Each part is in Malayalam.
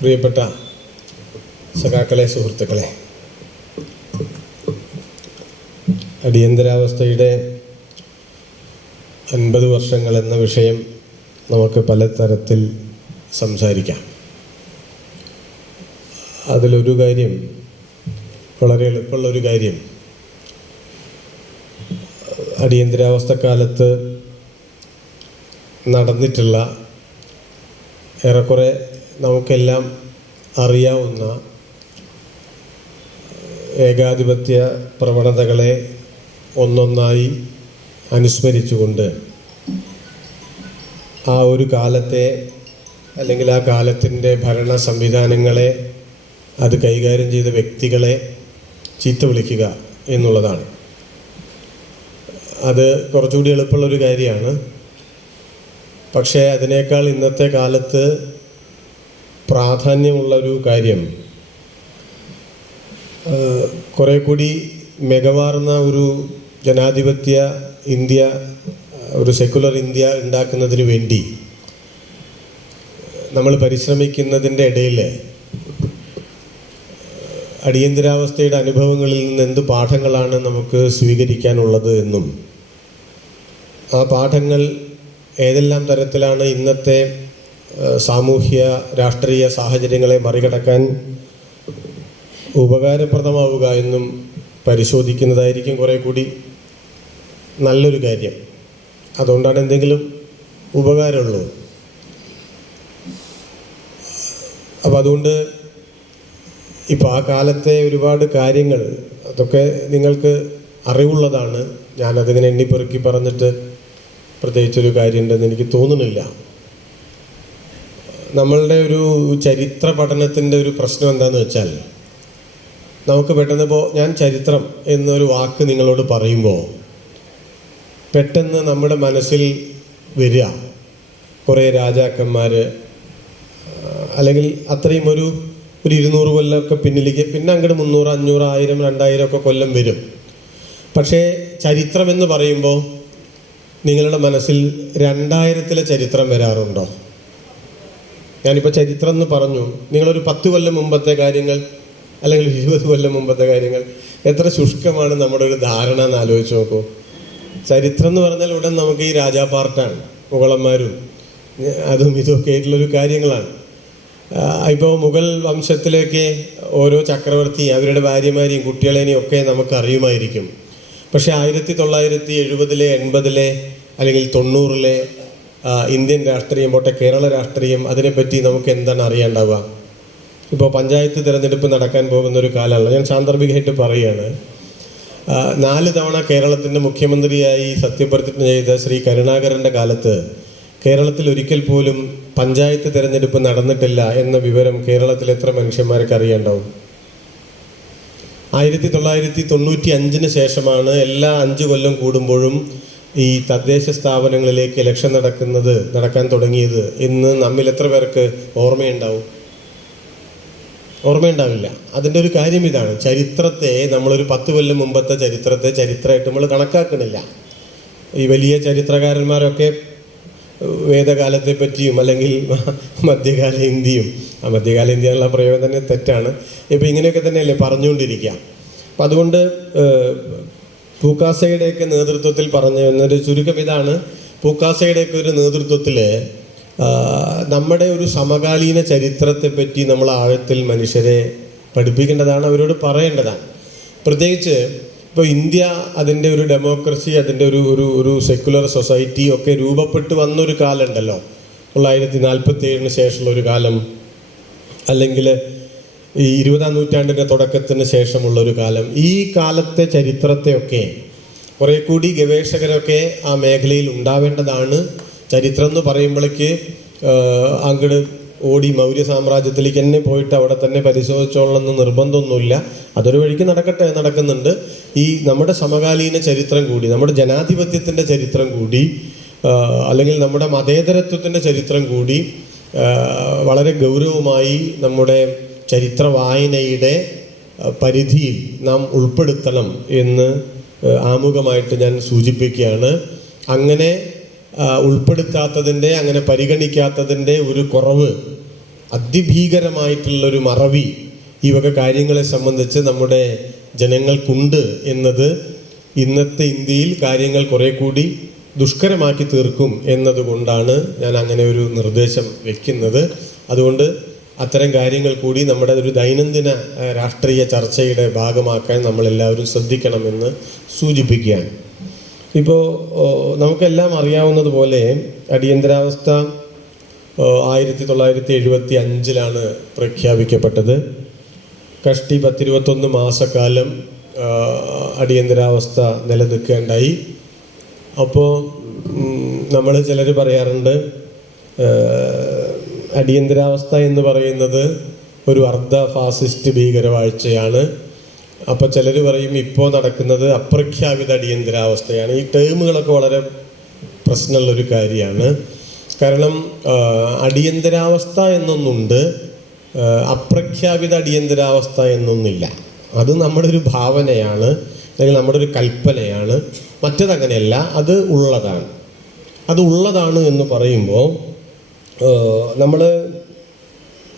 പ്രിയപ്പെട്ട സഖാക്കളെ, സുഹൃത്തുക്കളെ, അടിയന്തരാവസ്ഥയുടെ 50 വർഷങ്ങൾ എന്ന വിഷയം നമുക്ക് പലതരത്തിൽ സംസാരിക്കാം. അതിലൊരു കാര്യം, വളരെ എളുപ്പമുള്ളൊരു കാര്യം, അടിയന്തരാവസ്ഥക്കാലത്ത് നടന്നിട്ടുള്ള ഏറെക്കുറെ നമുക്കെല്ലാം അറിയാവുന്ന ഏകാധിപത്യ പ്രവണതകളെ ഒന്നൊന്നായി അനുസ്മരിച്ചുകൊണ്ട് ആ ഒരു കാലത്തെ അല്ലെങ്കിൽ ആ കാലത്തിൻ്റെ ഭരണ സംവിധാനങ്ങളെ, അത് കൈകാര്യം ചെയ്ത വ്യക്തികളെ ചീത്ത വിളിക്കുക എന്നുള്ളതാണ്. അത് കുറച്ചുകൂടി എളുപ്പമുള്ളൊരു കാര്യമാണ്. പക്ഷേ അതിനേക്കാൾ ഇന്നത്തെ കാലത്ത് പ്രാധാന്യമുള്ളൊരു കാര്യം, കുറേ കൂടി മികവാർന്ന ഒരു ജനാധിപത്യ ഇന്ത്യ, ഒരു സെക്കുലർ ഇന്ത്യ ഉണ്ടാക്കുന്നതിന് വേണ്ടി നമ്മൾ പരിശ്രമിക്കുന്നതിൻ്റെ ഇടയിൽ അടിയന്തരാവസ്ഥയുടെ അനുഭവങ്ങളിൽ നിന്ന് എന്ത് പാഠങ്ങളാണ് നമുക്ക് സ്വീകരിക്കാനുള്ളത് എന്നും ആ പാഠങ്ങൾ ഏതെല്ലാം തരത്തിലാണ് ഇന്നത്തെ സാമൂഹ്യ രാഷ്ട്രീയ സാഹചര്യങ്ങളെ മറികടക്കാൻ ഉപകാരപ്രദമാവുക എന്നും പരിശോധിക്കുന്നതായിരിക്കും കുറേ കൂടി നല്ലൊരു കാര്യം. അതുകൊണ്ടാണ് എന്തെങ്കിലും ഉപകാരമുള്ളൂ. അപ്പോൾ അതുകൊണ്ട് ഇപ്പോൾ ആ കാലത്തെ ഒരുപാട് കാര്യങ്ങൾ, അതൊക്കെ നിങ്ങൾക്ക് അറിവുള്ളതാണ്. ഞാനതിങ്ങനെ എണ്ണിപ്പെറുക്കി പറഞ്ഞിട്ട് പ്രത്യേകിച്ചൊരു കാര്യമുണ്ടെന്ന് എനിക്ക് തോന്നുന്നില്ല. നമ്മളുടെ ഒരു ചരിത്ര പഠനത്തിൻ്റെ ഒരു പ്രശ്നം എന്താണെന്ന് വെച്ചാൽ, നമുക്ക് പെട്ടെന്ന് ഇപ്പോൾ ഞാൻ ചരിത്രം എന്നൊരു വാക്ക് നിങ്ങളോട് പറയുമ്പോൾ പെട്ടെന്ന് നമ്മുടെ മനസ്സിൽ വരിക കുറേ രാജാക്കന്മാർ, അല്ലെങ്കിൽ അത്രയും ഒരു 200 കൊല്ലമൊക്കെ പിന്നിലേക്ക്, പിന്നെ അങ്ങോട്ട് 300, 500, 1000, 2000 ഒക്കെ കൊല്ലം വരും. പക്ഷേ ചരിത്രം എന്ന് പറയുമ്പോൾ നിങ്ങളുടെ മനസ്സിൽ 2000-ലെ ചരിത്രം വരാറുണ്ടോ? ഞാനിപ്പോൾ ചരിത്രം എന്ന് പറഞ്ഞു, നിങ്ങളൊരു 10 കൊല്ലം മുമ്പത്തെ കാര്യങ്ങൾ അല്ലെങ്കിൽ 20 കൊല്ലം മുമ്പത്തെ കാര്യങ്ങൾ എത്ര ശുഷ്കമാണ് നമ്മുടെ ഒരു ധാരണ എന്ന് ആലോചിച്ച് നോക്കൂ. ചരിത്രം എന്ന് പറഞ്ഞാൽ ഉടൻ നമുക്ക് ഈ രാജാപാർട്ടാണ്, മുഗളന്മാരും അതും ഇതൊക്കെ ആയിട്ടുള്ളൊരു കാര്യങ്ങളാണ്. ഇപ്പോൾ മുഗൾ വംശത്തിലേക്ക് ഓരോ ചക്രവർത്തി അവരുടെ ഭാര്യമാരെയും കുട്ടികളെയും ഒക്കെ നമുക്ക് അറിയുമായിരിക്കും. പക്ഷേ 1970-ലെ 80-ലെ അല്ലെങ്കിൽ 90-ലെ ഇന്ത്യൻ രാഷ്ട്രീയം പോട്ടെ, കേരള രാഷ്ട്രീയം, അതിനെപ്പറ്റി നമുക്ക് എന്താണ് അറിയാണ്ടാവുക? ഇപ്പോൾ പഞ്ചായത്ത് തിരഞ്ഞെടുപ്പ് നടക്കാൻ പോകുന്നൊരു കാലമാണ്. ഞാൻ സാന്ദർഭികമായിട്ട് പറയുകയാണ്. 4 തവണ കേരളത്തിൻ്റെ മുഖ്യമന്ത്രിയായി സത്യപ്രതിജ്ഞ ചെയ്ത ശ്രീ കരുണാകരൻ്റെ കാലത്ത് കേരളത്തിൽ ഒരിക്കൽ പോലും പഞ്ചായത്ത് തിരഞ്ഞെടുപ്പ് നടന്നിട്ടില്ല എന്ന വിവരം കേരളത്തിൽ എത്ര മനുഷ്യന്മാർക്ക് അറിയാണ്ടാവും? 1995-ന് ശേഷമാണ് എല്ലാ 5 കൊല്ലം കൂടുമ്പോഴും ഈ തദ്ദേശ സ്ഥാപനങ്ങളിലേക്ക് ഇലക്ഷൻ നടക്കാൻ തുടങ്ങിയത് എന്ന് നമ്മിൽ എത്ര പേർക്ക് ഓർമ്മയുണ്ടാവില്ല. അതിൻ്റെ ഒരു കാര്യം ഇതാണ്, ചരിത്രത്തെ നമ്മളൊരു 10 കൊല്ലം മുമ്പത്തെ ചരിത്രത്തെ ചരിത്രമായിട്ട് നമ്മൾ കണക്കാക്കണില്ല. ഈ വലിയ ചരിത്രകാരന്മാരൊക്കെ വേദകാലത്തെ പറ്റിയും അല്ലെങ്കിൽ മധ്യകാല ഇന്ത്യയും, മധ്യകാല ഇന്ത്യ എന്നുള്ള പ്രയോഗം തന്നെ തെറ്റാണ്, ഇപ്പോൾ ഇങ്ങനെയൊക്കെ തന്നെയല്ലേ പറഞ്ഞുകൊണ്ടിരിക്കുക. അപ്പം അതുകൊണ്ട് പൂക്കാസയുടെയൊക്കെ നേതൃത്വത്തിൽ പറഞ്ഞു എന്നൊരു ചുരുക്കം ഇതാണ്. പൂക്കാസയുടെയൊക്കെ ഒരു നേതൃത്വത്തിൽ നമ്മുടെ ഒരു സമകാലീന ചരിത്രത്തെപ്പറ്റി നമ്മൾ ആഴത്തിൽ മനുഷ്യരെ പഠിപ്പിക്കേണ്ടതാണ്, അവരോട് പറയേണ്ടതാണ്. പ്രത്യേകിച്ച് ഇപ്പോൾ ഇന്ത്യ അതിൻ്റെ ഒരു ഡെമോക്രസി, അതിൻ്റെ ഒരു സെക്കുലർ സൊസൈറ്റി ഒക്കെ രൂപപ്പെട്ട് വന്നൊരു കാലം ഉണ്ടല്ലോ, 1947-ന് ശേഷമുള്ള ഒരു കാലം, അല്ലെങ്കിൽ ഈ 20-ാം നൂറ്റാണ്ടിൻ്റെ തുടക്കത്തിന് ശേഷമുള്ളൊരു കാലം. ഈ കാലത്തെ ചരിത്രത്തെയൊക്കെ കുറേ കൂടി ഗവേഷകരൊക്കെ ആ മേഖലയിൽ ഉണ്ടാവേണ്ടതാണ്. ചരിത്രം എന്ന് പറയുമ്പോഴേക്ക് അങ്ങോട്ട് ഓടി മൗര്യ സാമ്രാജ്യത്തിലേക്ക് തന്നെ പോയിട്ട് അവിടെ തന്നെ പരിശോധിച്ചോളണമെന്ന് നിർബന്ധമൊന്നുമില്ല. അതൊരു വഴിക്ക് നടക്കുന്നുണ്ട്. ഈ നമ്മുടെ സമകാലീന ചരിത്രം കൂടി, നമ്മുടെ ജനാധിപത്യത്തിൻ്റെ ചരിത്രം കൂടി, അല്ലെങ്കിൽ നമ്മുടെ മതേതരത്വത്തിൻ്റെ ചരിത്രം കൂടി വളരെ ഗൗരവമായി നമ്മുടെ ചരിത്ര വായനയുടെ പരിധിയിൽ നാം ഉൾപ്പെടുത്തണം എന്ന് ആമുഖമായിട്ട് ഞാൻ സൂചിപ്പിക്കുകയാണ്. അങ്ങനെ ഉൾപ്പെടുത്താത്തതിൻ്റെ, അങ്ങനെ പരിഗണിക്കാത്തതിൻ്റെ ഒരു കുറവ് അതിഭീകരമായിട്ടുള്ളൊരു മറവി ഈ വക കാര്യങ്ങളെ സംബന്ധിച്ച് നമ്മുടെ ജനങ്ങൾക്കുണ്ട് എന്നത് ഇന്നത്തെ ഇന്ത്യയിൽ കാര്യങ്ങൾ കുറെ കൂടി ദുഷ്കരമാക്കി തീർക്കും എന്നതുകൊണ്ടാണ് ഞാൻ അങ്ങനെ ഒരു നിർദ്ദേശം വയ്ക്കുന്നത്. അതുകൊണ്ട് അത്തരം കാര്യങ്ങൾ കൂടി നമ്മുടെ ഒരു ദൈനംദിന രാഷ്ട്രീയ ചർച്ചയുടെ ഭാഗമാക്കാൻ നമ്മളെല്ലാവരും ശ്രദ്ധിക്കണമെന്ന് സൂചിപ്പിക്കുകയാണ്. ഇപ്പോൾ നമുക്കെല്ലാം അറിയാവുന്നതുപോലെ അടിയന്തരാവസ്ഥ 1975 പ്രഖ്യാപിക്കപ്പെട്ടത്. കഷ്ടി 10-21 മാസക്കാലം അടിയന്തരാവസ്ഥ നിലനിൽക്കേണ്ടായി. അപ്പോൾ നമ്മൾ ചിലർ പറയാറുണ്ട് അടിയന്തരാവസ്ഥ എന്ന് പറയുന്നത് ഒരു അർദ്ധ ഫാസിസ്റ്റ് ഭീകരവാഴ്ചയാണ്. അപ്പോൾ ചിലർ പറയും ഇപ്പോൾ നടക്കുന്നത് അപ്രഖ്യാപിത അടിയന്തരാവസ്ഥയാണ്. ഈ ടേമുകളൊക്കെ വളരെ പ്രശ്നമുള്ളൊരു കാര്യമാണ്. കാരണം അടിയന്തരാവസ്ഥ എന്നൊന്നുണ്ട്, അപ്രഖ്യാപിത അടിയന്തരാവസ്ഥ എന്നൊന്നില്ല. അത് നമ്മുടെ ഒരു ഭാവനയാണ്, അല്ലെങ്കിൽ നമ്മുടെ ഒരു കൽപ്പനയാണ്. മറ്റതങ്ങനെയല്ല, അത് ഉള്ളതാണ്. അത് ഉള്ളതാണ് എന്ന് പറയുമ്പോൾ നമ്മൾ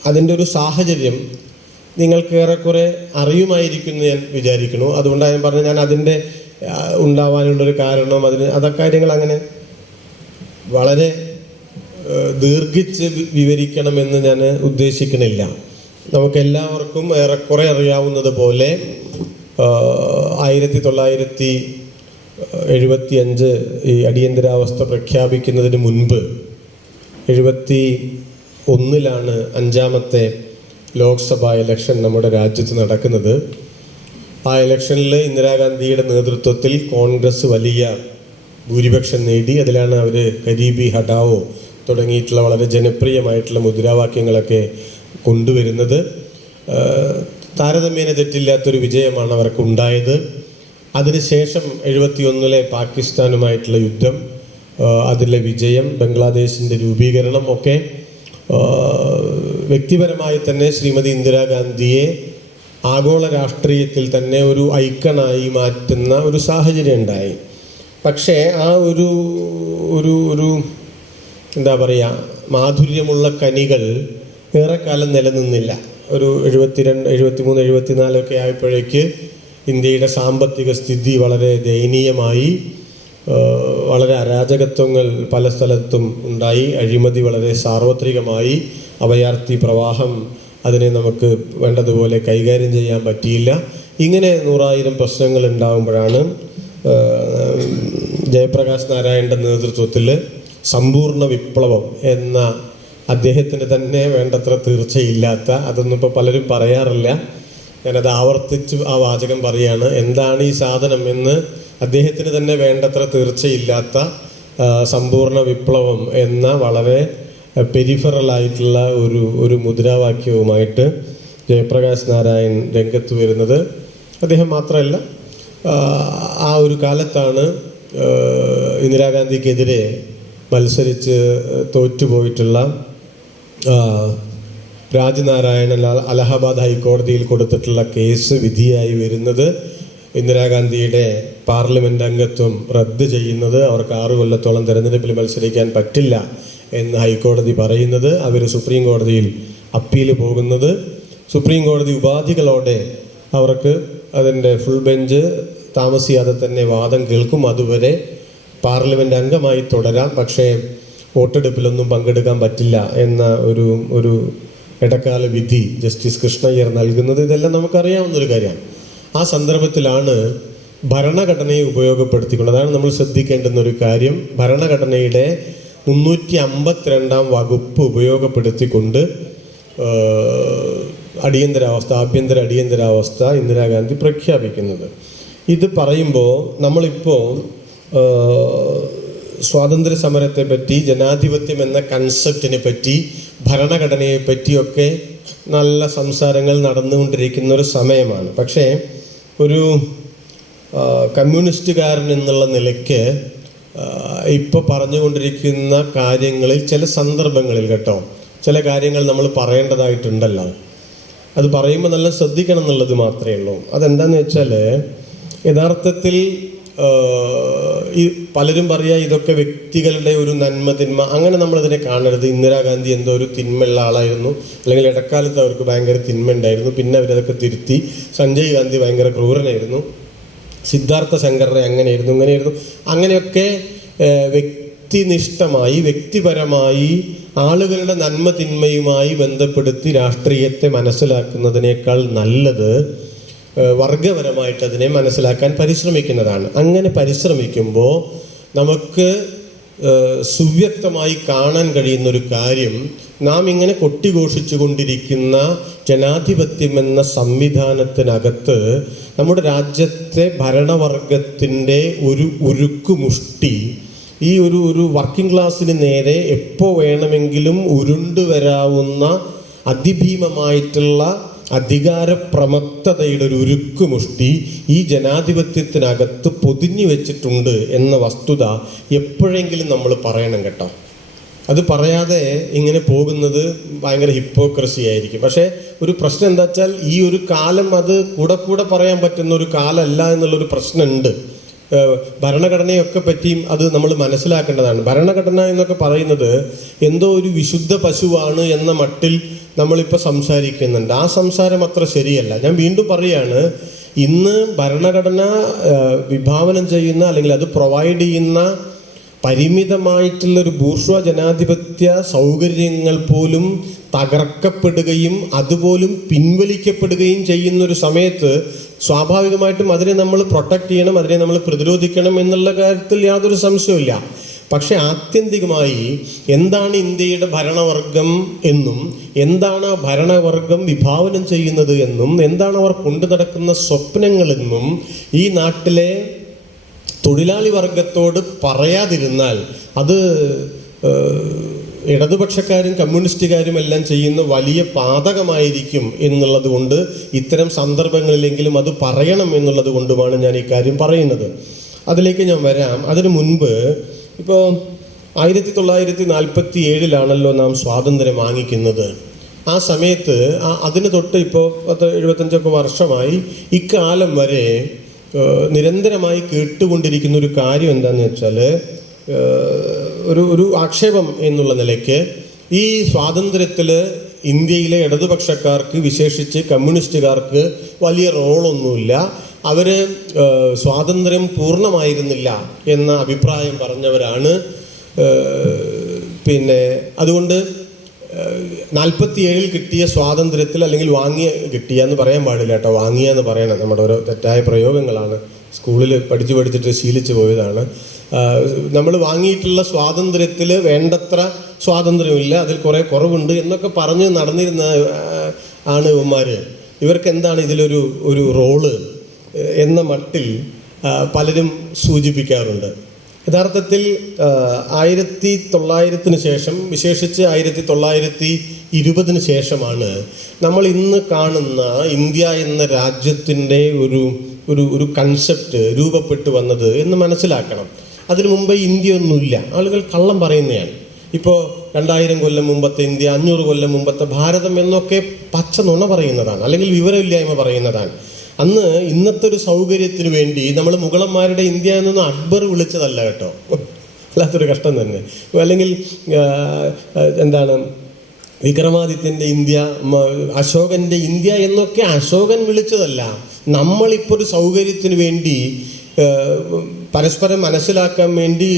അതിൻ്റെ ഒരു സാഹചര്യം നിങ്ങൾക്ക് ഏറെക്കുറെ അറിയുമായിരിക്കുമെന്ന് ഞാൻ വിചാരിക്കുന്നു. അതുകൊണ്ടാണ് ഞാൻ പറഞ്ഞത്, ഞാൻ അതിൻ്റെ ഉണ്ടാവാനുള്ളൊരു കാരണം കാര്യങ്ങൾ അങ്ങനെ വളരെ ദീർഘിച്ച് വിവരിക്കണമെന്ന് ഞാൻ ഉദ്ദേശിക്കുന്നില്ല. നമുക്കെല്ലാവർക്കും ഏറെക്കുറെ അറിയാവുന്നത് പോലെ 1975 ഈ അടിയന്തരാവസ്ഥ പ്രഖ്യാപിക്കുന്നതിന് മുൻപ് 71 5ാമത്തെ ലോക്സഭാ ഇലക്ഷൻ നമ്മുടെ രാജ്യത്ത് നടക്കുന്നത്. ആ ഇലക്ഷനിൽ ഇന്ദിരാഗാന്ധിയുടെ നേതൃത്വത്തിൽ കോൺഗ്രസ് വലിയ ഭൂരിപക്ഷം നേടി. അതിലാണ് അവർ ഗരീബി ഹഠാവോ തുടങ്ങിയിട്ടുള്ള വളരെ ജനപ്രിയമായിട്ടുള്ള മുദ്രാവാക്യങ്ങളൊക്കെ കൊണ്ടുവരുന്നത്. താരതമ്യേന തെറ്റില്ലാത്തൊരു വിജയമാണ് അവർക്കുണ്ടായത്. അതിനുശേഷം 71 പാകിസ്ഥാനുമായിട്ടുള്ള യുദ്ധം, അതിലെ വിജയം, ബംഗ്ലാദേശിൻ്റെ രൂപീകരണം ഒക്കെ വ്യക്തിപരമായി തന്നെ ശ്രീമതി ഇന്ദിരാഗാന്ധിയെ ആഗോള രാഷ്ട്രീയത്തിൽ തന്നെ ഒരു ഐക്കണായി മാറ്റുന്ന ഒരു സാഹചര്യം ഉണ്ടായി. പക്ഷേ ആ ഒരു ഒരു ഒരു എന്താ പറയുക, മാധുര്യമുള്ള കനികൾ ഏറെക്കാലം നിലനിന്നില്ല. ഒരു 72, 73, 74 ആയപ്പോഴേക്ക് ഇന്ത്യയുടെ സാമ്പത്തിക സ്ഥിതി വളരെ ദയനീയമായി. വളരെ അരാജകത്വങ്ങൾ പല സ്ഥലത്തും ഉണ്ടായി. അഴിമതി വളരെ സാർവത്രികമായി. അഭയാർത്ഥി പ്രവാഹം, അതിനെ നമുക്ക് വേണ്ടതുപോലെ കൈകാര്യം ചെയ്യാൻ പറ്റിയില്ല. ഇങ്ങനെ 100,000 പ്രശ്നങ്ങൾ ഉണ്ടാകുമ്പോഴാണ് ജയപ്രകാശ് നാരായണൻ്റെ നേതൃത്വത്തിൽ സമ്പൂർണ്ണ വിപ്ലവം എന്ന, അദ്ദേഹത്തിന് തന്നെ വേണ്ടത്ര തീർച്ചയില്ലാത്ത, അതൊന്നും ഇപ്പോൾ പലരും പറയാറില്ല, ഞാനത് ആവർത്തിച്ച് ആ വാചകം പറയുകയാണ്, എന്താണ് ഈ സാധനം എന്ന് അദ്ദേഹത്തിന് തന്നെ വേണ്ടത്ര തീർച്ചയില്ലാത്ത സമ്പൂർണ്ണ വിപ്ലവം എന്ന വളരെ പെരിഫറലായിട്ടുള്ള ഒരു മുദ്രാവാക്യവുമായിട്ട് ജയപ്രകാശ് നാരായൺ രംഗത്ത് വരുന്നത്. അദ്ദേഹം മാത്രമല്ല, ആ ഒരു കാലത്താണ് ഇന്ദിരാഗാന്ധിക്കെതിരെ മത്സരിച്ച് തോറ്റുപോയിട്ടുള്ള രാജ്നാരായണൻ അലഹബാദ് ഹൈക്കോടതിയിൽ കൊടുത്തിട്ടുള്ള കേസ് വിധിയായി വരുന്നത്. ഇന്ദിരാഗാന്ധിയുടെ പാർലമെൻറ്റ് അംഗത്വം റദ്ദ് ചെയ്യുന്നത്, അവർക്ക് 6 കൊല്ലത്തോളം തെരഞ്ഞെടുപ്പിൽ മത്സരിക്കാൻ പറ്റില്ല എന്ന് ഹൈക്കോടതി പറയുന്നത്, അവർ സുപ്രീം കോടതിയിൽ അപ്പീൽ പോകുന്നത്, സുപ്രീം കോടതി ഉപാധികളോടെ അവർക്ക് അതിൻ്റെ ഫുൾ ബെഞ്ച് താമസിയാതെ തന്നെ വാദം കേൾക്കും. അതുവരെ പാർലമെൻറ്റ് അംഗമായി തുടരാം, പക്ഷേ വോട്ടെടുപ്പിലൊന്നും പങ്കെടുക്കാൻ പറ്റില്ല എന്ന ഒരു ഇടക്കാല വിധി ജസ്റ്റിസ് കൃഷ്ണയ്യർ നൽകുന്നത്. ഇതെല്ലാം നമുക്കറിയാവുന്നൊരു കാര്യമാണ്. ആ സന്ദർഭത്തിലാണ് ഭരണഘടനയെ ഉപയോഗപ്പെടുത്തിക്കൊണ്ട്, അതാണ് നമ്മൾ ശ്രദ്ധിക്കേണ്ടുന്ന ഒരു കാര്യം, ഭരണഘടനയുടെ 352 വകുപ്പ് ഉപയോഗപ്പെടുത്തിക്കൊണ്ട് അടിയന്തരാവസ്ഥ, ആഭ്യന്തര അടിയന്തരാവസ്ഥ ഇന്ദിരാഗാന്ധി പ്രഖ്യാപിക്കുന്നത്. ഇത് പറയുമ്പോൾ നമ്മളിപ്പോൾ സ്വാതന്ത്ര്യ സമരത്തെ പറ്റി, ജനാധിപത്യം എന്ന കൺസെപ്റ്റിനെ പറ്റി, ഭരണഘടനയെ പറ്റിയൊക്കെ നല്ല സംസാരങ്ങൾ നടന്നുകൊണ്ടിരിക്കുന്ന ഒരു സമയമാണ്. പക്ഷേ ഒരു കമ്മ്യൂണിസ്റ്റുകാരൻ എന്നുള്ള നിലയ്ക്ക് ഇപ്പോൾ പറഞ്ഞുകൊണ്ടിരിക്കുന്ന കാര്യങ്ങളിൽ ചില സന്ദർഭങ്ങളിൽ കേട്ടോ, ചില കാര്യങ്ങൾ നമ്മൾ പറയേണ്ടതായിട്ടുണ്ടല്ലോ. അത് പറയുമ്പോൾ നല്ല ശ്രദ്ധിക്കണം എന്നുള്ളത് മാത്രമേ ഉള്ളൂ. അതെന്താണെന്ന് വെച്ചാൽ, യഥാർത്ഥത്തിൽ ഈ പലരും പറയുക ഇതൊക്കെ വ്യക്തികളുടെ ഒരു നന്മ തിന്മ, അങ്ങനെ നമ്മളിതിനെ കാണരുത്. ഇന്ദിരാഗാന്ധി എന്തോ ഒരു തിന്മയുള്ള ആളായിരുന്നു, അല്ലെങ്കിൽ ഇടക്കാലത്ത് അവർക്ക് ഭയങ്കര തിന്മ ഉണ്ടായിരുന്നു, പിന്നെ അവരതൊക്കെ തിരുത്തി. സഞ്ജയ് ഗാന്ധി ഭയങ്കര ക്രൂരനായിരുന്നു, സിദ്ധാർത്ഥ ശങ്കറിനെ അങ്ങനെയായിരുന്നു ഇങ്ങനെയായിരുന്നു. അങ്ങനെയൊക്കെ വ്യക്തിനിഷ്ഠമായി വ്യക്തിപരമായി ആളുകളുടെ നന്മ തിന്മയുമായി ബന്ധപ്പെടുത്തി രാഷ്ട്രീയത്തെ മനസ്സിലാക്കുന്നതിനേക്കാൾ നല്ലത് വർഗപരമായിട്ട് അതിനെ മനസ്സിലാക്കാൻ പരിശ്രമിക്കുന്നതാണ്. അങ്ങനെ പരിശ്രമിക്കുമ്പോൾ നമുക്ക് സുവ്യക്തമായി കാണാൻ കഴിയുന്നൊരു കാര്യം, നാം ഇങ്ങനെ കൊട്ടിഘോഷിച്ചു കൊണ്ടിരിക്കുന്ന ജനാധിപത്യം എന്ന സംവിധാനത്തിനകത്ത് നമ്മുടെ രാജ്യത്തെ ഭരണവർഗത്തിൻ്റെ ഒരു ഉരുക്കുമുഷ്ടി ഈ ഒരു വർക്കിംഗ് ക്ലാസ്സിന് നേരെ എപ്പോൾ വേണമെങ്കിലും ഉരുണ്ടു വരാവുന്ന അതിഭീമമായിട്ടുള്ള അധികാരപ്രമത്തതയുടെ ഒരു ഉരുക്കുമുഷ്ടി ഈ ജനാധിപത്യത്തിനകത്ത് പൊതിഞ്ഞു വെച്ചിട്ടുണ്ട് എന്ന വസ്തുത എപ്പോഴെങ്കിലും നമ്മൾ പറയണം കേട്ടോ. അത് പറയാതെ ഇങ്ങനെ പോകുന്നത് ഭയങ്കര ഹിപ്പോക്രസി ആയിരിക്കും. പക്ഷേ ഒരു പ്രശ്നം എന്താ വെച്ചാൽ ഈ ഒരു കാലം അത് കൂടെ പറയാൻ പറ്റുന്ന ഒരു കാലമല്ല എന്നുള്ളൊരു പ്രശ്നമുണ്ട്. ഭരണഘടനയൊക്കെ പറ്റിയും അത് നമ്മൾ മനസ്സിലാക്കേണ്ടതാണ്. ഭരണഘടന എന്നൊക്കെ പറയുന്നത് എന്തോ ഒരു വിശുദ്ധ പശുവാണ് എന്ന മട്ടിൽ നമ്മളിപ്പോൾ സംസാരിക്കുന്നുണ്ട്. ആ സംസാരം അത്ര ശരിയല്ല. ഞാൻ വീണ്ടും പറയുകയാണ്, ഇന്ന് ഭരണഘടന വിഭാവനം ചെയ്യുന്ന അല്ലെങ്കിൽ അത് പ്രൊവൈഡ് ചെയ്യുന്ന പരിമിതമായിട്ടുള്ളൊരു ബൂർഷ്വാ ജനാധിപത്യ സൗകര്യങ്ങൾ പോലും തകർക്കപ്പെടുകയും അതുപോലും പിൻവലിക്കപ്പെടുകയും ചെയ്യുന്നൊരു സമയത്ത് സ്വാഭാവികമായിട്ടും അതിനെ നമ്മൾ പ്രൊട്ടക്റ്റ് ചെയ്യണം, അതിനെ നമ്മൾ പ്രതിരോധിക്കണം എന്നുള്ള കാര്യത്തിൽ യാതൊരു സംശയവുമില്ല. പക്ഷെ ആത്യന്തികമായി എന്താണ് ഇന്ത്യയുടെ ഭരണവർഗം എന്നും എന്താണ് ഭരണവർഗം വിഭാവനം ചെയ്യുന്നത് എന്നും എന്താണ് അവർ കൊണ്ടു നടക്കുന്ന സ്വപ്നങ്ങളെന്നും ഈ നാട്ടിലെ തൊഴിലാളി വർഗത്തോട് പറയാതിരുന്നാൽ അത് ഇടതുപക്ഷക്കാരും കമ്മ്യൂണിസ്റ്റുകാരും എല്ലാം ചെയ്യുന്ന വലിയ പാതകമായിരിക്കും എന്നുള്ളത് കൊണ്ട് ഇത്തരം സന്ദർഭങ്ങളിലെങ്കിലും അത് പറയണം എന്നുള്ളത് കൊണ്ടുമാണ് ഞാൻ ഈ കാര്യം പറയുന്നത്. അതിലേക്ക് ഞാൻ വരാം. അതിനു മുൻപ് ഇപ്പോൾ 1947 നാം സ്വാതന്ത്ര്യം വാങ്ങിക്കുന്നത്. ആ സമയത്ത് അതിന് തൊട്ട് ഇപ്പോൾ 75 വർഷമായി ഇക്കാലം വരെ നിരന്തരമായി കേട്ടുകൊണ്ടിരിക്കുന്ന ഒരു കാര്യം എന്താണെന്ന് വെച്ചാൽ, ഒരു ആക്ഷേപം എന്നുള്ള നിലയ്ക്ക് ഈ സ്വാതന്ത്ര്യത്തിൽ ഇന്ത്യയിലെ ഇടതുപക്ഷക്കാർക്ക് വിശേഷിച്ച് കമ്മ്യൂണിസ്റ്റുകാർക്ക് വലിയ റോളൊന്നുമില്ല, അവർ സ്വാതന്ത്ര്യം പൂർണ്ണമായിരുന്നില്ല എന്ന അഭിപ്രായം പറഞ്ഞവരാണ്. പിന്നെ അതുകൊണ്ട് 47 കിട്ടിയ സ്വാതന്ത്ര്യത്തിൽ, അല്ലെങ്കിൽ കിട്ടിയ എന്ന് പറയാൻ പാടില്ല കേട്ടോ, വാങ്ങിയ എന്ന് പറയണം. നമ്മുടെ ഓരോ തെറ്റായ പ്രയോഗങ്ങളാണ്, സ്കൂളിൽ പഠിച്ചിട്ട് ശീലിച്ചു പോയതാണ്. നമ്മൾ വാങ്ങിയിട്ടുള്ള സ്വാതന്ത്ര്യത്തിൽ വേണ്ടത്ര സ്വാതന്ത്ര്യമില്ല, അതിൽ കുറേ കുറവുണ്ട് എന്നൊക്കെ പറഞ്ഞ് നടന്നിരുന്ന ആണ് ഇവന്മാർ. ഇവർക്ക് എന്താണ് ഇതിലൊരു റോള് എന്ന മട്ടിൽ പലരും സൂചിപ്പിക്കാറുണ്ട്. യഥാർത്ഥത്തിൽ 1900 ശേഷം, വിശേഷിച്ച് 1920 ശേഷമാണ് നമ്മൾ ഇന്ന് കാണുന്ന ഇന്ത്യ എന്ന രാജ്യത്തിൻ്റെ ഒരു കൺസെപ്റ്റ് രൂപപ്പെട്ടു വന്നത് എന്ന് മനസ്സിലാക്കണം. അതിനു മുമ്പേ ഇന്ത്യ ഒന്നുമില്ല. ആളുകൾ കള്ളം പറയുന്നതാണ്. ഇപ്പോൾ 2000 കൊല്ലം മുമ്പത്തെ ഇന്ത്യ, 500 കൊല്ലം മുമ്പത്തെ ഭാരതം എന്നൊക്കെ പച്ച നുണ പറയുന്നതാണ്, അല്ലെങ്കിൽ വിവരമില്ലായ്മ പറയുന്നതാണ്. അന്ന് ഇന്നത്തെ ഒരു സൗകര്യത്തിന് വേണ്ടി നമ്മൾ മുഗളന്മാരുടെ ഇന്ത്യ എന്നൊന്നും അക്ബർ വിളിച്ചതല്ല കേട്ടോ, വല്ലാത്തൊരു കഷ്ടം തന്നെ. അല്ലെങ്കിൽ എന്താണ് വിക്രമാദിത്യൻ്റെ ഇന്ത്യ, അശോകൻ്റെ ഇന്ത്യ എന്നൊക്കെ അശോകൻ വിളിച്ചതല്ല. നമ്മളിപ്പോൾ ഒരു സൗകര്യത്തിന് വേണ്ടി പരസ്പരം മനസ്സിലാക്കാൻ വേണ്ടി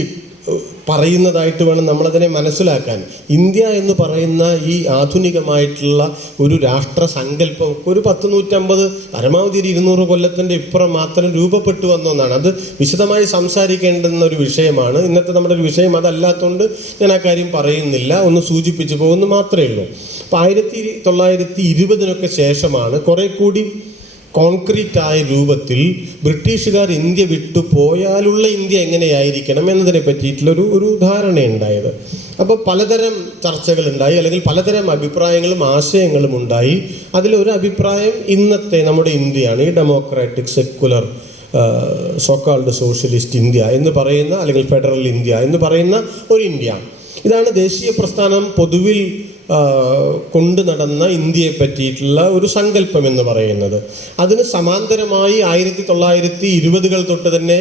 പറയുന്നതായിട്ട് വേണം നമ്മളതിനെ മനസ്സിലാക്കാൻ. ഇന്ത്യ എന്ന് പറയുന്ന ഈ ആധുനികമായിട്ടുള്ള ഒരു രാഷ്ട്ര സങ്കല്പം ഒരു 150 പരമാവധി 200 കൊല്ലത്തിൻ്റെ ഇപ്പുറം മാത്രം രൂപപ്പെട്ടു വന്നൊന്നാണ്. അത് വിശദമായി സംസാരിക്കേണ്ടുന്ന ഒരു വിഷയമാണ്. ഇന്നത്തെ നമ്മുടെ ഒരു വിഷയം അതല്ലാത്തതുകൊണ്ട് ഞാൻ ആ കാര്യം പറയുന്നില്ല, ഒന്ന് സൂചിപ്പിച്ചു പോകുന്നു മാത്രമേ ഉള്ളൂ. അപ്പോൾ 1920 ശേഷമാണ് കുറേ കൂടി കോൺക്രീറ്റ് ആയ രൂപത്തിൽ ബ്രിട്ടീഷുകാർ ഇന്ത്യ വിട്ടു പോയാലുള്ള ഇന്ത്യ എങ്ങനെയായിരിക്കണം എന്നതിനെ പറ്റിയിട്ടുള്ള ഒരു ധാരണയുണ്ടായത്. അപ്പോൾ പലതരം ചർച്ചകളുണ്ടായി, അല്ലെങ്കിൽ പലതരം അഭിപ്രായങ്ങളും ആശയങ്ങളും ഉണ്ടായി. അതിലൊരു അഭിപ്രായം ഇന്നത്തെ നമ്മുടെ ഇന്ത്യയാണ്, ഈ democratic secular so-called socialist India എന്ന് പറയുന്ന, അല്ലെങ്കിൽ ഫെഡറൽ ഇന്ത്യ എന്ന് പറയുന്ന ഒരു ഇന്ത്യ. ഇതാണ് ദേശീയ പ്രസ്ഥാനം പൊതുവിൽ കൊണ്ടു നടന്ന ഇന്ത്യയെ പറ്റിയിട്ടുള്ള ഒരു സങ്കല്പം എന്ന് പറയുന്നത്. അതിന് സമാന്തരമായി 1920 തൊട്ട് തന്നെ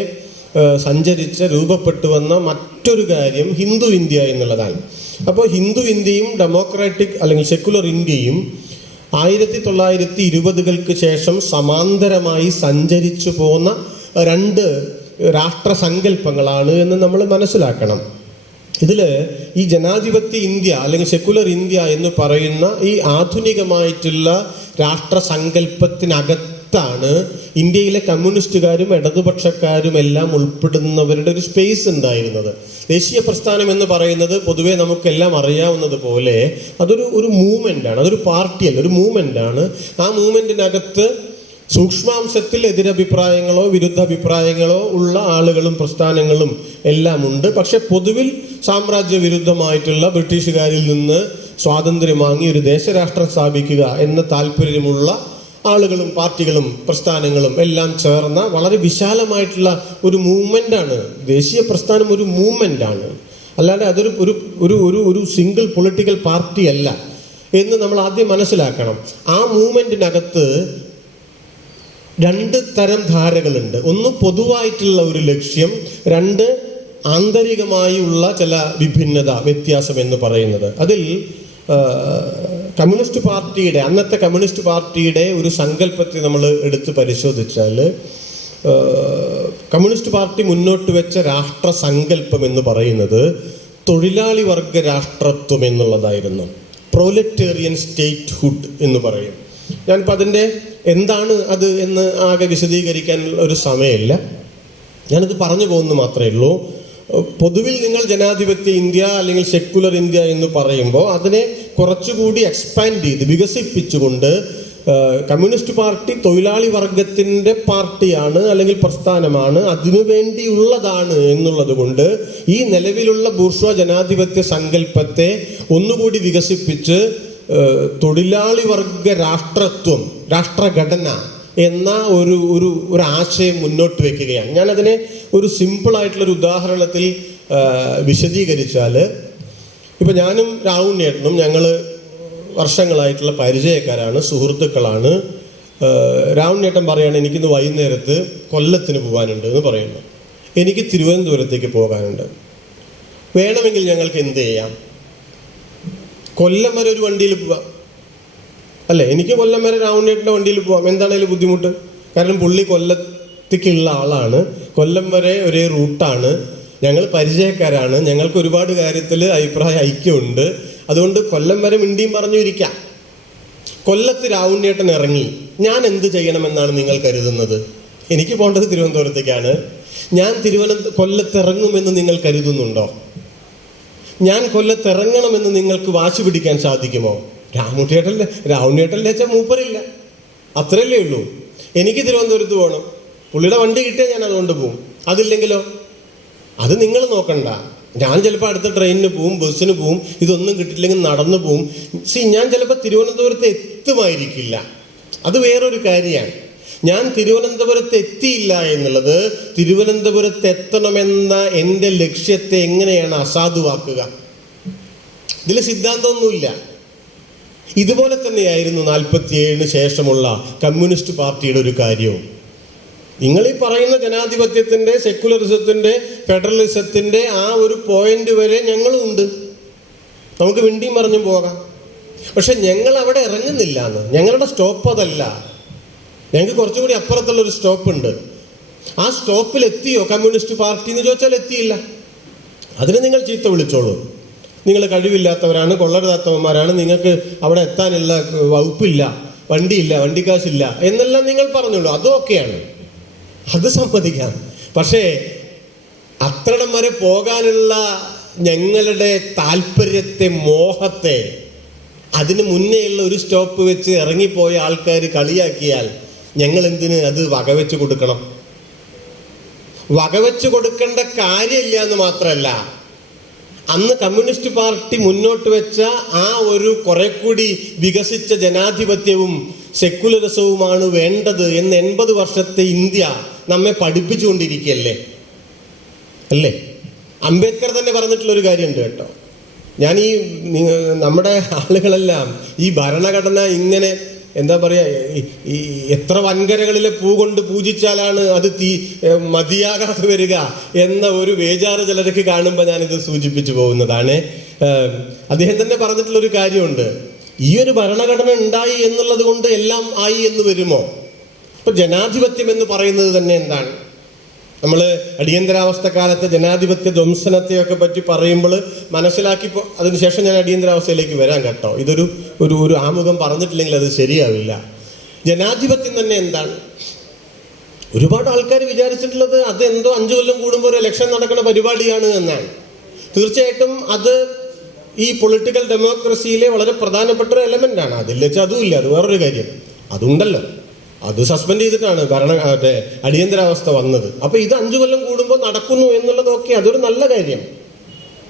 സഞ്ചരിച്ച രൂപപ്പെട്ടു വന്ന മറ്റൊരു കാര്യം ഹിന്ദു ഇന്ത്യ എന്നുള്ളതാണ്. അപ്പോൾ ഹിന്ദു ഇന്ത്യയും ഡെമോക്രാറ്റിക് അല്ലെങ്കിൽ സെക്കുലർ ഇന്ത്യയും 1920-കൾക്ക് ശേഷം സമാന്തരമായി സഞ്ചരിച്ചു പോന്ന രണ്ട് രാഷ്ട്രസങ്കല്പങ്ങളാണ് എന്ന് നമ്മൾ മനസ്സിലാക്കണം. ഇതിൽ ഈ ജനാധിപത്യ ഇന്ത്യ അല്ലെങ്കിൽ സെക്കുലർ ഇന്ത്യ എന്ന് പറയുന്ന ഈ ആധുനികമായിട്ടുള്ള രാഷ്ട്രസങ്കല്പത്തിനകത്താണ് ഇന്ത്യയിലെ കമ്മ്യൂണിസ്റ്റുകാരും ഇടതുപക്ഷക്കാരും എല്ലാം ഉൾപ്പെടുന്നവരുടെ ഒരു സ്പേസ് ഉണ്ടായിരുന്നത്. ദേശീയ പ്രസ്ഥാനം എന്ന് പറയുന്നത് പൊതുവേ നമുക്കെല്ലാം അറിയാവുന്നത് പോലെ അതൊരു മൂവ്മെൻ്റാണ്, അതൊരു പാർട്ടിയല്ല, ഒരു മൂവ്മെൻ്റാണ്. ആ മൂവ്മെൻറ്റിനകത്ത് സൂക്ഷ്മാംശത്തിൽ എതിരഭിപ്രായങ്ങളോ വിരുദ്ധാഭിപ്രായങ്ങളോ ഉള്ള ആളുകളും പ്രസ്ഥാനങ്ങളും എല്ലാം ഉണ്ട്. പക്ഷെ പൊതുവിൽ സാമ്രാജ്യ വിരുദ്ധമായിട്ടുള്ള ബ്രിട്ടീഷുകാരിൽ നിന്ന് സ്വാതന്ത്ര്യം വാങ്ങി ഒരു ദേശരാഷ്ട്രം സ്ഥാപിക്കുക എന്ന താല്പര്യമുള്ള ആളുകളും പാർട്ടികളും പ്രസ്ഥാനങ്ങളും എല്ലാം ചേർന്ന വളരെ വിശാലമായിട്ടുള്ള ഒരു മൂവ്മെൻ്റാണ് ദേശീയ പ്രസ്ഥാനം. ഒരു മൂവ്മെൻ്റാണ്, അല്ലാതെ അതൊരു ഒരു ഒരു ഒരു ഒരു സിംഗിൾ പൊളിറ്റിക്കൽ പാർട്ടി അല്ല എന്ന് നമ്മൾ ആദ്യം മനസ്സിലാക്കണം. ആ മൂവ്മെൻറ്റിനകത്ത് രണ്ട് തരം ധാരകളുണ്ട്. ഒന്ന് പൊതുവായിട്ടുള്ള ഒരു ലക്ഷ്യം, രണ്ട് ആന്തരികമായുള്ള ചില വിഭിന്നത, വ്യത്യാസം എന്ന് പറയുന്നത്. അതിൽ കമ്മ്യൂണിസ്റ്റ് പാർട്ടിയുടെ അന്നത്തെ കമ്മ്യൂണിസ്റ്റ് പാർട്ടിയുടെ ഒരു സങ്കല്പത്തെ നമ്മൾ എടുത്ത് പരിശോധിച്ചാൽ കമ്മ്യൂണിസ്റ്റ് പാർട്ടി മുന്നോട്ട് വെച്ച രാഷ്ട്രസങ്കല്പം എന്ന് പറയുന്നത് തൊഴിലാളി വർഗ രാഷ്ട്രത്വം എന്നുള്ളതായിരുന്നു. പ്രോലെറ്റേറിയൻ സ്റ്റേറ്റ്ഹുഡ് എന്ന് പറയും. ഞാനിപ്പോൾ അതിൻ്റെ എന്താണ് അത് എന്ന് ആകെ വിശദീകരിക്കാൻ ഒരു സമയമില്ല, ഞാനത് പറഞ്ഞു പോകുന്നു മാത്രമേ ഉള്ളൂ. പൊതുവിൽ നിങ്ങൾ ജനാധിപത്യ ഇന്ത്യ അല്ലെങ്കിൽ സെക്കുലർ ഇന്ത്യ എന്ന് പറയുമ്പോൾ അതിനെ കുറച്ചുകൂടി എക്സ്പാൻഡ് ചെയ്ത് വികസിപ്പിച്ചുകൊണ്ട് കമ്മ്യൂണിസ്റ്റ് പാർട്ടി തൊഴിലാളി വർഗത്തിൻ്റെ പാർട്ടിയാണ് അല്ലെങ്കിൽ പ്രസ്ഥാനമാണ്, അതിനുവേണ്ടിയുള്ളതാണ് എന്നുള്ളത് കൊണ്ട് ഈ നിലവിലുള്ള ബൂർഷ്വാ ജനാധിപത്യ സങ്കല്പത്തെ ഒന്നുകൂടി വികസിപ്പിച്ച് തൊഴിലാളി വർഗ രാഷ്ട്രത്വം, രാഷ്ട്രഘടന എന്ന ഒരു ഒരു ഒരു ആശയം മുന്നോട്ട് വയ്ക്കുകയാണ്. ഞാനതിനെ ഒരു സിമ്പിളായിട്ടുള്ളൊരു ഉദാഹരണത്തിൽ വിശദീകരിച്ചാൽ, ഇപ്പം ഞാനും രാവുണ്ണേട്ടനും ഞങ്ങൾ വർഷങ്ങളായിട്ടുള്ള പരിചയക്കാരാണ്, സുഹൃത്തുക്കളാണ്. രാവുണ്ണേട്ടൻ പറയാണ് എനിക്കിന്ന് വൈകുന്നേരത്ത് കൊല്ലത്തിന് പോകാനുണ്ട് എന്ന് പറയുന്നു, എനിക്ക് തിരുവനന്തപുരത്തേക്ക് പോകാനുണ്ട്, വേണമെങ്കിൽ ഞങ്ങൾക്ക് എന്ത് ചെയ്യാം, കൊല്ലം വരെ ഒരു വണ്ടിയിൽ പോവാം അല്ലേ, എനിക്ക് കൊല്ലം വരെ രാവുണ്ണേട്ടൻ്റെ വണ്ടിയിൽ പോവാം, എന്താണേലും ബുദ്ധിമുട്ട്? കാരണം പുള്ളി കൊല്ലത്തേക്കുള്ള ആളാണ്, കൊല്ലം വരെ ഒരേ റൂട്ടാണ്, ഞങ്ങൾ പരിചയക്കാരാണ്, ഞങ്ങൾക്ക് ഒരുപാട് കാര്യത്തിൽ അഭിപ്രായ ഐക്യമുണ്ട്. അതുകൊണ്ട് കൊല്ലം വരെ മിണ്ടിയും പറഞ്ഞു ഇരിക്കാം. കൊല്ലത്ത് രാവുണ്ണേട്ടൻ ഇറങ്ങി ഞാൻ എന്ത് ചെയ്യണമെന്നാണ് നിങ്ങൾ കരുതുന്നത്? എനിക്ക് പോകേണ്ടത് തിരുവനന്തപുരത്തേക്കാണ്. ഞാൻ കൊല്ലത്തിറങ്ങുമെന്ന് നിങ്ങൾ കരുതുന്നുണ്ടോ? ഞാൻ കൊല്ലത്തിറങ്ങണമെന്ന് നിങ്ങൾക്ക് വാശി പിടിക്കാൻ സാധിക്കുമോ? രാവുണ്ണേട്ടൻ്റെ വെച്ചാൽ മൂപ്പറില്ല, അത്രയല്ലേ ഉള്ളൂ. എനിക്ക് തിരുവനന്തപുരത്ത് പോകണം, പുള്ളിയുടെ വണ്ടി കിട്ടിയാൽ ഞാൻ അതുകൊണ്ട് പോവും. അതില്ലെങ്കിലോ? അത് നിങ്ങൾ നോക്കണ്ട. ഞാൻ ചിലപ്പോൾ അടുത്ത ട്രെയിനിന് പോവും, ബസ്സിന് പോവും, ഇതൊന്നും കിട്ടിയില്ലെങ്കിൽ നടന്നു പോവും. ഞാൻ ചിലപ്പോൾ തിരുവനന്തപുരത്ത് എത്തുമായിരിക്കില്ല, അത് വേറൊരു കാര്യമാണ്. ഞാൻ തിരുവനന്തപുരത്ത് എത്തിയില്ല എന്നുള്ളത് തിരുവനന്തപുരത്ത് എത്തണമെന്ന എൻ്റെ ലക്ഷ്യത്തെ എങ്ങനെയാണ് അസാധുവാക്കുക? ഇതിൽ സിദ്ധാന്തമൊന്നുമില്ല. ഇതുപോലെ തന്നെയായിരുന്നു 47 ശേഷമുള്ള കമ്മ്യൂണിസ്റ്റ് പാർട്ടിയുടെ ഒരു കാര്യവും. നിങ്ങൾ ഈ പറയുന്ന ജനാധിപത്യത്തിൻ്റെ, സെക്കുലറിസത്തിൻ്റെ, ഫെഡറലിസത്തിൻ്റെ ആ ഒരു പോയിന്റ് വരെ ഞങ്ങളും ഉണ്ട്, നമുക്ക് മിണ്ടിയും പറഞ്ഞും പോകാം. പക്ഷെ ഞങ്ങൾ അവിടെ ഇറങ്ങുന്നില്ല എന്ന്. ഞങ്ങളുടെ സ്റ്റോപ്പ് അതല്ല, ഞങ്ങൾക്ക് കുറച്ചുകൂടി അപ്പുറത്തുള്ളൊരു സ്റ്റോപ്പ് ഉണ്ട്. ആ സ്റ്റോപ്പിൽ എത്തിയോ കമ്മ്യൂണിസ്റ്റ് പാർട്ടി എന്ന് ചോദിച്ചാൽ എത്തിയില്ല. അതിന് നിങ്ങൾ ചീത്ത വിളിച്ചോളൂ, നിങ്ങൾ കഴിവില്ലാത്തവരാണ്, കൊള്ളരുതാത്തവന്മാരാണ്, നിങ്ങൾക്ക് അവിടെ എത്താനുള്ള വകുപ്പില്ല, വണ്ടിയില്ല, വണ്ടിക്കാശില്ല എന്നെല്ലാം നിങ്ങൾ പറഞ്ഞോളൂ, അതും ഒക്കെയാണ്, അത് സമ്മതിക്കാം. പക്ഷേ അത്രടം വരെ പോകാനുള്ള ഞങ്ങളുടെ താല്പര്യത്തെ, മോഹത്തെ അതിന് മുന്നേയുള്ള ഒരു സ്റ്റോപ്പ് വെച്ച് ഇറങ്ങിപ്പോയ ആൾക്കാർ കളിയാക്കിയാൽ ഞങ്ങൾ എന്തിന് അത് വകവെച്ച് കൊടുക്കണം? വകവെച്ച് കൊടുക്കേണ്ട കാര്യമില്ല എന്ന് മാത്രമല്ല, അന്ന് കമ്മ്യൂണിസ്റ്റ് പാർട്ടി മുന്നോട്ട് വെച്ച ആ ഒരു കുറെ കൂടി വികസിച്ച ജനാധിപത്യവും സെക്കുലറിസവുമാണ് വേണ്ടത് എന്ന് 80 വർഷത്തെ ഇന്ത്യ നമ്മെ പഠിപ്പിച്ചുകൊണ്ടിരിക്കുകയല്ലേ അല്ലേ? അംബേദ്കർ തന്നെ പറഞ്ഞിട്ടുള്ളൊരു കാര്യമുണ്ട് കേട്ടോ. ഞാൻ നമ്മുടെ ആളുകളെല്ലാം ഈ ഭരണഘടന ഇങ്ങനെ എന്താ പറയുക, ഈ എത്ര വൻകരകളിലെ പൂ കൊണ്ട് പൂജിച്ചാലാണ് അത് മതിയാകാതെ വരിക എന്ന ഒരു വേജാറ് ചിലർക്ക് കാണുമ്പോൾ ഞാനിത് സൂചിപ്പിച്ചു പോകുന്നതാണ്. അദ്ദേഹം തന്നെ പറഞ്ഞിട്ടുള്ളൊരു കാര്യമുണ്ട്, ഈ ഒരു ഭരണഘടന ഉണ്ടായി എന്നുള്ളത് കൊണ്ട് എല്ലാം ആയി എന്ന് വരുമോ? ഇപ്പൊ ജനാധിപത്യം എന്ന് പറയുന്നത് തന്നെ എന്താണ്? നമ്മൾ അടിയന്തരാവസ്ഥ കാലത്തെ ജനാധിപത്യ ധ്വംസനത്തെയൊക്കെ പറ്റി പറയുമ്പോൾ മനസ്സിലാക്കിപ്പോൾ അതിനുശേഷം ഞാൻ അടിയന്തരാവസ്ഥയിലേക്ക് വരാം കേട്ടോ. ഇതൊരു ഒരു ഒരു ആമുഖം പറഞ്ഞിട്ടില്ലെങ്കിൽ അത് ശരിയാവില്ല. ജനാധിപത്യം തന്നെ എന്താണ്? ഒരുപാട് ആൾക്കാർ വിചാരിച്ചിട്ടുള്ളത് അത് എന്തോ 5 കൊല്ലം കൂടുമ്പോൾ ഒരു ഇലക്ഷൻ നടക്കുന്ന പരിപാടിയാണ് എന്നാണ്. തീർച്ചയായിട്ടും അത് ഈ പൊളിറ്റിക്കൽ ഡെമോക്രസിയിലെ വളരെ പ്രധാനപ്പെട്ട ഒരു എലമെൻ്റാണ്. അതിൽ വെച്ചാൽ അതുമില്ല, അത് വേറൊരു കാര്യം. അതുണ്ടല്ലോ, അത് സസ്പെൻഡ് ചെയ്തിട്ടാണ് അടിയന്തരാവസ്ഥ വന്നത്. അപ്പോൾ ഇത് 5 കൊല്ലം കൂടുമ്പോൾ നടക്കുന്നു എന്നുള്ളതൊക്കെ അതൊരു നല്ല കാര്യം,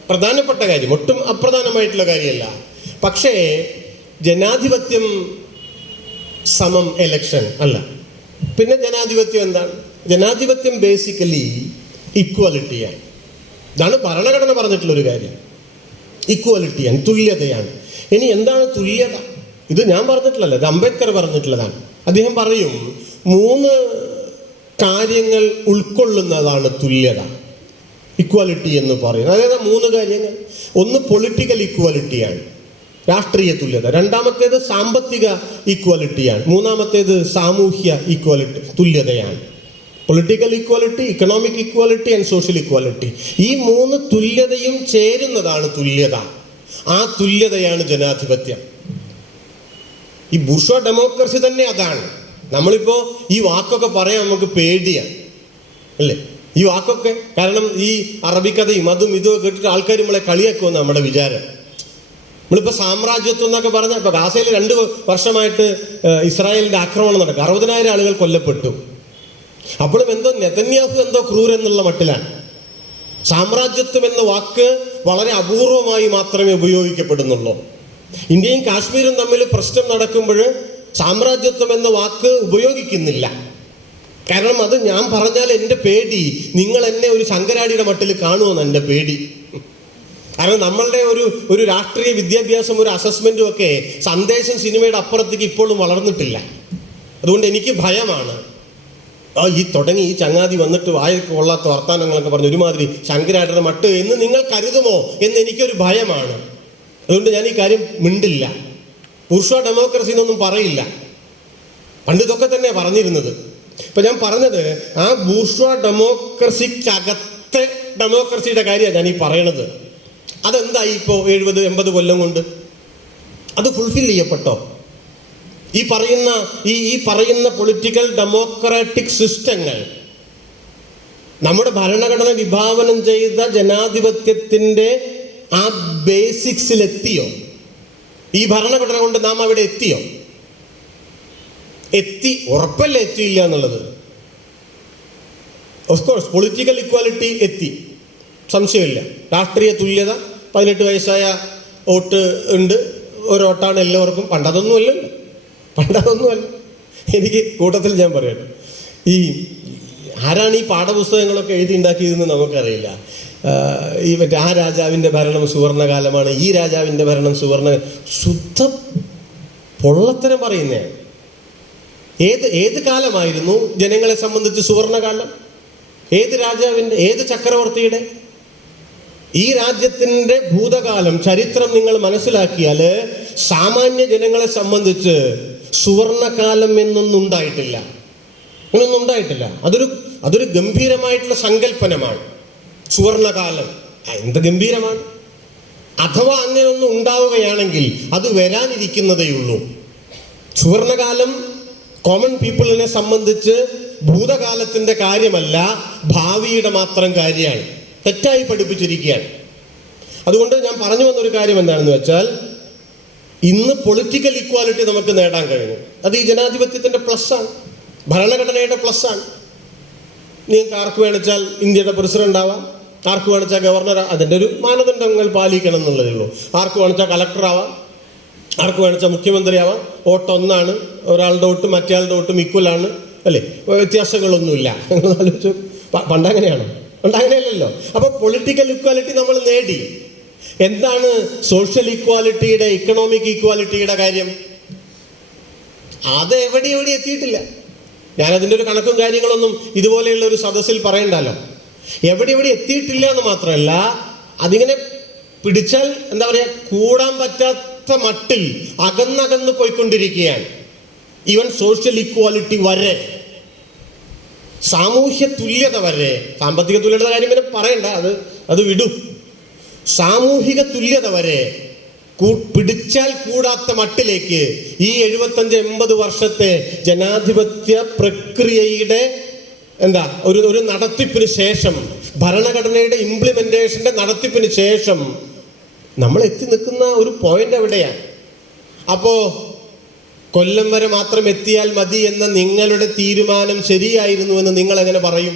പ്രധാനപ്പെട്ട കാര്യം, ഒട്ടും അപ്രധാനമായിട്ടുള്ള കാര്യമല്ല. പക്ഷേ ജനാധിപത്യം സമം എലക്ഷൻ അല്ല. പിന്നെ ജനാധിപത്യം എന്താണ്? ജനാധിപത്യം ബേസിക്കലി ഇക്വാലിറ്റിയാണ്. ഇതാണ് ഭരണഘടന പറഞ്ഞിട്ടുള്ളൊരു കാര്യം. ഇക്വാലിറ്റിയാണ്, തുല്യതയാണ്. ഇനി എന്താണ് തുല്യത? ഇത് ഞാൻ പറഞ്ഞിട്ടുള്ളതല്ല, ഇത് അംബേദ്കർ പറഞ്ഞിട്ടുള്ളതാണ്. അദ്ദേഹം പറയും 3 കാര്യങ്ങൾ ഉൾക്കൊള്ളുന്നതാണ് തുല്യത, ഇക്വാലിറ്റി എന്ന് പറയുന്നത്. അതായത് 3 കാര്യങ്ങൾ. ഒന്ന് പൊളിറ്റിക്കൽ ഇക്വാലിറ്റിയാണ്, രാഷ്ട്രീയ തുല്യത. രണ്ടാമത്തേത് സാമ്പത്തിക ഇക്വാലിറ്റിയാണ്. മൂന്നാമത്തേത് സാമൂഹ്യ തുല്യതയാണ്. Political equality, economic equality and social equality. ഈ 3 തുല്യതയും ചേരുന്നതാണ് തുല്യത. ആ തുല്യതയാണ് ജനാധിപത്യം. ഈ ബൂർഷ്വാ ഡെമോക്രസി തന്നെ അതാണ്. നമ്മളിപ്പോൾ ഈ വാക്കൊക്കെ പറയാൻ നമുക്ക് പേടിയാണ് അല്ലേ, ഈ വാക്കൊക്കെ. കാരണം ഈ അറബിക്കഥയും അതും ഇതും കേട്ടിട്ട് ആൾക്കാർ നമ്മളെ കളിയാക്കുമെന്ന് നമ്മുടെ വിചാരം. നമ്മളിപ്പോൾ സാമ്രാജ്യത്വം എന്നൊക്കെ പറഞ്ഞാൽ ഇപ്പോൾ ഗാസയിൽ 2 വർഷമായിട്ട് ഇസ്രായേലിൻ്റെ ആക്രമണം നടക്കുക, 60,000 ആളുകൾ കൊല്ലപ്പെട്ടു. അപ്പോഴും എന്തോ നെതന്യാഹു എന്തോ ക്രൂരെന്നുള്ള മട്ടിലാണ്. സാമ്രാജ്യത്വം എന്ന വാക്ക് വളരെ അപൂർവമായി മാത്രമേ ഉപയോഗിക്കപ്പെടുന്നുള്ളൂ. ഇന്ത്യയും കാശ്മീരും തമ്മിൽ പ്രശ്നം നടക്കുമ്പോൾ സാമ്രാജ്യത്വം എന്ന വാക്ക് ഉപയോഗിക്കുന്നില്ല. കാരണം അത് ഞാൻ പറഞ്ഞാൽ എൻ്റെ പേടി നിങ്ങൾ എന്നെ ഒരു ശങ്കരാടിയുടെ മട്ടിൽ കാണുമെന്ന് എൻ്റെ പേടി. കാരണം നമ്മളുടെ ഒരു രാഷ്ട്രീയ വിദ്യാഭ്യാസം, ഒരു അസസ്മെൻറ്റും ഒക്കെ സന്ദേശം സിനിമയുടെ അപ്പുറത്തേക്ക് ഇപ്പോഴും വളർന്നിട്ടില്ല. അതുകൊണ്ട് എനിക്ക് ഭയമാണ്. ഈ ചങ്ങാതി വന്നിട്ട് വായക്ക് കൊള്ളാത്ത വർത്താനങ്ങളൊക്കെ പറഞ്ഞ് ഒരുമാതിരി ശങ്കരാടിയുടെ മട്ട് എന്ന് നിങ്ങൾ കരുതുമോ എന്ന് എനിക്കൊരു ഭയമാണ്. അതുകൊണ്ട് ഞാൻ ഈ കാര്യം മിണ്ടില്ല. ബൂർഷ്വാ ഡെമോക്രസി എന്നൊന്നും പറയില്ല. പണ്ട് ഇതൊക്കെ തന്നെ പറഞ്ഞിരുന്നത്. ഇപ്പം ഞാൻ പറഞ്ഞത് ആ ബൂർഷ്വാ ഡെമോക്രസിക്കകത്തെ ഡെമോക്രസിയുടെ കാര്യമാണ് ഞാൻ ഈ പറയണത്. അതെന്തായി ഇപ്പോൾ 70-80 കൊല്ലം കൊണ്ട്? അത് ഫുൾഫിൽ ചെയ്യപ്പെട്ടോ? ഈ പറയുന്ന പൊളിറ്റിക്കൽ ഡെമോക്രാറ്റിക് സിസ്റ്റങ്ങൾ നമ്മുടെ ഭരണഘടന വിഭാവനം ചെയ്ത ജനാധിപത്യത്തിൻ്റെ ആ ബേസിക്സിലെത്തിയോ? ഈ ഭരണഘടന കൊണ്ട് നാം അവിടെ എത്തിയോ? ഉറപ്പല്ല എത്തിയില്ല എന്നുള്ളത്. ഓഫ് കോഴ്സ് പൊളിറ്റിക്കൽ ഇക്വാലിറ്റി എത്തി, സംശയമില്ല. രാഷ്ട്രീയ തുല്യത, 18 വയസ്സായ വോട്ട് ഉണ്ട്, ഒരു വോട്ടാണ് എല്ലാവർക്കും. പണ്ടതൊന്നുമല്ല. എനിക്ക് കൂട്ടത്തിൽ ഞാൻ പറയട്ടെ, ആരാണ് ഈ പാഠപുസ്തകങ്ങളൊക്കെ എഴുതി ഉണ്ടാക്കിയതെന്ന് നമുക്കറിയില്ല. മറ്റേ ആ രാജാവിൻ്റെ ഭരണം സുവർണകാലമാണ്, ഈ രാജാവിൻ്റെ ഭരണം ശുദ്ധ പൊള്ളത്തരം പറയുന്നതാണ്. ഏത് കാലമായിരുന്നു ജനങ്ങളെ സംബന്ധിച്ച് സുവർണകാലം? ഏത് രാജാവിൻ്റെ, ഏത് ചക്രവർത്തിയുടെ? ഈ രാജ്യത്തിൻ്റെ ഭൂതകാലം, ചരിത്രം നിങ്ങൾ മനസ്സിലാക്കിയാൽ സാമാന്യ ജനങ്ങളെ സംബന്ധിച്ച് സുവർണകാലം എന്നൊന്നും ഉണ്ടായിട്ടില്ല. അങ്ങനൊന്നും ഉണ്ടായിട്ടില്ല. അതൊരു ഗംഭീരമായിട്ടുള്ള സങ്കല്പനമാണ് സുവർണകാലം. എന്ത് ഗംഭീരമാണ്! അഥവാ അങ്ങനെ ഒന്നും ഉണ്ടാവുകയാണെങ്കിൽ അത് വരാനിരിക്കുന്നതേയുള്ളൂ. സുവർണകാലം കോമൺ പീപ്പിളിനെ സംബന്ധിച്ച് ഭൂതകാലത്തിൻ്റെ കാര്യമല്ല, ഭാവിയുടെ മാത്രം കാര്യമാണ്. തെറ്റായി പഠിപ്പിച്ചിരിക്കുകയാണ്. അതുകൊണ്ട് ഞാൻ പറഞ്ഞു വന്നൊരു കാര്യം എന്താണെന്ന് വെച്ചാൽ, ഇന്ന് പൊളിറ്റിക്കൽ ഇക്വാലിറ്റി നമുക്ക് നേടാൻ കഴിഞ്ഞു. അത് ഈ ജനാധിപത്യത്തിൻ്റെ പ്ലസ്സാണ്, ഭരണഘടനയുടെ പ്ലസ്സാണ്. നിങ്ങൾക്ക് ആർക്ക് വേണിച്ചാൽ ഇന്ത്യയുടെ പ്രസിഡന്റ് ആവാം, ആർക്ക് വേണിച്ചാൽ ഗവർണർ, അതിൻ്റെ ഒരു മാനദണ്ഡങ്ങൾ പാലിക്കണം എന്നുള്ളതേ ഉള്ളൂ. ആർക്ക് വേണിച്ചാൽ കളക്ടറാവാം, ആർക്ക് വേണിച്ചാൽ മുഖ്യമന്ത്രി ആവാം. വോട്ട് ഒന്നാണ്, ഒരാളുടെ വോട്ടും മറ്റേയാളുടെ വോട്ടും ഈക്വലാണ് അല്ലേ, വ്യത്യാസങ്ങളൊന്നുമില്ല. നിങ്ങൾ ആലോചിച്ചു, പണ്ടങ്ങനെയാണോ? പണ്ടങ്ങനെയല്ലല്ലോ. അപ്പോൾ പൊളിറ്റിക്കൽ ഇക്വാലിറ്റി നമ്മൾ നേടി. എന്താണ് സോഷ്യൽ ഇക്വാലിറ്റിയുടെ, ഇക്കണോമിക് ഇക്വാലിറ്റിയുടെ കാര്യം? അത് എവിടെ എത്തിയിട്ടില്ല. ഞാനതിൻ്റെ ഒരു കണക്കും കാര്യങ്ങളൊന്നും ഇതുപോലെയുള്ള ഒരു സദസ്സിൽ പറയണ്ടല്ലോ. എവിടെ എത്തിയിട്ടില്ല എന്ന് മാത്രമല്ല, അതിങ്ങനെ പിടിച്ചാൽ എന്താ പറയുക, കൂടാൻ പറ്റാത്ത മട്ടിൽ അകന്നകന്ന് പോയിക്കൊണ്ടിരിക്കുകയാണ്. ഈവൻ സോഷ്യൽ ഇക്വാലിറ്റി വരെ, സാമൂഹ്യ തുല്യത വരെ, സാമ്പത്തിക തുല്യത കാര്യം പിന്നെ പറയണ്ട, അത് വിടും. സാമൂഹിക തുല്യത വരെ പിടിച്ചാൽ കൂടാത്ത മട്ടിലേക്ക് ഈ 75-80 വർഷത്തെ ജനാധിപത്യ പ്രക്രിയയുടെ ഒരു നടത്തിപ്പിന് ശേഷം, ഭരണഘടനയുടെ ഇംപ്ലിമെന്റേഷന്റെ നടത്തിപ്പിന് ശേഷം നമ്മൾ എത്തി നിൽക്കുന്ന ഒരു പോയിന്റ് എവിടെയാണ്? അപ്പോ കൊല്ലം വരെ മാത്രം എത്തിയാൽ മതി എന്ന നിങ്ങളുടെ തീരുമാനം ശരിയായിരുന്നു എന്ന് നിങ്ങൾ എങ്ങനെ പറയും?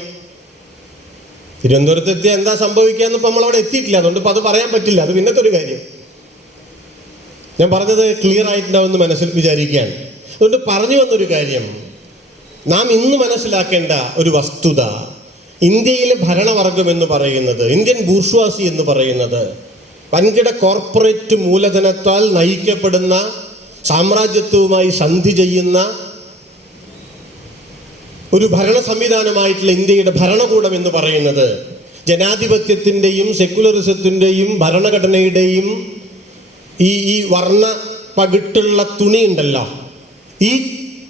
തിരുവനന്തപുരത്ത് എത്തിയാൽ എന്താ സംഭവിക്കാന്ന് ഇപ്പം നമ്മളവിടെ എത്തിയിട്ടില്ല, അതുകൊണ്ട് ഇപ്പം അത് പറയാൻ പറ്റില്ല. അത് പിന്നത്തെ ഒരു കാര്യം. ഞാൻ പറഞ്ഞത് ക്ലിയർ ആയിട്ടുണ്ടാവുമെന്ന് മനസ്സിൽ വിചാരിക്കുകയാണ്. അതുകൊണ്ട് പറഞ്ഞു വന്നൊരു കാര്യം, നാം ഇന്ന് മനസ്സിലാക്കേണ്ട ഒരു വസ്തുത, ഇന്ത്യയിലെ ഭരണവർഗം എന്ന് പറയുന്നത്, ഇന്ത്യൻ ബൂർഷ്വാസി എന്ന് പറയുന്നത് വൻകിട കോർപ്പറേറ്റ് മൂലധനത്താൽ നയിക്കപ്പെടുന്ന, സാമ്രാജ്യത്വവുമായി സന്ധി ചെയ്യുന്ന ഒരു ഭരണ സംവിധാനമായിട്ടുള്ള ഇന്ത്യയുടെ ഭരണകൂടം എന്ന് പറയുന്നത് ജനാധിപത്യത്തിൻ്റെയും സെക്യുലറിസത്തിൻ്റെയും ഭരണഘടനയുടെയും ഈ വർണ്ണ പകിട്ടുള്ള തുണി ഉണ്ടല്ലോ, ഈ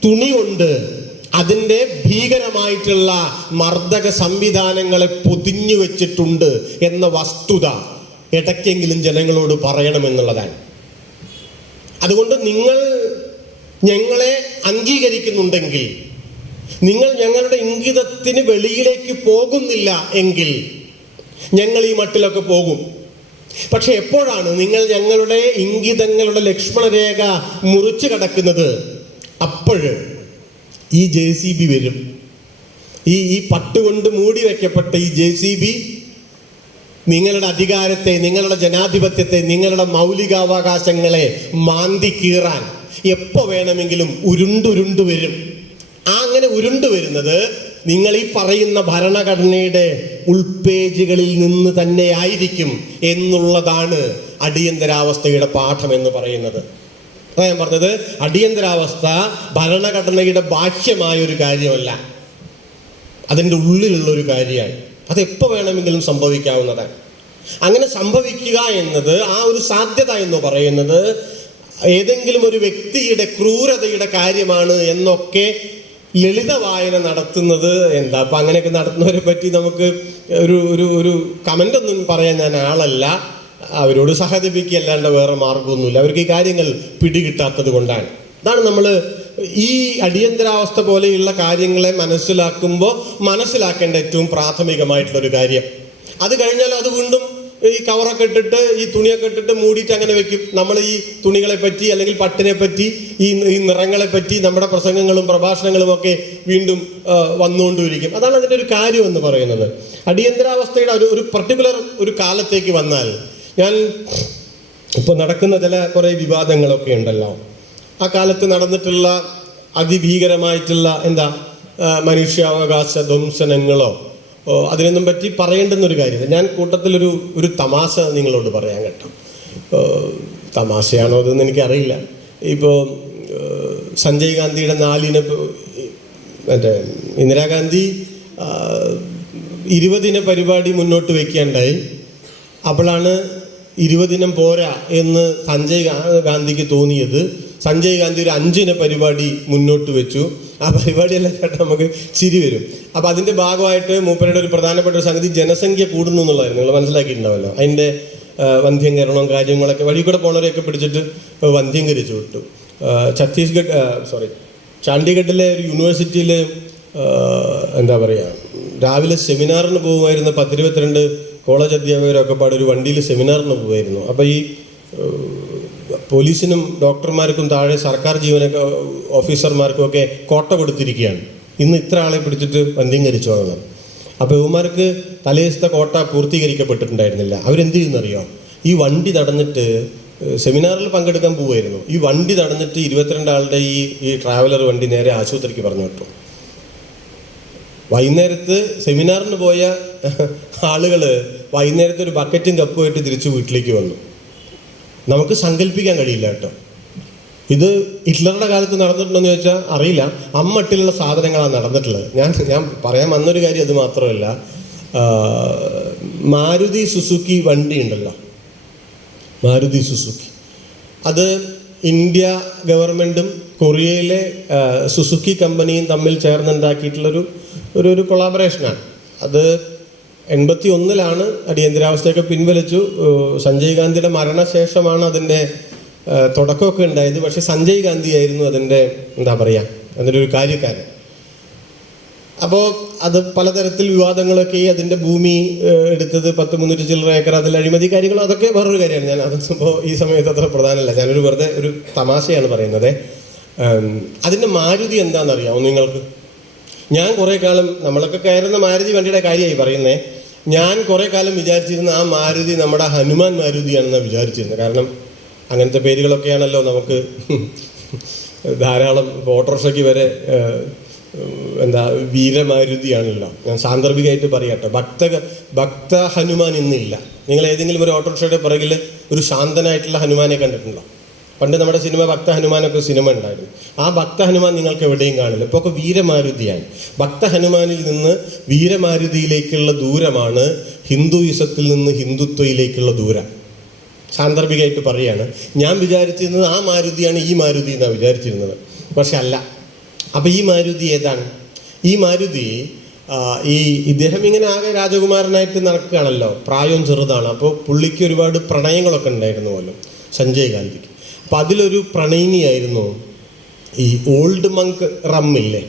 തുണി കൊണ്ട് അതിൻ്റെ ഭീകരമായിട്ടുള്ള മർദ്ദക സംവിധാനങ്ങളെ പൊതിഞ്ഞു വെച്ചിട്ടുണ്ട് എന്ന വസ്തുത ഇടയ്ക്കെങ്കിലും ജനങ്ങളോട് പറയണമെന്നുള്ളതാണ്. അതുകൊണ്ട് നിങ്ങൾ ഞങ്ങളെ അംഗീകരിക്കുന്നുണ്ടെങ്കിൽ, നിങ്ങൾ ഞങ്ങളുടെ ഇംഗിതത്തിന് വെളിയിലേക്ക് പോകുന്നില്ല എങ്കിൽ ഞങ്ങൾ ഈ മട്ടിലൊക്കെ പോകും. പക്ഷെ എപ്പോഴാണ് നിങ്ങൾ ഞങ്ങളുടെ ഇംഗിതങ്ങളുടെ ലക്ഷ്മണരേഖ മുറിച്ചു കടക്കുന്നത്? അപ്പോഴ് ഈ JCB വരും. ഈ പട്ടുകൊണ്ട് മൂടി വയ്ക്കപ്പെട്ട ഈ JCB നിങ്ങളുടെ അധികാരത്തെ, നിങ്ങളുടെ ജനാധിപത്യത്തെ, നിങ്ങളുടെ മൗലികാവകാശങ്ങളെ മാന്തി കീറാൻ എപ്പോ വേണമെങ്കിലും ഉരുണ്ടുരുണ്ടു വരും. അങ്ങനെ ഉരുണ്ടു വരുന്നത് നിങ്ങൾ ഈ പറയുന്ന ഭരണഘടനയുടെ ഉൾപേജുകളിൽ നിന്ന് തന്നെ ആയിരിക്കും എന്നുള്ളതാണ് അടിയന്തരാവസ്ഥയുടെ പാഠം എന്ന് പറയുന്നത്. അതാ ഞാൻ പറഞ്ഞത്, അടിയന്തരാവസ്ഥ ഭരണഘടനയുടെ ബാഹ്യമായ ഒരു കാര്യമല്ല, അതിൻ്റെ ഉള്ളിലുള്ള ഒരു കാര്യമാണ്. അതെപ്പോൾ വേണമെങ്കിലും സംഭവിക്കാവുന്നതാണ്. അങ്ങനെ സംഭവിക്കുക എന്നത്, ആ ഒരു സാധ്യത എന്ന് പറയുന്നത് ഏതെങ്കിലും ഒരു വ്യക്തിയുടെ ക്രൂരതയുടെ കാര്യമാണ് എന്നൊക്കെ ലളിത വായന നടത്തുന്നത് എന്താ. അപ്പം അങ്ങനെയൊക്കെ നടത്തുന്നവരെ പറ്റി നമുക്ക് ഒരു കമൻ്റ് ഒന്നും പറയാൻ ഞാൻ ആളല്ല. അവരോട് സഹതപിക്കുക അല്ലാണ്ട് വേറെ മാർഗമൊന്നുമില്ല. അവർക്ക് ഈ കാര്യങ്ങൾ പിടികിട്ടാത്തത് കൊണ്ടാണ്. അതാണ് നമ്മൾ ഈ അടിയന്തരാവസ്ഥ പോലെയുള്ള കാര്യങ്ങളെ മനസ്സിലാക്കുമ്പോൾ മനസ്സിലാക്കേണ്ട ഏറ്റവും പ്രാഥമികമായിട്ടുള്ളൊരു കാര്യം. അത് കഴിഞ്ഞാൽ അത് വീണ്ടും ഈ കവറൊക്കെ ഇട്ടിട്ട്, ഈ തുണിയൊക്കെ ഇട്ടിട്ട് മൂടിയിട്ട് അങ്ങനെ വെക്കും. നമ്മൾ ഈ തുണികളെ പറ്റി അല്ലെങ്കിൽ പട്ടിനെ പറ്റി, ഈ നിറങ്ങളെ പറ്റി നമ്മുടെ പ്രസംഗങ്ങളും പ്രഭാഷണങ്ങളും ഒക്കെ വീണ്ടും വന്നുകൊണ്ടിരിക്കും. അതാണ് അതിൻ്റെ ഒരു കാര്യം എന്ന് പറയുന്നത്. അടിയന്തരാവസ്ഥയുടെ ഒരു പർട്ടിക്കുലർ ഒരു കാലത്തേക്ക് വന്നാൽ, ഞാൻ ഇപ്പോൾ നടക്കുന്ന കുറേ വിവാദങ്ങളൊക്കെ ഉണ്ടല്ലോ, ആ കാലത്ത് നടന്നിട്ടുള്ള അതിഭീകരമായിട്ടുള്ള മനുഷ്യാവകാശ ധ്വംസനങ്ങളോ അതിനൊന്നും പറ്റി പറയേണ്ടുന്നൊരു കാര്യമില്ല. ഞാൻ കൂട്ടത്തിലൊരു തമാശ നിങ്ങളോട് പറയാൻ കേട്ടോ. തമാശയാണോ അതെന്ന് എനിക്കറിയില്ല. ഇപ്പോൾ സഞ്ജയ് ഗാന്ധിയുടെ 4 ഇന്ദിരാഗാന്ധി 20 പരിപാടി മുന്നോട്ട് വയ്ക്കുകയുണ്ടായി. അപ്പോഴാണ് 20 പോരാ എന്ന് സഞ്ജയ് ഗാന്ധിക്ക് തോന്നിയത്. സഞ്ജയ് ഗാന്ധി ഒരു 5 പരിപാടി മുന്നോട്ട് വെച്ചു. ആ പരിപാടിയെല്ലാം കേട്ടാൽ നമുക്ക് ചിരി വരും. അപ്പം അതിൻ്റെ ഭാഗമായിട്ട് മൂപ്പരുടെ ഒരു പ്രധാനപ്പെട്ട ഒരു സംഗതി ജനസംഖ്യ കൂടുന്നു എന്നുള്ളതായിരുന്നു. നിങ്ങൾ മനസ്സിലാക്കിയിട്ടുണ്ടാവല്ലോ. അതിൻ്റെ വന്ധ്യംകരണവും കാര്യങ്ങളൊക്കെ വഴി കൂടെ പോണവരെയൊക്കെ പിടിച്ചിട്ട് വന്ധ്യംകരിച്ചു വിട്ടു. ചണ്ഡീഗഡിലെ ഒരു യൂണിവേഴ്സിറ്റിയിൽ രാവിലെ സെമിനാറിന് പോകുമായിരുന്ന 10-22 കോളേജ് അധ്യാപകരൊക്കെ ഒരു വണ്ടിയിൽ സെമിനാറിന് പോകുമായിരുന്നു. അപ്പോൾ ഈ പോലീസിനും ഡോക്ടർമാർക്കും താഴെ സർക്കാർ ഓഫീസർമാർക്കും ഒക്കെ കോട്ട കൊടുത്തിരിക്കുകയാണ്. ഇന്ന് ഇത്ര ആളെ പിടിച്ചിട്ട് വന്ധ്യംകരിച്ചു വാങ്ങണം. അപ്പോൾ ഇവന്മാർക്ക് തലേദിവസത്തെ കോട്ട പൂർത്തീകരിക്കപ്പെട്ടിട്ടുണ്ടായിരുന്നില്ല. അവരെന്ത് ചെയ്യുന്നറിയോ? ഈ വണ്ടി നടന്നിട്ട് സെമിനാറിൽ പങ്കെടുക്കാൻ പോവുമായിരുന്നു. ഈ വണ്ടി നടന്നിട്ട് 22 ആളുടെ ഈ ട്രാവലർ വണ്ടി നേരെ ആശുപത്രിക്ക് പറഞ്ഞു വിട്ടു. വൈകുന്നേരത്ത് സെമിനാറിന് പോയ ആളുകൾ വൈകുന്നേരത്തെ ഒരു ബക്കറ്റും കപ്പുമായിട്ട് തിരിച്ച് വീട്ടിലേക്ക് വന്നു. നമുക്ക് സങ്കല്പിക്കാൻ കഴിയില്ല കേട്ടോ. ഇത് ഹിറ്റ്ലറുടെ കാലത്ത് നടന്നിട്ടുണ്ടെന്ന് ചോദിച്ചാൽ അറിയില്ല. അമ്മട്ടിലുള്ള സാധനങ്ങളാണ് നടന്നിട്ടുള്ളത്. ഞാൻ പറയാൻ വന്നൊരു കാര്യം അത് മാത്രമല്ല, മാരുതി സുസുക്കി വണ്ടി ഉണ്ടല്ലോ, മാരുതി സുസുക്കി, അത് ഇന്ത്യ ഗവൺമെൻറ്റും കൊറിയയിലെ സുസുക്കി കമ്പനിയും തമ്മിൽ ചേർന്നുണ്ടാക്കിയിട്ടുള്ളൊരു ഒരു കൊളാബറേഷനാണ്. അത് 81 അടിയന്തരാവസ്ഥയൊക്കെ പിൻവലിച്ചു. സഞ്ജയ് ഗാന്ധിയുടെ മരണശേഷമാണ് അതിൻ്റെ തുടക്കമൊക്കെ ഉണ്ടായത്. പക്ഷെ സഞ്ജയ് ഗാന്ധി ആയിരുന്നു അതിൻ്റെ എന്താ പറയുക, അതിൻ്റെ ഒരു കാര്യക്കാരൻ. അപ്പോൾ അത് പലതരത്തിൽ വിവാദങ്ങളൊക്കെ, അതിൻ്റെ ഭൂമി എടുത്തത് 300 ചില്ലറ ഏക്കർ, അതിൽ അഴിമതി കാര്യങ്ങളും, അതൊക്കെ വേറൊരു കാര്യമാണ്. ഞാൻ അതിപ്പോൾ ഈ സമയത്ത് അത്ര പ്രധാനമല്ല. ഞാനൊരു വെറുതെ ഒരു തമാശയാണ് പറയുന്നത്. അതിൻ്റെ മാരുതി എന്താണെന്നറിയാമോ നിങ്ങൾക്ക്? ഞാൻ കുറേ കാലം, നമ്മളൊക്കെ കയറുന്ന മാരുതി വണ്ടിയുടെ കാര്യമായി പറയുന്നത്, ഞാൻ കുറേ കാലം വിചാരിച്ചിരുന്ന ആ മാരുതി നമ്മുടെ ഹനുമാൻ മാരുതിയാണെന്നാണ് വിചാരിച്ചിരുന്നത്. കാരണം അങ്ങനത്തെ പേരുകളൊക്കെയാണല്ലോ നമുക്ക് ധാരാളം. ഓട്ടോറിക്ഷയ്ക്ക് വരെ എന്താ വീരമാരുതിയാണല്ലോ. ഞാൻ സാന്ദർഭികമായിട്ട് പറയട്ടെ. ഭക്ത ഹനുമാൻ ഇന്നില്ല. നിങ്ങൾ ഏതെങ്കിലും ഒരു ഓട്ടോറിക്ഷയുടെ പിറകിൽ ഒരു ശാന്തനായിട്ടുള്ള ഹനുമാനെ കണ്ടിട്ടുണ്ടോ? പണ്ട് നമ്മുടെ സിനിമ ഭക്ത ഹനുമാനൊക്കെ സിനിമ ഉണ്ടായിരുന്നു. ആ ഭക്ത ഹനുമാൻ നിങ്ങൾക്ക് എവിടെയും കാണില്ല. ഇപ്പോൾ ഒക്കെ വീരമാരുതിയാണ്. ഭക്ത ഹനുമാനിൽ നിന്ന് വീരമാരുതിയിലേക്കുള്ള ദൂരമാണ് ഹിന്ദുയിസത്തിൽ നിന്ന് ഹിന്ദുത്വയിലേക്കുള്ള ദൂരം. സാന്ദർഭികമായിട്ട് പറയുകയാണ്. ഞാൻ വിചാരിച്ചിരുന്നത് ആ മാരുതിയാണ് ഈ മാരുതി എന്നാണ് വിചാരിച്ചിരുന്നത്. പക്ഷെ അല്ല. അപ്പോൾ ഈ മാരുതി ഏതാണ്? ഈ മാരുതി ഇദ്ദേഹം ഇങ്ങനെ ആകെ രാജകുമാരനായിട്ട് നടക്കുകയാണല്ലോ, പ്രായവും ചെറുതാണ്. അപ്പോൾ പുള്ളിക്ക് ഒരുപാട് പ്രണയങ്ങളൊക്കെ ഉണ്ടായിരുന്നു പോലും, സഞ്ജയ് ഗാന്ധിക്ക്. അപ്പം അതിലൊരു പ്രണയിനിയായിരുന്നു ഈ ഓൾഡ് മങ്ക് റമ്മില്ലേ,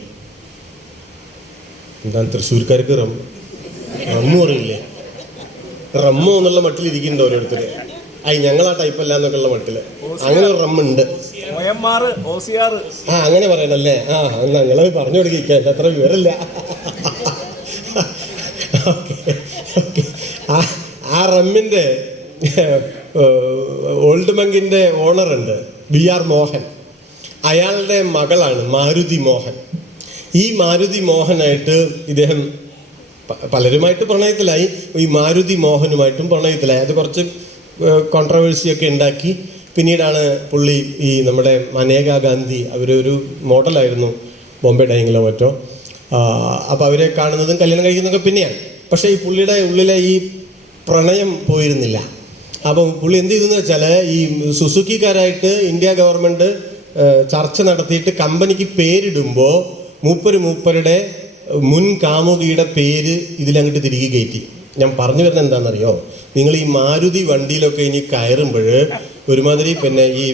എന്താണ് തൃശ്ശൂർക്കാർക്ക് റമ്മു അറിയില്ലേ? റമ്മോ എന്നുള്ള മട്ടിലിരിക്കുന്നുണ്ട് ഓരോരുത്തർ. ഞങ്ങൾ ആ ടൈപ്പല്ല എന്നൊക്കെ ഉള്ള മട്ടില് അങ്ങനെ ഒരു റമ്മുണ്ട്. അങ്ങനെ പറയണല്ലേ? എന്നാ നിങ്ങളത് പറഞ്ഞു കൊടുക്കുക, എൻ്റെ അത്ര വിവരമില്ല. ആ റമ്മിൻ്റെ ഓൾഡ് മങ്കിൻ്റെ ഓണറുണ്ട്, BR മോഹൻ. അയാളുടെ മകളാണ് മാരുതി മോഹൻ. ഈ മാരുതി മോഹനായിട്ട് ഇദ്ദേഹം പലരുമായിട്ട് പ്രണയത്തിലായി. ഈ മാരുതി മോഹനുമായിട്ടും പ്രണയത്തിലായി. അത് കുറച്ച് കോൺട്രവേഴ്സിയൊക്കെ ഉണ്ടാക്കി. പിന്നീടാണ് പുള്ളി ഈ നമ്മുടെ മനേകാ ഗാന്ധി, അവരൊരു മോഡലായിരുന്നു ബോംബെ ഡൈങ്ങിലോ മറ്റോ. അപ്പോൾ അവരെ കാണുന്നതും കല്യാണം കഴിക്കുന്നതൊക്കെ പിന്നെയാണ്. പക്ഷേ ഈ പുള്ളിയുടെ ഉള്ളിലെ ഈ പ്രണയം പോയിരുന്നില്ല. അപ്പം പുള്ളി എന്ത് ചെയ്തെന്ന് വെച്ചാൽ, ഈ സുസുക്കിക്കാരായിട്ട് ഇന്ത്യ ഗവൺമെൻറ് ചർച്ച നടത്തിയിട്ട് കമ്പനിക്ക് പേരിടുമ്പോൾ മൂപ്പരുടെ മുൻ കാമുകിയുടെ പേര് ഇതിലങ്ങോട്ട് തിരികെ കയറ്റി. ഞാൻ പറഞ്ഞു വരുന്നത് എന്താണെന്നറിയോ? നിങ്ങൾ ഈ മാരുതി വണ്ടിയിലൊക്കെ ഇനി കയറുമ്പോൾ ഒരുമാതിരി പിന്നെ ഈ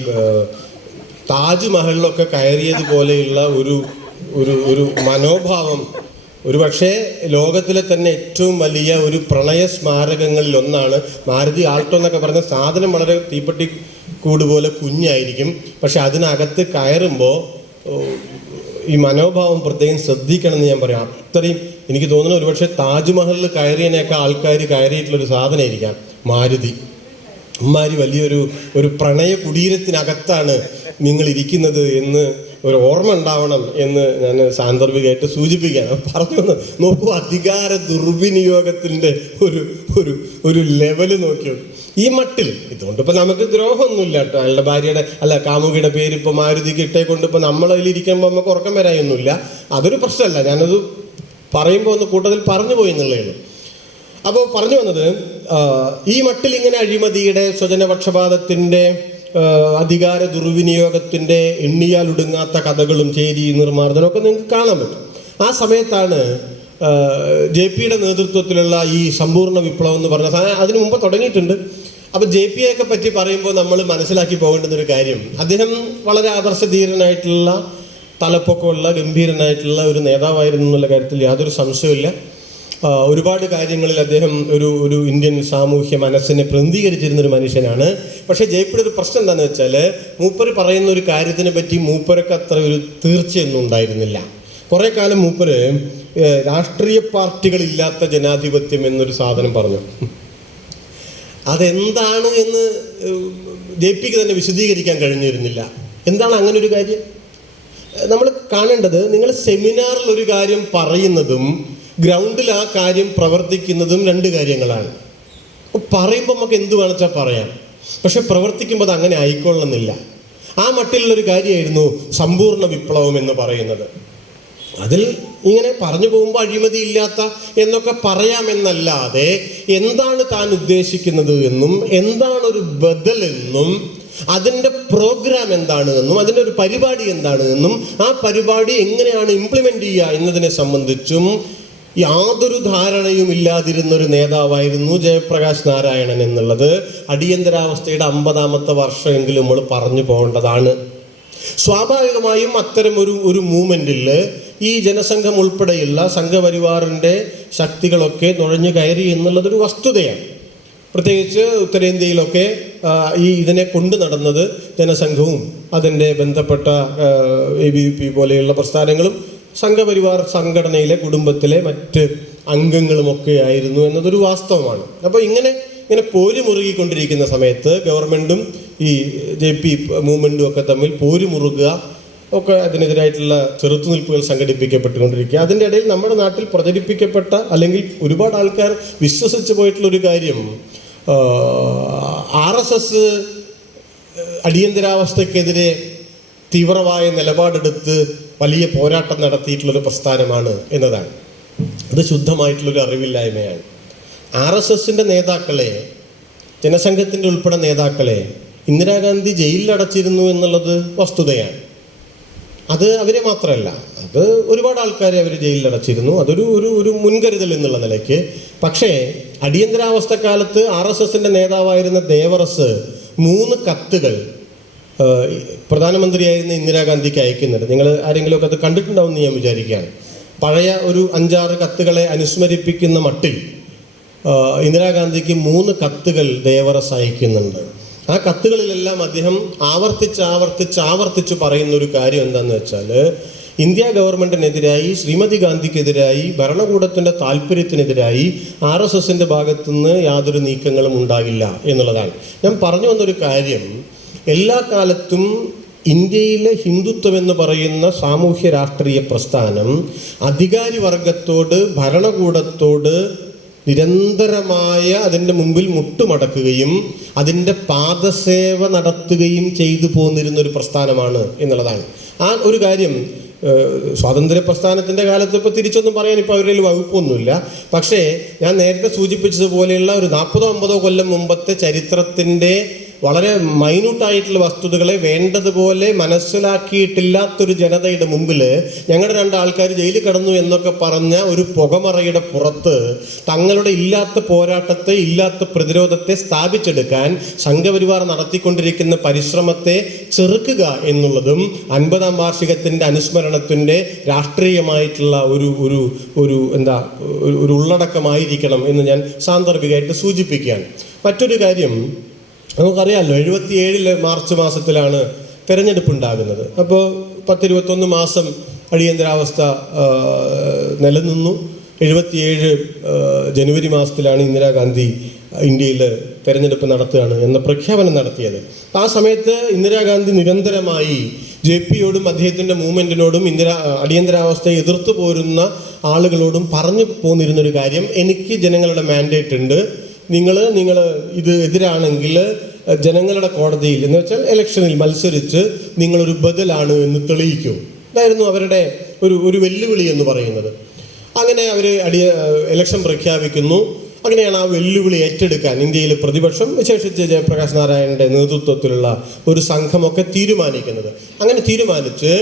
താജ്മഹലിലൊക്കെ കയറിയതുപോലെയുള്ള ഒരു മനോഭാവം, ഒരു പക്ഷേ ലോകത്തിലെ തന്നെ ഏറ്റവും വലിയ ഒരു പ്രണയ സ്മാരകങ്ങളിൽ ഒന്നാണ് മാരുതി ആൾട്ടോ എന്നൊക്കെ പറഞ്ഞ സാധനം. വളരെ തീപ്പെട്ടി കൂട് പോലെ കുഞ്ഞായിരിക്കും, പക്ഷെ അതിനകത്ത് കയറുമ്പോൾ ഈ മനോഭാവം പ്രത്യേകം ശ്രദ്ധിക്കണം എന്ന് ഞാൻ പറയാം. അത്രയും എനിക്ക് തോന്നുന്നു ഒരുപക്ഷെ താജ്മഹലിൽ കയറിയതിനേക്കാൾ ആൾക്കാർ കയറിയിട്ടുള്ളൊരു സാധനമായിരിക്കാം മാരുതി. അമ്മാരി വലിയൊരു പ്രണയ കുടീരത്തിനകത്താണ് നിങ്ങൾ ഇരിക്കുന്നത് എന്ന് ഒരു ഓർമ്മ ഉണ്ടാവണം എന്ന് ഞാൻ സാന്ദർഭികമായിട്ട് സൂചിപ്പിക്കുകയാണ്. പറഞ്ഞു നോക്കൂ, അധികാര ദുർവിനിയോഗത്തിൻ്റെ ഒരു ലെവല് നോക്കിയോ ഈ മട്ടിൽ. ഇതുകൊണ്ട് ഇപ്പം നമുക്ക് ദ്രോഹമൊന്നുമില്ല കേട്ടോ. അയാളുടെ ഭാര്യയുടെ കാമുകിയുടെ പേര് ഇപ്പോൾ മാരുതിക്ക് ഇട്ടേക്കൊണ്ട് ഇപ്പോൾ നമ്മളതിലിരിക്കുമ്പോൾ നമുക്ക് ഉറക്കം വരായൊന്നുമില്ല. അതൊരു പ്രശ്നമല്ല. ഞാനത് പറയുമ്പോൾ ഒന്ന് കൂട്ടത്തിൽ പറഞ്ഞു പോയി എന്നുള്ളേ ഉള്ളൂ. അപ്പോൾ പറഞ്ഞു വന്നത്, ഈ മട്ടിൽ ഇങ്ങനെ അഴിമതിയുടെ, സ്വജനപക്ഷപാതത്തിൻ്റെ, അധികാര ദുർവിനിയോഗത്തിൻ്റെ എണ്ണിയാൽ ഒടുങ്ങാത്ത കഥകളും ചേരി നിർമ്മാർജ്ജനമൊക്കെ നിങ്ങൾക്ക് കാണാൻ പറ്റും. ആ സമയത്താണ് JP-യുടെ നേതൃത്വത്തിലുള്ള ഈ സമ്പൂർണ്ണ വിപ്ലവം എന്ന് പറഞ്ഞ സാധനം അതിനു മുമ്പ് തുടങ്ങിയിട്ടുണ്ട്. അപ്പോൾ JP-യൊക്കെ പറ്റി പറയുമ്പോൾ നമ്മൾ മനസ്സിലാക്കി പോകേണ്ടുന്നൊരു കാര്യം, അദ്ദേഹം വളരെ ആദർശധീരനായിട്ടുള്ള, തലപ്പൊക്കമുള്ള, ഗംഭീരനായിട്ടുള്ള ഒരു നേതാവായിരുന്നു എന്നുള്ള കാര്യത്തിൽ യാതൊരു സംശയമില്ല. ഒരുപാട് കാര്യങ്ങളിൽ അദ്ദേഹം ഒരു ഇന്ത്യൻ സാമൂഹ്യ മനസ്സിനെ പ്രതിനിധീകരിച്ചിരുന്നൊരു മനുഷ്യനാണ്. പക്ഷേ JP-യുടെ ഒരു പ്രശ്നം എന്താണെന്ന് വെച്ചാൽ, മൂപ്പര് പറയുന്ന ഒരു കാര്യത്തിനെ പറ്റി മൂപ്പർക്ക് അത്ര ഒരു തീർച്ചയൊന്നും ഉണ്ടായിരുന്നില്ല. കുറേ കാലം മൂപ്പര് രാഷ്ട്രീയ പാർട്ടികളില്ലാത്ത ജനാധിപത്യം എന്നൊരു സാധനം പറഞ്ഞു. അതെന്താണ് എന്ന് JP-ക്ക് തന്നെ വിശദീകരിക്കാൻ കഴിഞ്ഞിരുന്നില്ല. എന്താണ് അങ്ങനെ ഒരു കാര്യം? നമ്മൾ കാണേണ്ടത്, നിങ്ങൾ സെമിനാറിൽ ഒരു കാര്യം പറയുന്നതും ഗ്രൗണ്ടിൽ ആ കാര്യം പ്രവർത്തിക്കുന്നതും രണ്ട് കാര്യങ്ങളാണ്. പറയുമ്പോൾ നമുക്ക് എന്ത് വേണമെച്ചാൽ പറയാം, പക്ഷെ പ്രവർത്തിക്കുമ്പോൾ അത് അങ്ങനെ ആയിക്കൊള്ളുന്നില്ല. ആ മട്ടിലുള്ളൊരു കാര്യമായിരുന്നു സമ്പൂർണ്ണ വിപ്ലവം എന്ന് പറയുന്നത്. അതിൽ ഇങ്ങനെ പറഞ്ഞു പോകുമ്പോൾ അഴിമതിയില്ലാത്ത എന്നൊക്കെ പറയാമെന്നല്ലാതെ എന്താണ് താൻ ഉദ്ദേശിക്കുന്നത് എന്നും എന്താണ് ഒരു ബദൽ എന്നും അതിൻ്റെ പ്രോഗ്രാം എന്താണ് എന്നും അതിൻ്റെ ഒരു പരിപാടി എന്താണ് എന്നും ആ പരിപാടി എങ്ങനെയാണ് ഇംപ്ലിമെൻ്റ് ചെയ്യുക എന്നതിനെ സംബന്ധിച്ചും യാതൊരു ധാരണയും ഇല്ലാതിരുന്നൊരു നേതാവായിരുന്നു ജയപ്രകാശ് നാരായണൻ എന്നുള്ളത് അടിയന്തരാവസ്ഥയുടെ 50ാമത്തെ വർഷമെങ്കിലും നമ്മൾ പറഞ്ഞു പോകേണ്ടതാണ്. സ്വാഭാവികമായും അത്തരം ഒരു മൂവ്മെൻറ്റിൽ ഈ ജനസംഘം ഉൾപ്പെടെയുള്ള സംഘപരിവാറിൻ്റെ ശക്തികളൊക്കെ നുഴഞ്ഞു കയറി എന്നുള്ളതൊരു വസ്തുതയാണ്. പ്രത്യേകിച്ച് ഉത്തരേന്ത്യയിലൊക്കെ ഇതിനെ കൊണ്ടു നടന്നത് ജനസംഘവും അതിൻ്റെ ബന്ധപ്പെട്ട ABVP പോലെയുള്ള പ്രസ്ഥാനങ്ങളും സംഘപരിവാർ സംഘടനയിലെ കുടുംബത്തിലെ മറ്റ് അംഗങ്ങളുമൊക്കെ ആയിരുന്നു എന്നതൊരു വാസ്തവമാണ്. അപ്പോൾ ഇങ്ങനെ പോര് മുറുകിക്കൊണ്ടിരിക്കുന്ന സമയത്ത് ഗവൺമെൻറ്റും ഈ JP മൂവ്മെൻറ്റും ഒക്കെ തമ്മിൽ പോര് മുറുകുക ഒക്കെ അതിനെതിരായിട്ടുള്ള ചെറുത്തുനിൽപ്പുകൾ സംഘടിപ്പിക്കപ്പെട്ടുകൊണ്ടിരിക്കുക. അതിൻ്റെ ഇടയിൽ നമ്മുടെ നാട്ടിൽ പ്രചരിപ്പിക്കപ്പെട്ട അല്ലെങ്കിൽ ഒരുപാട് ആൾക്കാർ വിശ്വസിച്ച് പോയിട്ടുള്ളൊരു കാര്യം RSS അടിയന്തരാവസ്ഥക്കെതിരെ തീവ്രമായ നിലപാടെടുത്ത് വലിയ പോരാട്ടം നടത്തിയിട്ടുള്ളൊരു പ്രസ്ഥാനമാണ് എന്നതാണ്. അത് ശുദ്ധമായിട്ടുള്ളൊരു അറിവില്ലായ്മയാണ്. RSSൻ്റെ നേതാക്കളെ, ജനസംഘത്തിൻ്റെ ഉൾപ്പെടെ നേതാക്കളെ ഇന്ദിരാഗാന്ധി ജയിലിലടച്ചിരുന്നു എന്നുള്ളത് വസ്തുതയാണ്. അത് അവരെ മാത്രമല്ല, അത് ഒരുപാട് ആൾക്കാരെ അവർ ജയിലിലടച്ചിരുന്നു. അതൊരു ഒരു മുൻകരുതൽ എന്നുള്ള നിലയ്ക്ക്. പക്ഷേ അടിയന്തരാവസ്ഥ കാലത്ത് RSSൻ്റെ നേതാവായിരുന്ന ദേവറസ് 3 കത്തുകൾ പ്രധാനമന്ത്രിയായിരുന്ന ഇന്ദിരാഗാന്ധിക്ക് അയക്കുന്നുണ്ട്. നിങ്ങൾ ആരെങ്കിലുമൊക്കെ അത് കണ്ടിട്ടുണ്ടാവും എന്ന് ഞാൻ വിചാരിക്കുകയാണ്. പഴയ ഒരു 5-6 കത്തുകളെ അനുസ്മരിപ്പിക്കുന്ന മട്ടിൽ ഇന്ദിരാഗാന്ധിക്ക് 3 കത്തുകൾ ദേവറസ് അയക്കുന്നുണ്ട്. ആ കത്തുകളിലെല്ലാം അദ്ദേഹം ആവർത്തിച്ച് പറയുന്ന ഒരു കാര്യം എന്താണെന്ന് വെച്ചാൽ, ഇന്ത്യ ഗവൺമെൻറ്റിനെതിരായി, ശ്രീമതി ഗാന്ധിക്കെതിരായി, ഭരണകൂടത്തിൻ്റെ താല്പര്യത്തിനെതിരായി RSSൻ്റെ ഭാഗത്തുനിന്ന് യാതൊരു നീക്കങ്ങളും ഉണ്ടാകില്ല എന്നുള്ളതാണ്. ഞാൻ പറഞ്ഞു വന്നൊരു കാര്യം, എല്ലാ കാലത്തും ഇന്ത്യയിലെ ഹിന്ദുത്വം എന്ന് പറയുന്ന സാമൂഹ്യ രാഷ്ട്രീയ പ്രസ്ഥാനം അധികാരി വർഗത്തോട്, ഭരണകൂടത്തോട് നിരന്തരമായ അതിൻ്റെ മുമ്പിൽ മുട്ടുമടക്കുകയും അതിൻ്റെ പാദസേവ നടത്തുകയും ചെയ്തു പോന്നിരുന്നൊരു പ്രസ്ഥാനമാണ് എന്നുള്ളതാണ്. ആ ഒരു കാര്യം സ്വാതന്ത്ര്യ പ്രസ്ഥാനത്തിൻ്റെ കാലത്ത് ഇപ്പോൾ തിരിച്ചൊന്നും പറയാൻ ഇപ്പോൾ അവരിൽ വകുപ്പൊന്നുമില്ല. പക്ഷേ ഞാൻ നേരത്തെ സൂചിപ്പിച്ചതുപോലെയുള്ള ഒരു 40-50 കൊല്ലം മുമ്പത്തെ ചരിത്രത്തിൻ്റെ വളരെ മൈന്യൂട്ടായിട്ടുള്ള വസ്തുതകളെ വേണ്ടതുപോലെ മനസ്സിലാക്കിയിട്ടില്ലാത്തൊരു ജനതയുടെ മുമ്പിൽ ഞങ്ങളുടെ 2 ആൾക്കാർ ജയിലിൽ കിടന്നു എന്നൊക്കെ പറഞ്ഞ ഒരു പുകമറയുടെ പുറത്ത് തങ്ങളുടെ ഇല്ലാത്ത പോരാട്ടത്തെ, ഇല്ലാത്ത പ്രതിരോധത്തെ സ്ഥാപിച്ചെടുക്കാൻ സംഘപരിവാർ നടത്തിക്കൊണ്ടിരിക്കുന്ന പരിശ്രമത്തെ ചെറുക്കുക എന്നുള്ളതും 50ാം വാർഷികത്തിൻ്റെ അനുസ്മരണത്തിൻ്റെ രാഷ്ട്രീയമായിട്ടുള്ള ഒരു ഉള്ളടക്കമായിരിക്കണം എന്ന് ഞാൻ സാന്ദർഭികമായിട്ട് സൂചിപ്പിക്കുകയാണ്. മറ്റൊരു കാര്യം, നമുക്കറിയാമല്ലോ, 77 മാർച്ച് മാസത്തിലാണ് തെരഞ്ഞെടുപ്പ് ഉണ്ടാകുന്നത്. അപ്പോൾ 10-21 മാസം അടിയന്തരാവസ്ഥ നിലനിന്നു. 77 ജനുവരി മാസത്തിലാണ് ഇന്ദിരാഗാന്ധി ഇന്ത്യയിൽ തെരഞ്ഞെടുപ്പ് നടത്തുകയാണ് എന്ന പ്രഖ്യാപനം നടത്തിയത്. ആ സമയത്ത് ഇന്ദിരാഗാന്ധി നിരന്തരമായി JPയോടും അദ്ദേഹത്തിൻ്റെ മൂവ്മെൻറ്റിനോടും അടിയന്തരാവസ്ഥയെ എതിർത്ത് പോരുന്ന ആളുകളോടും പറഞ്ഞു പോന്നിരുന്നൊരു കാര്യം, എനിക്ക് ജനങ്ങളുടെ മാൻഡേറ്റ് ഉണ്ട്, നിങ്ങൾ ഇത് എതിരാണെങ്കിൽ ജനങ്ങളുടെ കോടതിയിൽ എന്ന് വെച്ചാൽ ഇലക്ഷനിൽ മത്സരിച്ച് നിങ്ങളൊരു ബദലാണ് എന്ന് തെളിയിക്കൂ. ഇതായിരുന്നു അവരുടെ ഒരു വെല്ലുവിളി എന്ന് പറയുന്നത്. അങ്ങനെ അവർ ഇലക്ഷൻ പ്രഖ്യാപിക്കുന്നു. അങ്ങനെയാണ് ആ വെല്ലുവിളി ഏറ്റെടുക്കാൻ ഇന്ത്യയിലെ പ്രതിപക്ഷം, വിശേഷിച്ച് ജയപ്രകാശ് നാരായണൻ്റെ നേതൃത്വത്തിലുള്ള ഒരു സംഘമൊക്കെ തീരുമാനിക്കുന്നത്. അങ്ങനെ തീരുമാനിച്ച്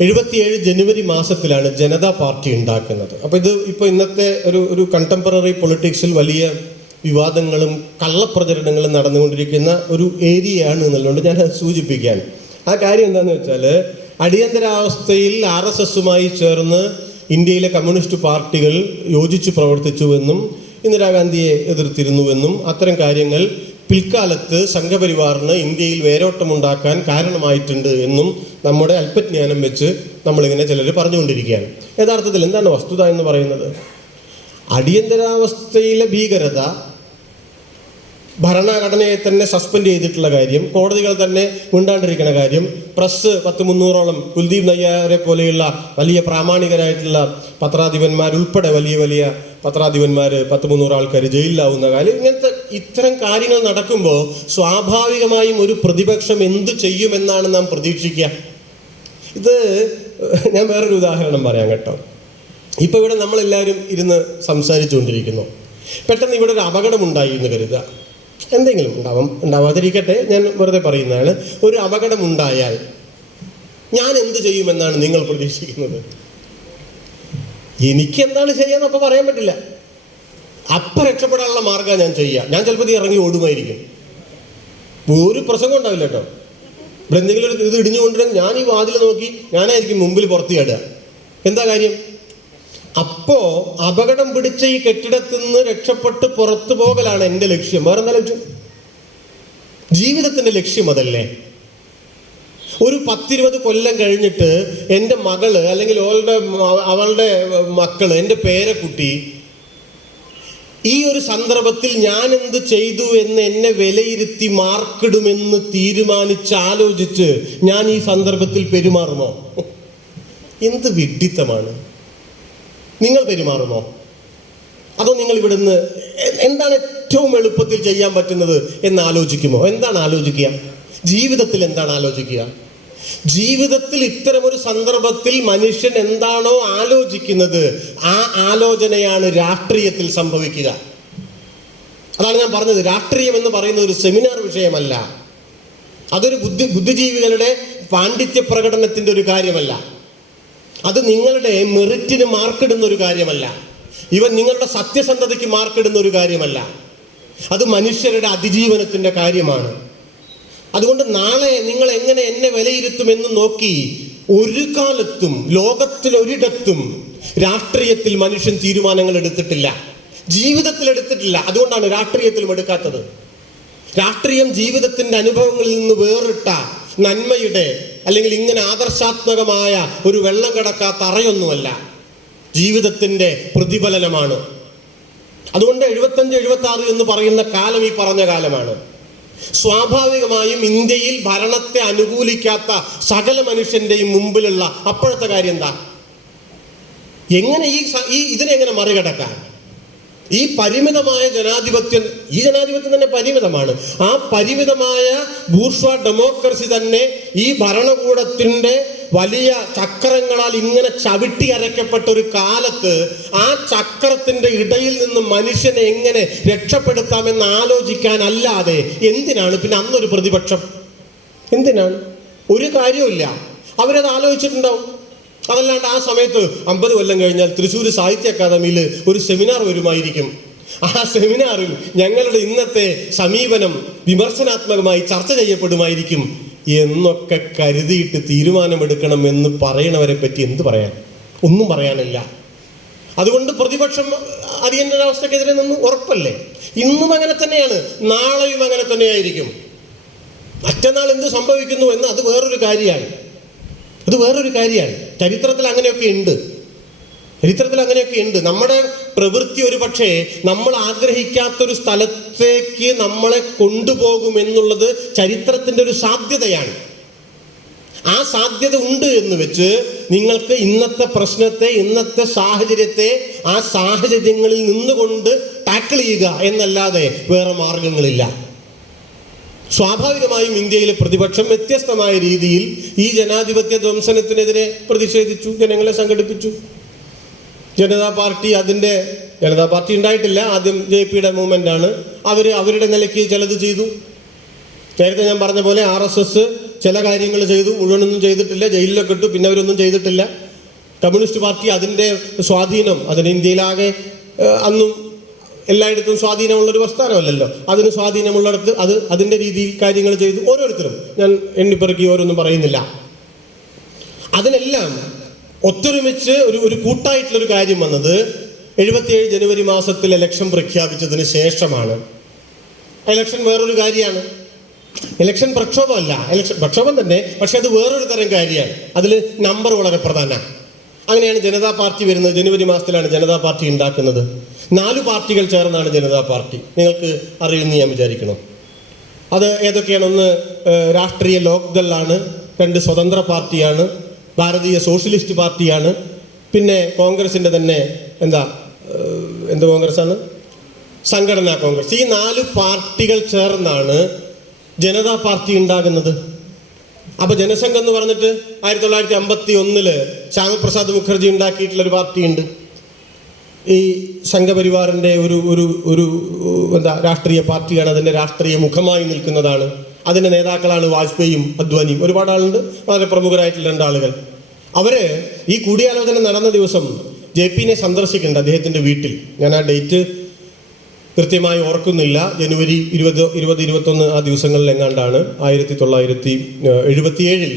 77 ജനുവരി മാസത്തിലാണ് ജനതാ പാർട്ടി ഉണ്ടാക്കുന്നത്. അപ്പോൾ ഇപ്പോൾ ഇന്നത്തെ ഒരു കണ്ടംപററി പൊളിറ്റിക്സിൽ വലിയ വിവാദങ്ങളും കള്ളപ്രചരണങ്ങളും നടന്നുകൊണ്ടിരിക്കുന്ന ഒരു ഏരിയയാണ് എന്നുള്ളതുകൊണ്ട് ഞാൻ അത് സൂചിപ്പിക്കാൻ. ആ കാര്യം എന്താണെന്ന് വെച്ചാൽ, അടിയന്തരാവസ്ഥയിൽ RSSുമായി ചേർന്ന് ഇന്ത്യയിലെ കമ്മ്യൂണിസ്റ്റ് പാർട്ടികൾ യോജിച്ച് പ്രവർത്തിച്ചുവെന്നും ഇന്ദിരാഗാന്ധിയെ എതിർത്തിരുന്നുവെന്നും അത്തരം കാര്യങ്ങൾ പിൽക്കാലത്ത് സംഘപരിവാറിന് ഇന്ത്യയിൽ വേരോട്ടമുണ്ടാക്കാൻ കാരണമായിട്ടുണ്ട് എന്നും നമ്മുടെ അല്പജ്ഞാനം വെച്ച് നമ്മളിങ്ങനെ ചിലർ പറഞ്ഞുകൊണ്ടിരിക്കുകയാണ്. യഥാർത്ഥത്തിൽ എന്താണ് വസ്തുത എന്ന് പറയുന്നത്? അടിയന്തരാവസ്ഥയിലെ ഭീകരത, ഭരണഘടനയെ തന്നെ സസ്പെൻഡ് ചെയ്തിട്ടുള്ള കാര്യം, കോടതികൾ തന്നെ മിണ്ടാണ്ടിരിക്കുന്ന കാര്യം, പ്രസ് 100-300ഓളം കുൽദീപ് നയ്യാരെ പോലെയുള്ള വലിയ പ്രാമാണികരായിട്ടുള്ള പത്രാധിപന്മാരുൾപ്പെടെ വലിയ പത്രാധിപന്മാർ 100-300 ആൾക്കാർ ജയിലിലാവുന്ന കാര്യം, ഇത്തരം കാര്യങ്ങൾ നടക്കുമ്പോൾ സ്വാഭാവികമായും ഒരു പ്രതിപക്ഷം എന്ത് ചെയ്യുമെന്നാണ് നാം പ്രതീക്ഷിക്കുക. ഇത് ഞാൻ വേറൊരു ഉദാഹരണം പറയാം കേട്ടോ. ഇപ്പോൾ ഇവിടെ നമ്മളെല്ലാവരും ഇരുന്ന് സംസാരിച്ചുകൊണ്ടിരിക്കുന്നു. പെട്ടെന്ന് ഇവിടെ ഒരു അപകടമുണ്ടായി എന്ന് കരുതുക. എന്തെങ്കിലും ഉണ്ടാവാതിരിക്കട്ടെ, ഞാൻ വെറുതെ പറയുന്നതാണ്. ഒരു അപകടമുണ്ടായാൽ ഞാൻ എന്ത് ചെയ്യുമെന്നാണ് നിങ്ങൾ പ്രതീക്ഷിക്കുന്നത്? എനിക്ക് എന്താണ് ചെയ്യാന്ന് അപ്പോൾ പറയാൻ പറ്റില്ല. അപ്പം രക്ഷപ്പെടാനുള്ള മാർഗ്ഗമാണ് ഞാൻ ചെയ്യുക. ഞാൻ ചിലപ്പോൾ ഇറങ്ങി ഓടുമായിരിക്കും. ഒരു പ്രസംഗം ഉണ്ടാവില്ല കേട്ടോ. ഇവിടെ എന്തെങ്കിലും ഒരു ഇത് ഇടിഞ്ഞുകൊണ്ടിരുന്ന ഞാൻ ഈ വാതിൽ നോക്കി ഞാനായിരിക്കും മുമ്പിൽ പുറത്ത് ചാടുക. എന്താ കാര്യം? അപ്പോൾ അപകടം പിടിച്ച ഈ കെട്ടിടത്തിൽ നിന്ന് രക്ഷപ്പെട്ട് പുറത്തു പോകലാണ് എൻ്റെ ലക്ഷ്യം. വേറെന്താ ലക്ഷ്യം? ജീവിതത്തിൻ്റെ ലക്ഷ്യം അതല്ലേ? ഒരു 10-20 കൊല്ലം കഴിഞ്ഞിട്ട് എൻ്റെ മകള് അല്ലെങ്കിൽ അവളുടെ മക്കള്, എൻ്റെ പേരക്കുട്ടി ഈ ഒരു സന്ദർഭത്തിൽ ഞാൻ എന്ത് ചെയ്തു എന്ന് എന്നെ വിലയിരുത്തി മാർക്കിടുമെന്ന് തീരുമാനിച്ച് ആലോചിച്ച് ഞാൻ ഈ സന്ദർഭത്തിൽ പെരുമാറുമോ? എന്ത് വിഡ്ഢിത്തമാണ്! നിങ്ങൾ പെരുമാറുമോ? അതോ നിങ്ങൾ ഇവിടുന്ന് എന്താണ് ഏറ്റവും എളുപ്പത്തിൽ ചെയ്യാൻ പറ്റുന്നത് എന്ന് ആലോചിക്കുമോ? എന്താണ് ആലോചിക്കുക? ജീവിതത്തിൽ എന്താണ് ആലോചിക്കുക? ജീവിതത്തിൽ ഇത്തരമൊരു സന്ദർഭത്തിൽ മനുഷ്യൻ എന്താണോ ആലോചിക്കുന്നത് ആ ആലോചനയാണ് രാഷ്ട്രീയത്തിൽ സംഭവിക്കുക. അതാണ് ഞാൻ പറഞ്ഞത്. രാഷ്ട്രീയം എന്ന് പറയുന്നത് ഒരു സെമിനാർ വിഷയമല്ല. അതൊരു ബുദ്ധിജീവികളുടെ പാണ്ഡിത്യ പ്രകടനത്തിൻ്റെ ഒരു കാര്യമല്ല. അത് നിങ്ങളുടെ മെറിറ്റിന് മാർക്കിടുന്ന ഒരു കാര്യമല്ല. ഇവൻ നിങ്ങളുടെ സത്യസന്ധതയ്ക്ക് മാർക്കിടുന്ന ഒരു കാര്യമല്ല. അത് മനുഷ്യരുടെ അതിജീവനത്തിൻ്റെ കാര്യമാണ്. അതുകൊണ്ട് നാളെ നിങ്ങൾ എങ്ങനെ എന്നെ വിലയിരുത്തുമെന്ന് നോക്കി ഒരു കാലത്തും ലോകത്തിലൊരിടത്തും രാഷ്ട്രീയത്തിൽ മനുഷ്യൻ തീരുമാനങ്ങൾ എടുത്തിട്ടില്ല, ജീവിതത്തിൽ എടുത്തിട്ടില്ല. അതുകൊണ്ടാണ് രാഷ്ട്രീയത്തിലും എടുക്കാത്തത്. രാഷ്ട്രീയം ജീവിതത്തിൻ്റെ അനുഭവങ്ങളിൽ നിന്ന് വേറിട്ട നന്മയുടെ അല്ലെങ്കിൽ ഇങ്ങനെ ആദർശാത്മകമായ ഒരു വെള്ളം കിടക്കാത്ത അറയൊന്നുമല്ല, ജീവിതത്തിൻ്റെ പ്രതിഫലനമാണ്. അതുകൊണ്ട് 75-76 എന്ന് പറയുന്ന കാലം ഈ പറഞ്ഞ കാലമാണ്. സ്വാഭാവികമായും ഇന്ത്യയിൽ ഭരണത്തെ അനുകൂലിക്കാത്ത സകല മനുഷ്യന്റെയും മുമ്പിലുള്ള അപ്പോഴത്തെ കാര്യം എന്താ? എങ്ങനെ ഇതിനെങ്ങനെ മറികടക്കാൻ? ഈ പരിമിതമായ ജനാധിപത്യം, ഈ ജനാധിപത്യം തന്നെ പരിമിതമാണ്. ആ പരിമിതമായ ബൂർഷ്വാ ഡെമോക്രസി തന്നെ ഈ ഭരണകൂടത്തിൻ്റെ വലിയ ചക്രങ്ങളാൽ ഇങ്ങനെ ചവിട്ടി അരയ്ക്കപ്പെട്ട ഒരു കാലത്ത് ആ ചക്രത്തിന്റെ ഇടയിൽ നിന്ന് മനുഷ്യനെ എങ്ങനെ രക്ഷപ്പെടുത്താമെന്ന് ആലോചിക്കാനല്ലാതെ എന്തിനാണ് പിന്നെ അന്നൊരു പ്രതിപക്ഷം? എന്തിനാണ്? ഒരു കാര്യമില്ല. അവരത് ആലോചിച്ചിട്ടുണ്ടാവും. അതല്ലാണ്ട് ആ സമയത്ത് 50 കൊല്ലം കഴിഞ്ഞാൽ തൃശ്ശൂർ സാഹിത്യ അക്കാദമിയിൽ ഒരു സെമിനാർ വരുമായിരിക്കും. ആ സെമിനാറിൽ ഞങ്ങളുടെ ഇന്നത്തെ സമീപനം വിമർശനാത്മകമായി ചർച്ച ചെയ്യപ്പെടുമായിരിക്കും എന്നൊക്കെ കരുതിയിട്ട് തീരുമാനമെടുക്കണം എന്ന് പറയണവരെ പറ്റി എന്ത് പറയാൻ? ഒന്നും പറയാനില്ല. അതുകൊണ്ട് പ്രതിപക്ഷം അടിയന്തരാവസ്ഥക്കെതിരെ നിന്ന് ഉറപ്പല്ലേ? ഇന്നും അങ്ങനെ തന്നെയാണ്, നാളെയും അങ്ങനെ തന്നെയായിരിക്കും. മറ്റന്നാൾ എന്ത് സംഭവിക്കുന്നു എന്ന് അത് വേറൊരു കാര്യമാണ്. ചരിത്രത്തിൽ അങ്ങനെയൊക്കെ ഉണ്ട്. നമ്മുടെ പ്രവൃത്തി ഒരു പക്ഷേ നമ്മൾ ആഗ്രഹിക്കാത്തൊരു സ്ഥലത്തേക്ക് നമ്മളെ കൊണ്ടുപോകുമെന്നുള്ളത് ചരിത്രത്തിൻ്റെ ഒരു സാധ്യതയാണ്. ആ സാധ്യത ഉണ്ട് എന്ന് വെച്ച് നിങ്ങൾക്ക് ഇന്നത്തെ പ്രശ്നത്തെ, ഇന്നത്തെ സാഹചര്യത്തെ ആ സാഹചര്യങ്ങളിൽ നിന്നുകൊണ്ട് ടാക്കിൾ ചെയ്യുക എന്നല്ലാതെ വേറെ മാർഗങ്ങളില്ല. സ്വാഭാവികമായും ഇന്ത്യയിലെ പ്രതിപക്ഷം വ്യത്യസ്തമായ രീതിയിൽ ഈ ജനാധിപത്യ ധ്വംസനത്തിനെതിരെ പ്രതിഷേധിച്ചു, ജനങ്ങളെ സംഘടിപ്പിച്ചു. ജനതാ പാർട്ടി ഉണ്ടായിട്ടില്ല, ആദ്യം JPയുടെ മൂവ്മെൻ്റ് ആണ്. അവരുടെ നിലയ്ക്ക് ചിലത് ചെയ്തു. നേരത്തെ ഞാൻ പറഞ്ഞ പോലെ RSS ചില കാര്യങ്ങൾ ചെയ്തു, മുഴുവനൊന്നും ചെയ്തിട്ടില്ല, ജയിലിലൊക്കെ ഇട്ടു, പിന്നെ അവരൊന്നും ചെയ്തിട്ടില്ല. കമ്മ്യൂണിസ്റ്റ് പാർട്ടി അതിൻ്റെ സ്വാധീനം, അതിന് ഇന്ത്യയിലാകെ അന്നും എല്ലായിടത്തും സ്വാധീനമുള്ളൊരു പ്രസ്ഥാനമല്ലല്ലോ, അതിന് സ്വാധീനമുള്ളിടത്ത് അതിൻ്റെ രീതിയിൽ കാര്യങ്ങൾ ചെയ്തു. ഓരോരുത്തരും, ഞാൻ എണ്ണിപ്പെറുക്കി ഓരോന്നും പറയുന്നില്ല. അതിനെല്ലാം ഒത്തൊരുമിച്ച് ഒരു കൂട്ടായിട്ടുള്ളൊരു കാര്യം വന്നത് 77 ജനുവരി മാസത്തിൽ ഇലക്ഷൻ പ്രഖ്യാപിച്ചതിന് ശേഷമാണ്. ഇലക്ഷൻ വേറൊരു കാര്യമാണ്. ഇലക്ഷൻ പ്രക്ഷോഭമല്ല, പ്രക്ഷോഭം തന്നെ, പക്ഷെ അത് വേറൊരു തരം കാര്യമാണ്. അതിൽ നമ്പർ വളരെ പ്രധാനമാണ്. അങ്ങനെയാണ് ജനതാ പാർട്ടി വരുന്നത്. ജനുവരി മാസത്തിലാണ് ജനതാ പാർട്ടി ഉണ്ടാക്കുന്നത്. 4 പാർട്ടികൾ ചേർന്നാണ് ജനതാ പാർട്ടി. നിങ്ങൾക്ക് അറിയുമെന്ന് ഞാൻ വിചാരിക്കണം. അത് ഏതൊക്കെയാണ്? ഒന്ന് രാഷ്ട്രീയ ലോക്ദളാണ്, 2 സ്വതന്ത്ര പാർട്ടിയാണ്, ഭാരതീയ സോഷ്യലിസ്റ്റ് പാർട്ടിയാണ്, പിന്നെ കോൺഗ്രസിൻ്റെ തന്നെ എന്ത് കോൺഗ്രസ്സാണ്? സംഘടനാ കോൺഗ്രസ്. ഈ 4 പാർട്ടികൾ ചേർന്നാണ് ജനതാ പാർട്ടി ഉണ്ടാകുന്നത്. അപ്പോൾ ജനസംഘം എന്ന് പറഞ്ഞിട്ട് 1951 ശ്യാമപ്രസാദ് മുഖർജി ഉണ്ടാക്കിയിട്ടുള്ളൊരു പാർട്ടിയുണ്ട്. ഈ സംഘപരിവാറിൻ്റെ ഒരു രാഷ്ട്രീയ പാർട്ടിയാണ്. അതിൻ്റെ രാഷ്ട്രീയ മുഖമായി നിൽക്കുന്നതാണ്. അതിൻ്റെ നേതാക്കളാണ് വാജ്പേയിയും അദ്വാനിയും. ഒരുപാട് ആളുണ്ട്, വളരെ പ്രമുഖരായിട്ടുള്ള 2 ആളുകൾ. അവർ ഈ കൂടിയാലോചന നടന്ന ദിവസം JP-നെ സന്ദർശിക്കുന്നുണ്ട് അദ്ദേഹത്തിൻ്റെ വീട്ടിൽ. ഞാൻ ആ ഡേറ്റ് കൃത്യമായി ഓർക്കുന്നില്ല. ജനുവരി 20, 21 ആ ദിവസങ്ങളിൽ എങ്ങാണ്ടാണ് 1977.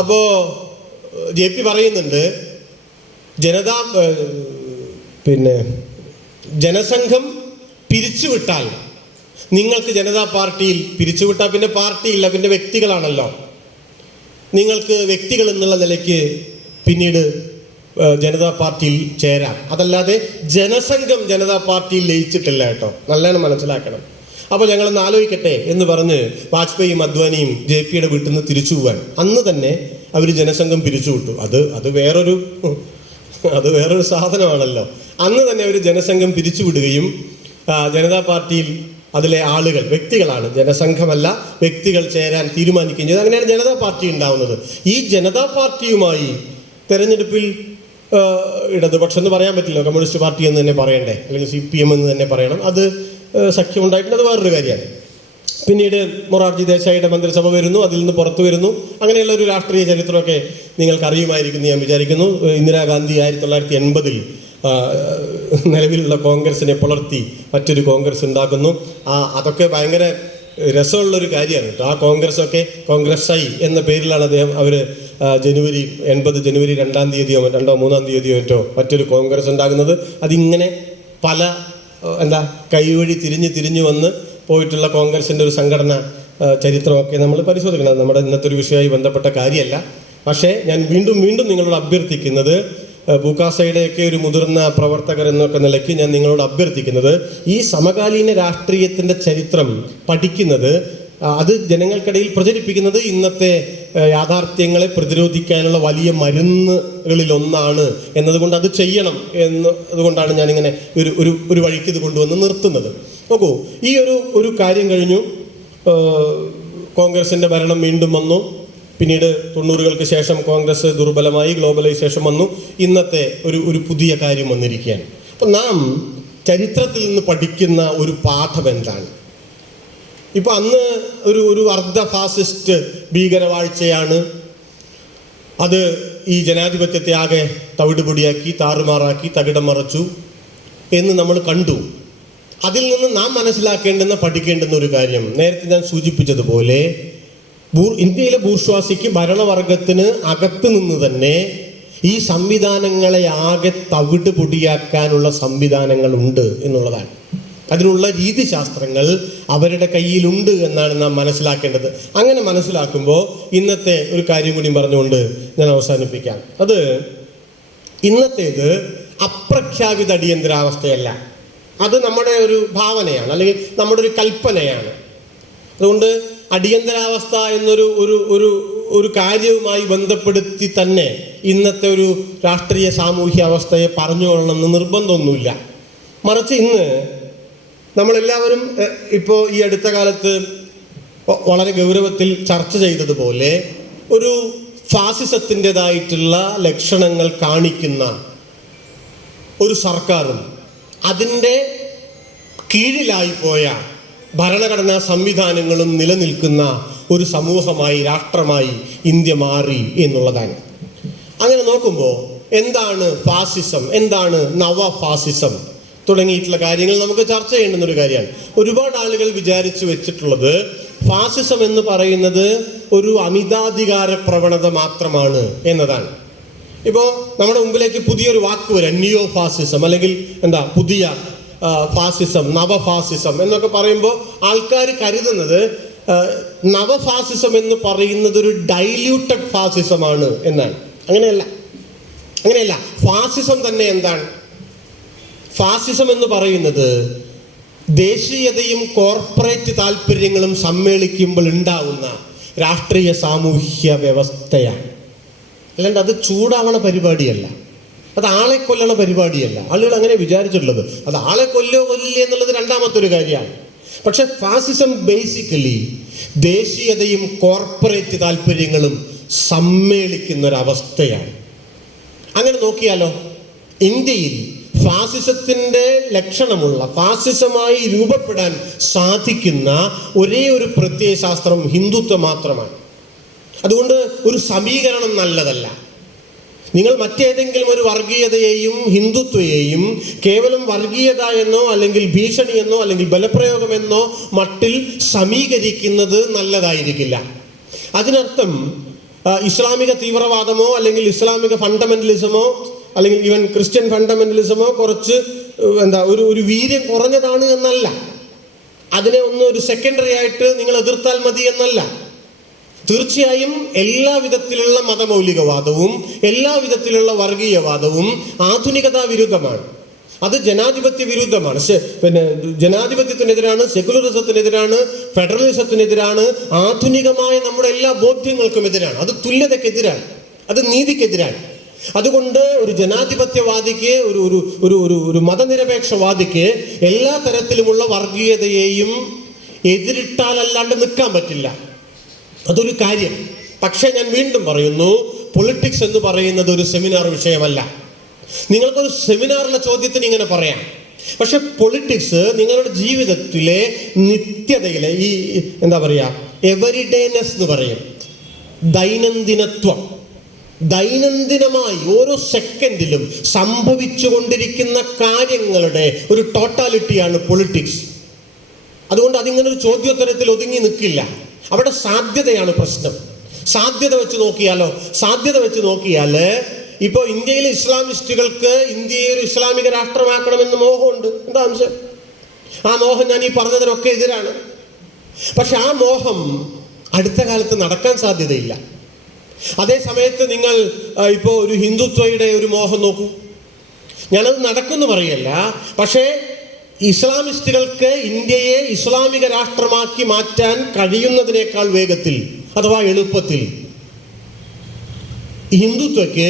അപ്പോൾ JP പറയുന്നുണ്ട്, ജനസംഘം പിരിച്ചുവിട്ടാൽ നിങ്ങൾക്ക് ജനതാ പാർട്ടിയിൽ, പിരിച്ചുവിട്ടാൽ പിന്നെ പാർട്ടിയില്ല, പിന്നെ വ്യക്തികളാണല്ലോ, നിങ്ങൾക്ക് വ്യക്തികൾ എന്നുള്ള നിലയ്ക്ക് പിന്നീട് ജനതാ പാർട്ടിയിൽ ചേരാം. അതല്ലാതെ ജനസംഘം ജനതാ പാർട്ടിയിൽ ലയിച്ചിട്ടില്ല കേട്ടോ, നല്ലോണം മനസ്സിലാക്കണം. അപ്പോൾ ഞങ്ങളൊന്ന് ആലോചിക്കട്ടെ എന്ന് പറഞ്ഞ് വാജ്പേയിയും അദ്വാനിയും JP-യുടെ വീട്ടിൽ നിന്ന് തിരിച്ചു പോകാൻ അന്ന് തന്നെ അവർ ജനസംഘം പിരിച്ചുവിട്ടു. അത് വേറൊരു സാധനമാണല്ലോ. അന്ന് തന്നെ അവർ ജനസംഘം പിരിച്ചുവിടുകയും ജനതാ പാർട്ടിയിൽ അതിലെ ആളുകൾ, വ്യക്തികളാണ്, ജനസംഘമല്ല, വ്യക്തികൾ ചേരാൻ തീരുമാനിക്കുകയും ചെയ്തു. അങ്ങനെയാണ് ജനതാ പാർട്ടി ഉണ്ടാവുന്നത്. ഈ ജനതാ പാർട്ടിയുമായി തെരഞ്ഞെടുപ്പിൽ ഇടതുപക്ഷം എന്ന് പറയാൻ പറ്റില്ല, കമ്മ്യൂണിസ്റ്റ് പാർട്ടി എന്ന് തന്നെ പറയണ്ടേ, അല്ലെങ്കിൽ CPM എന്ന് തന്നെ പറയണം, അത് സഖ്യമുണ്ടായിട്ടുണ്ട്. അത് വേറൊരു കാര്യമാണ്. പിന്നീട് മൊറാർജി ദേശായിയുടെ മന്ത്രിസഭ വരുന്നു, അതിൽ നിന്ന് പുറത്തു വരുന്നു. അങ്ങനെയുള്ള ഒരു രാഷ്ട്രീയ ചരിത്രമൊക്കെ നിങ്ങൾക്ക് അറിയുമായിരിക്കും ഞാൻ വിചാരിക്കുന്നു. ഇന്ദിരാഗാന്ധി 1980 നിലവിലുള്ള കോൺഗ്രസിനെ പുലർത്തി മറ്റൊരു കോൺഗ്രസ് ഉണ്ടാക്കുന്നു. അതൊക്കെ ഭയങ്കര രസമുള്ളൊരു കാര്യമാണ് കേട്ടോ. ആ കോൺഗ്രസ്സൊക്കെ കോൺഗ്രസ് എന്ന പേരിലാണ് അവർ ജനുവരി 2-ാം തീയതിയോ 2-3-ാം തീയതിയോ മറ്റൊരു കോൺഗ്രസ് ഉണ്ടാകുന്നത്. അതിങ്ങനെ പല കൈവഴി തിരിഞ്ഞു വന്ന് പോയിട്ടുള്ള കോൺഗ്രസിൻ്റെ ഒരു സംഘടന ചരിത്രമൊക്കെ നമ്മൾ പരിശോധിക്കണം. നമ്മുടെ ഇന്നത്തെ ഒരു വിഷയമായി ബന്ധപ്പെട്ട കാര്യമല്ല. പക്ഷേ ഞാൻ വീണ്ടും നിങ്ങളോട് അഭ്യർത്ഥിക്കുന്നത്, ബൂക്കാസയുടെയൊക്കെ ഒരു മുതിർന്ന പ്രവർത്തകർ എന്നൊക്കെ നിലയ്ക്ക് ഞാൻ നിങ്ങളോട് അഭ്യർത്ഥിക്കുന്നത്, ഈ സമകാലീന രാഷ്ട്രീയത്തിൻ്റെ ചരിത്രം പഠിക്കുന്നത്, അത് ജനങ്ങൾക്കിടയിൽ പ്രചരിപ്പിക്കുന്നത് ഇന്നത്തെ യാഥാർത്ഥ്യങ്ങളെ പ്രതിരോധിക്കാനുള്ള വലിയ മരുന്നുകളിലൊന്നാണ് എന്നതുകൊണ്ട് അത് ചെയ്യണം അതുകൊണ്ടാണ് ഞാനിങ്ങനെ ഒരു വഴിക്ക് ഇത് കൊണ്ടുവന്ന് നിർത്തുന്നത്. നോക്കൂ, ഈ ഒരു കാര്യം കഴിഞ്ഞു. കോൺഗ്രസിൻ്റെ ഭരണം വീണ്ടും വന്നു. പിന്നീട് 90-കൾക്ക് ശേഷം കോൺഗ്രസ് ദുർബലമായി, ഗ്ലോബലൈസേഷൻ വന്നു. ഇന്നത്തെ ഒരു പുതിയ കാര്യം വന്നിരിക്കുകയാണ്. അപ്പം നാം ചരിത്രത്തിൽ നിന്ന് പഠിക്കുന്ന ഒരു പാഠം എന്താണ്? ഇപ്പം അന്ന് ഒരു അർദ്ധ ഫാസിസ്റ്റ് ഭീകരവാഴ്ചയാണ്. അത് ഈ ജനാധിപത്യത്തെ ആകെ തവിടുപൊടിയാക്കി, താറുമാറാക്കി, തകിടം മറച്ചു എന്ന് നമ്മൾ കണ്ടു. അതിൽ നിന്ന് നാം മനസ്സിലാക്കേണ്ടുന്ന, പഠിക്കേണ്ടുന്ന ഒരു കാര്യം, നേരത്തെ ഞാൻ സൂചിപ്പിച്ചതുപോലെ, ഇന്ത്യയിലെ ബൂർഷ്വാസിക്ക്, ഭരണവർഗത്തിന് അകത്ത് നിന്ന് തന്നെ ഈ സംവിധാനങ്ങളെ ആകെ തവിട് പൊടിയാക്കാനുള്ള സംവിധാനങ്ങളുണ്ട് എന്നുള്ളതാണ്. അതിനുള്ള രീതിശാസ്ത്രങ്ങൾ അവരുടെ കയ്യിലുണ്ട് എന്നാണ് നാം മനസ്സിലാക്കേണ്ടത്. അങ്ങനെ മനസ്സിലാക്കുമ്പോൾ ഇന്നത്തെ ഒരു കാര്യം കൂടി പറഞ്ഞുകൊണ്ട് ഞാൻ അവസാനിപ്പിക്കാം. അത് ഇന്നത്തേത് അപ്രഖ്യാപിത അടിയന്തരാവസ്ഥയല്ല, അത് നമ്മുടെ ഒരു ഭാവനയാണ്, അല്ലെങ്കിൽ നമ്മുടെ ഒരു കൽപ്പനയാണ്. അതുകൊണ്ട് അടിയന്തരാവസ്ഥ എന്നൊരു കാര്യവുമായി ബന്ധപ്പെടുത്തി തന്നെ ഇന്നത്തെ ഒരു രാഷ്ട്രീയ സാമൂഹ്യ അവസ്ഥയെ പറഞ്ഞുകൊള്ളണമെന്ന് നിർബന്ധമൊന്നുമില്ല. മറിച്ച് ഇന്ന് നമ്മളെല്ലാവരും ഇപ്പോൾ ഈ അടുത്ത കാലത്ത് വളരെ ഗൗരവത്തിൽ ചർച്ച ചെയ്തതുപോലെ ഒരു ഫാസിസത്തിൻ്റെതായിട്ടുള്ള ലക്ഷണങ്ങൾ കാണിക്കുന്ന ഒരു സർക്കാരും അതിൻ്റെ കീഴിലായിപ്പോയ ഭരണഘടനാ സംവിധാനങ്ങളും നിലനിൽക്കുന്ന ഒരു സമൂഹമായി, രാഷ്ട്രമായി ഇന്ത്യ മാറി എന്നുള്ളതാണ്. അങ്ങനെ നോക്കുമ്പോൾ എന്താണ് ഫാസിസം, എന്താണ് നവ ഫാസിസം തുടങ്ങിയിട്ടുള്ള കാര്യങ്ങൾ നമുക്ക് ചർച്ച ചെയ്യേണ്ടുന്നൊരു കാര്യമാണ്. ഒരുപാട് ആളുകൾ വിചാരിച്ചു വെച്ചിട്ടുള്ളത് ഫാസിസം എന്ന് പറയുന്നത് ഒരു അമിതാധികാര പ്രവണത മാത്രമാണ് എന്നതാണ്. ഇപ്പോൾ നമ്മുടെ മുമ്പിലേക്ക് പുതിയൊരു വാക്ക് വരാം, നിയോ ഫാസിസം, അല്ലെങ്കിൽ പുതിയ ഫാസിസം, നവഫാസിസം എന്നൊക്കെ പറയുമ്പോൾ ആൾക്കാർ കരുതുന്നത് നവഫാസിസം എന്ന് പറയുന്നത് ഒരു ഡൈല്യൂട്ടഡ് ഫാസിസമാണ് എന്നാണ്. അങ്ങനെയല്ല. ഫാസിസം തന്നെ എന്താണ്? ഫാസിസം എന്ന് പറയുന്നത് ദേശീയതയും കോർപ്പറേറ്റ് താല്പര്യങ്ങളും സമ്മേളിക്കുമ്പോൾ ഉണ്ടാവുന്ന രാഷ്ട്രീയ സാമൂഹ്യ വ്യവസ്ഥയാണ്. അല്ലാണ്ട് അത് ചൂടാവണ പരിപാടിയല്ല. അത് ആളെ കൊല്ലണ പരിപാടിയല്ല. ആളുകൾ അങ്ങനെ വിചാരിച്ചിട്ടുള്ളത്. അത് ആളെ കൊല്ലില്ല എന്നുള്ളത് രണ്ടാമത്തെ ഒരു കാര്യമാണ്. പക്ഷെ ഫാസിസം ബേസിക്കലി ദേശീയതയും കോർപ്പറേറ്റ് താല്പര്യങ്ങളും സമ്മേളിക്കുന്നൊരവസ്ഥയാണ്. അങ്ങനെ നോക്കിയാലോ, ഇന്ത്യയിൽ ഫാസിസത്തിൻ്റെ ലക്ഷണമുള്ള, ഫാസിസമായി രൂപപ്പെടാൻ സാധിക്കുന്ന ഒരേ ഒരു പ്രത്യയശാസ്ത്രം ഹിന്ദുത്വം മാത്രമാണ്. അതുകൊണ്ട് ഒരു സമീകരണം നല്ലതല്ല. നിങ്ങൾ മറ്റേതെങ്കിലും ഒരു വർഗീയതയെയും ഹിന്ദുത്വയെയും കേവലം വർഗീയത എന്നോ അല്ലെങ്കിൽ ഭീഷണി എന്നോ അല്ലെങ്കിൽ ബലപ്രയോഗമെന്നോ മട്ടിൽ സമീകരിക്കുന്നത് നല്ലതായിരിക്കില്ല. അതിനർത്ഥം ഇസ്ലാമിക തീവ്രവാദമോ അല്ലെങ്കിൽ ഇസ്ലാമിക ഫണ്ടമെന്റലിസമോ അല്ലെങ്കിൽ ഈവൻ ക്രിസ്ത്യൻ ഫണ്ടമെന്റലിസമോ കുറച്ച് ഒരു വീര്യം കുറഞ്ഞതാണ് എന്നല്ല. അതിനെ ഒരു സെക്കൻഡറി ആയിട്ട് നിങ്ങൾ എതിർത്താൽ മതി എന്നല്ല. തീർച്ചയായും എല്ലാ വിധത്തിലുള്ള മതമൗലികവാദവും എല്ലാ വിധത്തിലുള്ള വർഗീയവാദവും ആധുനികതാ വിരുദ്ധമാണ്. അത് ജനാധിപത്യ വിരുദ്ധമാണ്. ജനാധിപത്യത്തിനെതിരാണ്, സെക്യുലറിസത്തിനെതിരാണ്, ഫെഡറലിസത്തിനെതിരാണ്, ആധുനികമായ നമ്മുടെ എല്ലാ ബോധ്യങ്ങൾക്കും എതിരാണ്. അത് തുല്യതയ്ക്കെതിരാണ്, അത് നീതിക്കെതിരാണ്. അതുകൊണ്ട് ഒരു ജനാധിപത്യവാദിക്ക്, ഒരു മതനിരപേക്ഷവാദിക്ക് എല്ലാ തരത്തിലുമുള്ള വർഗീയതയെയും എതിരിട്ടാലല്ലാണ്ട് നിൽക്കാൻ പറ്റില്ല. അതൊരു കാര്യം. പക്ഷെ ഞാൻ വീണ്ടും പറയുന്നു, പൊളിറ്റിക്സ് എന്ന് പറയുന്നത് ഒരു സെമിനാർ വിഷയമല്ല. നിങ്ങൾക്കൊരു സെമിനാറിലെ ചോദ്യത്തിന് ഇങ്ങനെ പറയാം. പക്ഷെ പൊളിറ്റിക്സ് നിങ്ങളുടെ ജീവിതത്തിലെ നിത്യതയിലെ ഈ എവരിഡേനെസ് എന്ന് പറയും, ദൈനംദിനത്വം, ദൈനംദിനമായി ഓരോ സെക്കൻഡിലും സംഭവിച്ചു കൊണ്ടിരിക്കുന്ന കാര്യങ്ങളുടെ ഒരു ടോട്ടാലിറ്റിയാണ് പൊളിറ്റിക്സ്. അതുകൊണ്ട് അതിങ്ങനെ ഒരു ചോദ്യോത്തരത്തിൽ ഒതുങ്ങി നിൽക്കില്ല. അവിടെ സാധ്യതയാണ് പ്രശ്നം. സാധ്യത വെച്ച് നോക്കിയാൽ ഇപ്പോൾ ഇന്ത്യയിലെ ഇസ്ലാമിസ്റ്റുകൾക്ക് ഇന്ത്യയെ ഒരു ഇസ്ലാമിക രാഷ്ട്രമാക്കണമെന്ന് മോഹമുണ്ട്. എന്താ അംശം? ആ മോഹം ഞാൻ ഈ പറഞ്ഞതിനൊക്കെ എതിരാണ്. പക്ഷെ ആ മോഹം അടുത്ത കാലത്ത് നടക്കാൻ സാധ്യതയില്ല. അതേ സമയത്ത് നിങ്ങൾ ഇപ്പോൾ ഒരു ഹിന്ദുത്വയുടെ ഒരു മോഹം നോക്കൂ. ഞാനത് നടക്കുമെന്ന് പറയല്ല. പക്ഷേ ഇസ്ലാമിസ്റ്റുകൾക്ക് ഇന്ത്യയെ ഇസ്ലാമിക രാഷ്ട്രമാക്കി മാറ്റാൻ കഴിയുന്നതിനേക്കാൾ വേഗത്തിൽ അഥവാ എളുപ്പത്തിൽ ഹിന്ദുത്വക്ക്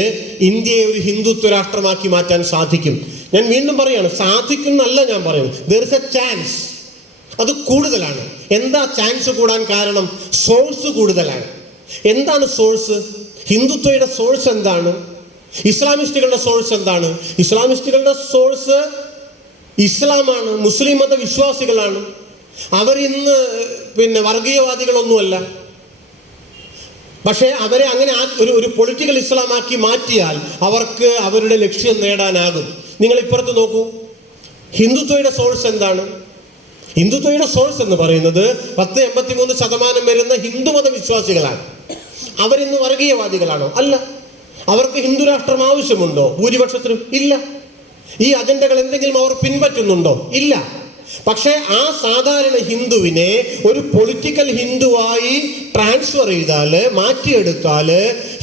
ഇന്ത്യയെ ഒരു ഹിന്ദുത്വ രാഷ്ട്രമാക്കി മാറ്റാൻ സാധിക്കും. ഞാൻ വീണ്ടും പറയാണ്, സാധിക്കുന്നല്ല ഞാൻ പറയുന്നത്. There is A chance. അത് കൂടുതലാണ്. എന്താ ചാൻസ് കൂടാൻ കാരണം? സോഴ്സ് കൂടുതലാണ്. എന്താണ് സോഴ്സ്? ഹിന്ദുത്വയുടെ സോഴ്സ് എന്താണ്? ഇസ്ലാമിസ്റ്റുകളുടെ സോഴ്സ് എന്താണ്? ഇസ്ലാമിസ്റ്റുകളുടെ സോഴ്സ് ഇസ്ലാമാണ്, മുസ്ലിം മത വിശ്വാസികളാണ്. അവരിന്ന് വർഗീയവാദികളൊന്നുമല്ല. പക്ഷേ അവരെ അങ്ങനെ ഒരു പൊളിറ്റിക്കൽ ഇസ്ലാമാക്കി മാറ്റിയാൽ അവർക്ക് അവരുടെ ലക്ഷ്യം നേടാനാകും. നിങ്ങൾ ഇപ്പുറത്ത് നോക്കൂ, ഹിന്ദുത്വയുടെ സോഴ്സ് എന്താണ്? ഹിന്ദുത്വയുടെ സോഴ്സ് എന്ന് പറയുന്നത് 83% വരുന്ന ഹിന്ദുമത വിശ്വാസികളാണ്. അവരിന്ന് വർഗീയവാദികളാണോ? അല്ല. അവർക്ക് ഹിന്ദു രാഷ്ട്രം ആവശ്യമുണ്ടോ? ഭൂരിപക്ഷത്തിനും ഇല്ല. ഈ അജണ്ടകൾ എന്തെങ്കിലും അവർ പിൻപറ്റുന്നുണ്ടോ? ഇല്ല. പക്ഷേ ആ സാധാരണ ഹിന്ദുവിനെ ഒരു പൊളിറ്റിക്കൽ ഹിന്ദുവായി ട്രാൻസ്ഫർ ചെയ്താൽ, മാറ്റിയെടുത്താൽ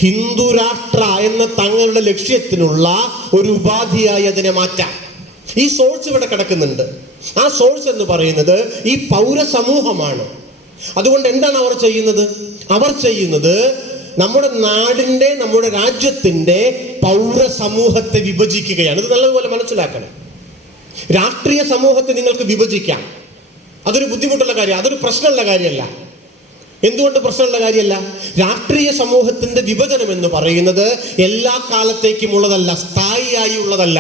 ഹിന്ദു രാഷ്ട്ര എന്ന തങ്ങളുടെ ലക്ഷ്യത്തിനുള്ള ഒരു ഉപാധിയായി അതിനെ മാറ്റാം. ഈ സോഴ്സ് ഇവിടെ കിടക്കുന്നുണ്ട്. ആ സോഴ്സ് എന്ന് പറയുന്നത് ഈ പൗരസമൂഹമാണ്. അതുകൊണ്ട് എന്താണ് അവർ ചെയ്യുന്നത്? നമ്മുടെ നാടിൻ്റെ, നമ്മുടെ രാജ്യത്തിൻ്റെ പൗരസമൂഹത്തെ വിഭജിക്കുകയാണ്. ഇത് നല്ലതുപോലെ മനസ്സിലാക്കണം. രാഷ്ട്രീയ സമൂഹത്തെ നിങ്ങൾക്ക് വിഭജിക്കാം. അതൊരു ബുദ്ധിമുട്ടുള്ള കാര്യം, അതൊരു പ്രശ്നമുള്ള കാര്യമല്ല. എന്തുകൊണ്ട് പ്രശ്നമുള്ള കാര്യമല്ല? രാഷ്ട്രീയ സമൂഹത്തിന്റെ വിഭജനം എന്ന് പറയുന്നത് എല്ലാ കാലത്തേക്കും ഉള്ളതല്ല, സ്ഥായിയായി ഉള്ളതല്ല.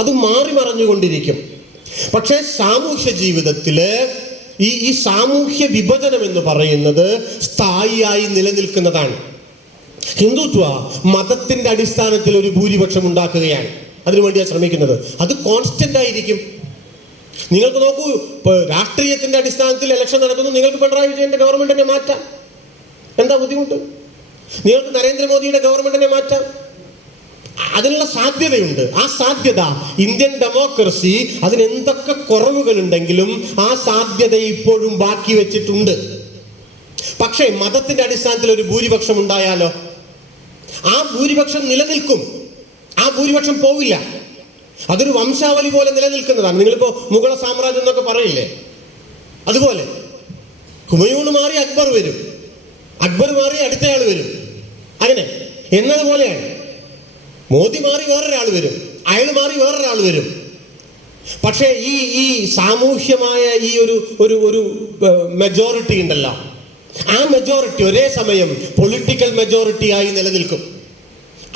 അത് മാറി മറിഞ്ഞുകൊണ്ടിരിക്കും. പക്ഷേ സാമൂഹ്യ ജീവിതത്തില് ഈ സാമൂഹ്യ വിഭജനം എന്ന് പറയുന്നത് സ്ഥായിയായി നിലനിൽക്കുന്നതാണ്. ഹിന്ദുത്വ മതത്തിന്റെ അടിസ്ഥാനത്തിൽ ഒരു ഭൂരിപക്ഷം ഉണ്ടാക്കുകയാണ്. അതിനുവേണ്ടിയാണ് ശ്രമിക്കുന്നത്. അത് കോൺസ്റ്റന്റ് ആയിരിക്കും. നിങ്ങൾക്ക് നോക്കൂ, ഇപ്പോൾ രാഷ്ട്രീയത്തിന്റെ അടിസ്ഥാനത്തിൽ ഇലക്ഷൻ നടക്കുന്നു. നിങ്ങൾക്ക് പിണറായി വിജയന്റെ ഗവൺമെന്റിനെ മാറ്റാം. എന്താ ബുദ്ധിമുട്ട്? നിങ്ങൾക്ക് നരേന്ദ്രമോദിയുടെ ഗവൺമെന്റിനെ മാറ്റാം. അതിനുള്ള സാധ്യതയുണ്ട്. ആ സാധ്യത ഇന്ത്യൻ ഡെമോക്രസി അതിനെന്തൊക്കെ കുറവുകളുണ്ടെങ്കിലും ആ സാധ്യത ഇപ്പോഴും ബാക്കി വെച്ചിട്ടുണ്ട്. പക്ഷേ മതത്തിന്റെ അടിസ്ഥാനത്തിൽ ഒരു ഭൂരിപക്ഷം ഉണ്ടായാലോ, ആ ഭൂരിപക്ഷം നിലനിൽക്കും. ആ ഭൂരിപക്ഷം പോവില്ല. അതൊരു വംശാവലി പോലെ നിലനിൽക്കുന്നതാണ്. നിങ്ങളിപ്പോ മുഗള സാമ്രാജ്യം എന്നൊക്കെ പറയില്ലേ, അതുപോലെ ഹുമയൂൺ മാറി അക്ബർ വരും, അക്ബർ മാറി അടുത്തയാൾ വരും, അങ്ങനെ എന്നതുപോലെയാണ്. മോദി മാറി വേറൊരാൾ വരും, അയാൾ മാറി വേറൊരാൾ വരും. പക്ഷേ ഈ സാമൂഹ്യമായ ഈ ഒരു മെജോറിറ്റി ഉണ്ടല്ലോ, ആ മെജോറിറ്റി ഒരേ സമയം പൊളിറ്റിക്കൽ മെജോറിറ്റി ആയി നിലനിൽക്കും.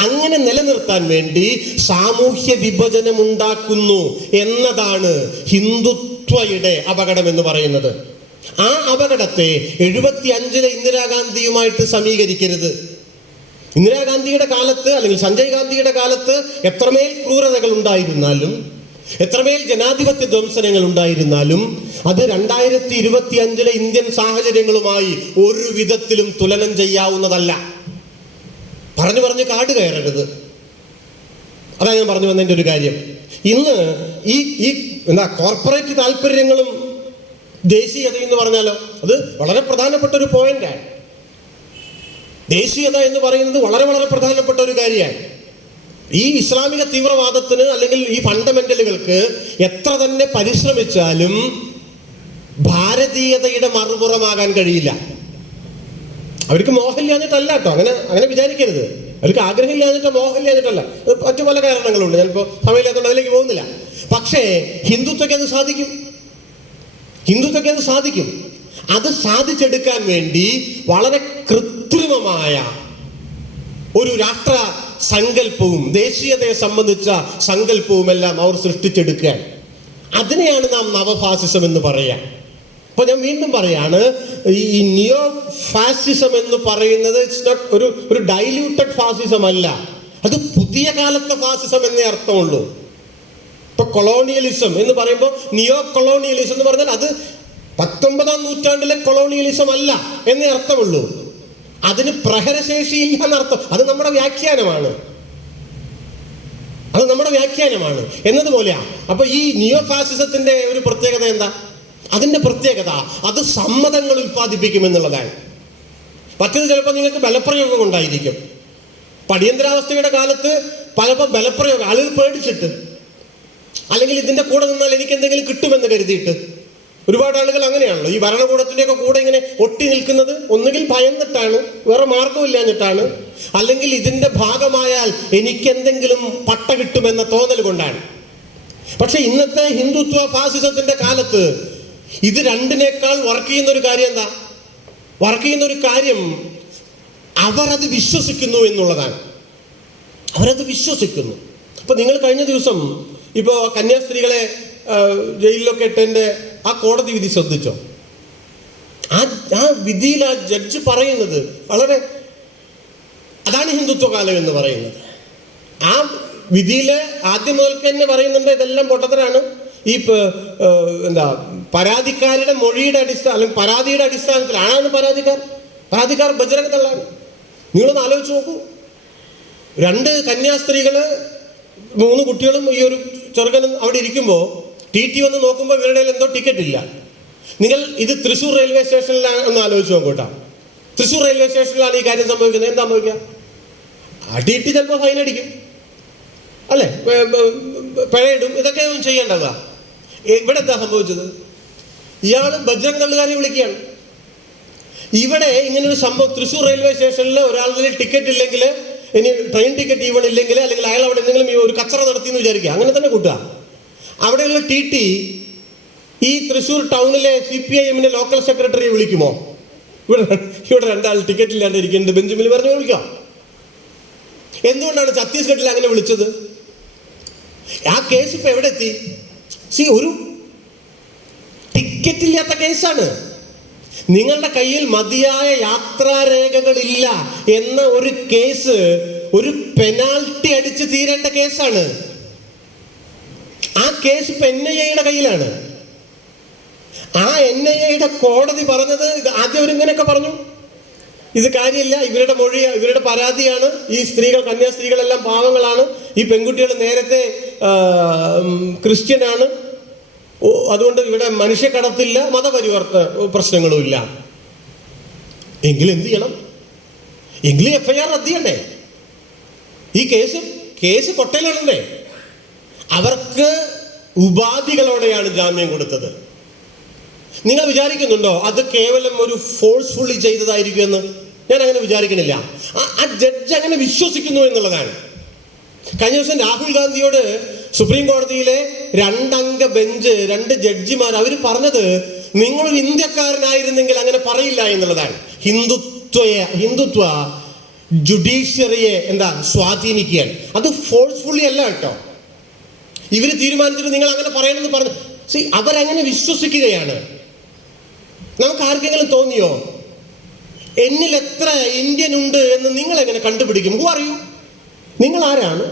അങ്ങനെ നിലനിർത്താൻ വേണ്ടി സാമൂഹ്യ വിഭജനം ഉണ്ടാക്കുന്നു എന്നതാണ് ഹിന്ദുത്വയുടെ അപകടം എന്ന് പറയുന്നത്. ആ അപകടത്തെ 75-ലെ ഇന്ദിരാഗാന്ധിയുമായിട്ട് സമീകരിക്കരുത്. ഇന്ദിരാഗാന്ധിയുടെ കാലത്ത് അല്ലെങ്കിൽ സഞ്ജയ് ഗാന്ധിയുടെ കാലത്ത് എത്രമേൽ ക്രൂരതകൾ ഉണ്ടായിരുന്നാലും, എത്രമേൽ ജനാധിപത്യ ധ്വംസനങ്ങൾ ഉണ്ടായിരുന്നാലും അത് 2025-ലെ ഇന്ത്യൻ സാഹചര്യങ്ങളുമായി ഒരു വിധത്തിലും തുലനം ചെയ്യാവുന്നതല്ല. പറഞ്ഞു കാട് കയറരുത്. അതാണ് ഞാൻ പറഞ്ഞു വന്നതിൻ്റെ ഒരു കാര്യം. ഇന്ന് ഈ കോർപ്പറേറ്റ് താല്പര്യങ്ങളും ദേശീയത എന്ന് പറഞ്ഞാലോ അത് വളരെ പ്രധാനപ്പെട്ട ഒരു പോയിന്റാണ്. ദേശീയത എന്ന് പറയുന്നത് വളരെ പ്രധാനപ്പെട്ട ഒരു കാര്യമാണ്. ഈ ഇസ്ലാമിക തീവ്രവാദത്തിന് അല്ലെങ്കിൽ ഈ ഫണ്ടമെന്റലുകൾക്ക് എത്ര തന്നെ പരിശ്രമിച്ചാലും ഭാരതീയതയുടെ മറുപുറമാകാൻ കഴിയില്ല. അവർക്ക് മോഹമില്ലാഞ്ഞിട്ടല്ല കേട്ടോ, അങ്ങനെ വിചാരിക്കരുത്. അവർക്ക് ആഗ്രഹമില്ലാഞ്ഞിട്ടോ മോഹമില്ലാഞ്ഞിട്ടല്ല, മറ്റു പല കാരണങ്ങളുണ്ട്. ഞാനിപ്പോൾ സമയമില്ലാത്തതുകൊണ്ട് അതിലേക്ക് പോകുന്നില്ല. പക്ഷേ ഹിന്ദുത്വയ്ക്ക് അത് സാധിക്കും. അത് സാധിച്ചെടുക്കാൻ വേണ്ടി വളരെ കൃത്രിമമായ ഒരു രാഷ്ട്ര സങ്കല്പവും ദേശീയതയെ സംബന്ധിച്ച സങ്കല്പവും എല്ലാം അവർ സൃഷ്ടിച്ചെടുക്കാൻ. അതിനെയാണ് നാം നവഫാസിസം എന്ന് പറയാം. അപ്പൊ ഞാൻ വീണ്ടും പറയാണ്, ഈ നിയോ ഫാസിസം എന്ന് പറയുന്നത് ഇറ്റ്സ് നോട്ട് ഒരു ഡൈല്യൂട്ടഡ് ഫാസിസം അല്ല, അത് പുതിയ കാലത്തെ ഫാസിസം എന്നേ അർത്ഥമുള്ളൂ. ഇപ്പൊ കൊളോണിയലിസം എന്ന് പറയുമ്പോൾ നിയോ കൊളോണിയലിസം എന്ന് പറഞ്ഞാൽ അത് 19-ാം നൂറ്റാണ്ടിലെ കൊളോണിയലിസം അല്ല എന്നേ അർത്ഥമുള്ളൂ. അതിന് പ്രഹരശേഷിയില്ല എന്നർത്ഥം. അത് നമ്മുടെ വ്യാഖ്യാനമാണ് എന്നതുപോലെയാ. അപ്പൊ ഈ നിയോ ഫാസിസത്തിന്റെ ഒരു പ്രത്യേകത എന്താ? അതിന്റെ പ്രത്യേകത അത് സമ്മതങ്ങൾ ഉൽപ്പാദിപ്പിക്കുമെന്നുള്ളതാണ്. മറ്റത് ചിലപ്പോൾ നിങ്ങൾക്ക് ബലപ്രയോഗം ഉണ്ടായിരിക്കും. അടിയന്തരാവസ്ഥയുടെ കാലത്ത് പലപ്പോൾ ബലപ്രയോഗം, ആളുകൾ പേടിച്ചിട്ട്, അല്ലെങ്കിൽ ഇതിന്റെ കൂടെ നിന്നാൽ എനിക്ക് എന്തെങ്കിലും കിട്ടുമെന്ന് കരുതിയിട്ട്. ഒരുപാട് ആളുകൾ അങ്ങനെയാണല്ലോ ഈ ഭരണകൂടത്തിൻ്റെയൊക്കെ കൂടെ ഇങ്ങനെ ഒട്ടി നിൽക്കുന്നത്. ഒന്നുകിൽ ഭയന്നിട്ടാണ്, വേറെ മാർഗമില്ലാഞ്ഞിട്ടാണ്, അല്ലെങ്കിൽ ഇതിന്റെ ഭാഗമായാൽ എനിക്കെന്തെങ്കിലും പട്ട കിട്ടുമെന്ന തോന്നൽ കൊണ്ടാണ്. പക്ഷെ ഇന്നത്തെ ഹിന്ദുത്വ ഫാസിസത്തിന്റെ കാലത്ത് ഇത് രണ്ടിനേക്കാൾ വർക്ക് ചെയ്യുന്ന ഒരു കാര്യം അവരത് വിശ്വസിക്കുന്നു എന്നുള്ളതാണ്. അപ്പൊ നിങ്ങൾ കഴിഞ്ഞ ദിവസം ഇപ്പോ കന്യാസ്ത്രീകളെ ജയിലിലൊക്കെ ഇട്ടതിന്റെ ആ കോടതി വിധി ശ്രദ്ധിച്ചോ? ആ വിധിയിൽ ആ ജഡ്ജ് പറയുന്നത് അതാണ് ഹിന്ദുത്വ കാലം എന്ന് പറയുന്നത്. ആ വിധിയില് ആദ്യം മുതൽക്ക് തന്നെ പറയുന്നുണ്ട് ഇതെല്ലാം പൊട്ടത്തരാണ്. ഈ പരാതിക്കാരുടെ മൊഴിയുടെ അല്ലെങ്കിൽ പരാതിയുടെ അടിസ്ഥാനത്തിൽ ആരാണ് പരാതിക്കാർ ബജറംഗ് ദളാണ്. നിങ്ങളൊന്ന് ആലോചിച്ച് നോക്കൂ. 2 കന്യാസ്ത്രീകള് 3 കുട്ടികളും ഈ ഒരു ചെറുക്കനും അവിടെ ഇരിക്കുമ്പോൾ TT വന്ന് നോക്കുമ്പോൾ ഇവരുടെ എന്തോ ടിക്കറ്റ് ഇല്ല. നിങ്ങൾ ഇത് തൃശ്ശൂർ റെയിൽവേ സ്റ്റേഷനിലാണ് ഒന്ന് ആലോചിച്ച് നോക്കൂട്ടാ. തൃശ്ശൂർ റെയിൽവേ സ്റ്റേഷനിലാണ് ഈ കാര്യം സംഭവിക്കുന്നത്. എന്താ സംഭവിക്കുക? TT ചിലപ്പോൾ ഫൈൻ അടിക്കും, അല്ലേ, പിഴയിടും. ഇതൊക്കെ ചെയ്യേണ്ടതാ. ഇവിടെ എന്താ സംഭവിച്ചത്? ഇയാള് ബജറംഗ് ദളുകാരെ വിളിക്കുകയാണ്. ഇവിടെ ഇങ്ങനൊരു സംഭവം തൃശ്ശൂർ റെയിൽവേ സ്റ്റേഷനിൽ ഒരാളുടെ ടിക്കറ്റ് ഇല്ലെങ്കിൽ, ഇനി ട്രെയിൻ ടിക്കറ്റ് ഈവൺ ഇല്ലെങ്കിൽ, അല്ലെങ്കിൽ അയാൾ അവിടെ എന്തെങ്കിലും ഒരു കച്ചറ നടത്തി എന്ന് വിചാരിക്കുക, അങ്ങനെ തന്നെ കൂട്ടുക. അവിടെയുള്ള TT ഈ തൃശ്ശൂർ ടൗണിലെ CPIM ലോക്കൽ സെക്രട്ടറിയെ വിളിക്കുമോ? ഇവിടെ 2 ആൾ ടിക്കറ്റ് ഇല്ലാണ്ട് ഇരിക്കുന്നുണ്ട്, ബെഞ്ചമിൽ പറഞ്ഞു വിളിക്കാം. എന്തുകൊണ്ടാണ് ഛത്തീസ്ഗഡിൽ അങ്ങനെ വിളിച്ചത്? ആ കേസ് ഇപ്പൊ എവിടെ എത്തി? ഒരു ടിക്കറ്റ് ഇല്ലാത്ത കേസാണ്. നിങ്ങളുടെ കയ്യിൽ മതിയായ യാത്രാരേഖകളില്ല എന്ന ഒരു കേസ് ഒരു പെനാൽറ്റി അടിച്ച് തീരേണ്ട കേസാണ്. ആ കേസ് ഇപ്പൊ NIAയുടെ കയ്യിലാണ്. ആ NIAയുടെ കോടതി പറഞ്ഞത് ആദ്യം അവരിങ്ങനെയൊക്കെ പറഞ്ഞു, ഇത് കാര്യമില്ല, ഇവരുടെ മൊഴി, ഇവരുടെ പരാതിയാണ്, ഈ കന്യാസ്ത്രീകളെല്ലാം പാവങ്ങളാണ്, ഈ പെൺകുട്ടികൾ നേരത്തെ ക്രിസ്ത്യനാണ്, അതുകൊണ്ട് ഇവിടെ മനുഷ്യക്കടത്തില്ല, മതപരിവർത്തന പ്രശ്നങ്ങളും ഇല്ല. എങ്കിലും എന്ത് ചെയ്യണം? എങ്കിലും FIR റദ്ദ് ചെയ്യണ്ടേ? ഈ കേസ് കൊട്ടയിലിടണ്ടേ? അവർക്ക് ഉപാധികളോടെയാണ് ജാമ്യം കൊടുത്തത്. നിങ്ങൾ വിചാരിക്കുന്നുണ്ടോ അത് കേവലം ഒരു ഫോഴ്സ്ഫുള്ളി ചെയ്തതായിരിക്കും എന്ന്? ഞാൻ അങ്ങനെ വിചാരിക്കണില്ല. ആ ജഡ്ജ് അങ്ങനെ വിശ്വസിക്കുന്നു എന്നുള്ളതാണ്. കഴിഞ്ഞ ദിവസം രാഹുൽ ഗാന്ധിയോട് സുപ്രീം കോടതിയിലെ 2 അംഗ ബെഞ്ച് 2 ജഡ്ജിമാർ അവർ പറഞ്ഞത് നിങ്ങളൊരു ഇന്ത്യക്കാരനായിരുന്നെങ്കിൽ അങ്ങനെ പറയില്ല എന്നുള്ളതാണ്. ഹിന്ദുത്വ ജുഡീഷ്യറിയെ സ്വാധീനിക്കുകയാണ്. അത് ഫോഴ്സ്ഫുള്ളി അല്ല കേട്ടോ. ഇവര് തീരുമാനിച്ചിട്ട് നിങ്ങൾ അങ്ങനെ പറയണമെന്ന് പറഞ്ഞു. അവരങ്ങനെ വിശ്വസിക്കുകയാണ്. നമുക്ക് ആർക്കെങ്കിലും തോന്നിയോ എന്നിൽ എത്ര ഇന്ത്യൻ ഉണ്ട് എന്ന് നിങ്ങൾ എങ്ങനെ കണ്ടുപിടിക്കും? അറിയൂ, നിങ്ങൾ ആരാണ്?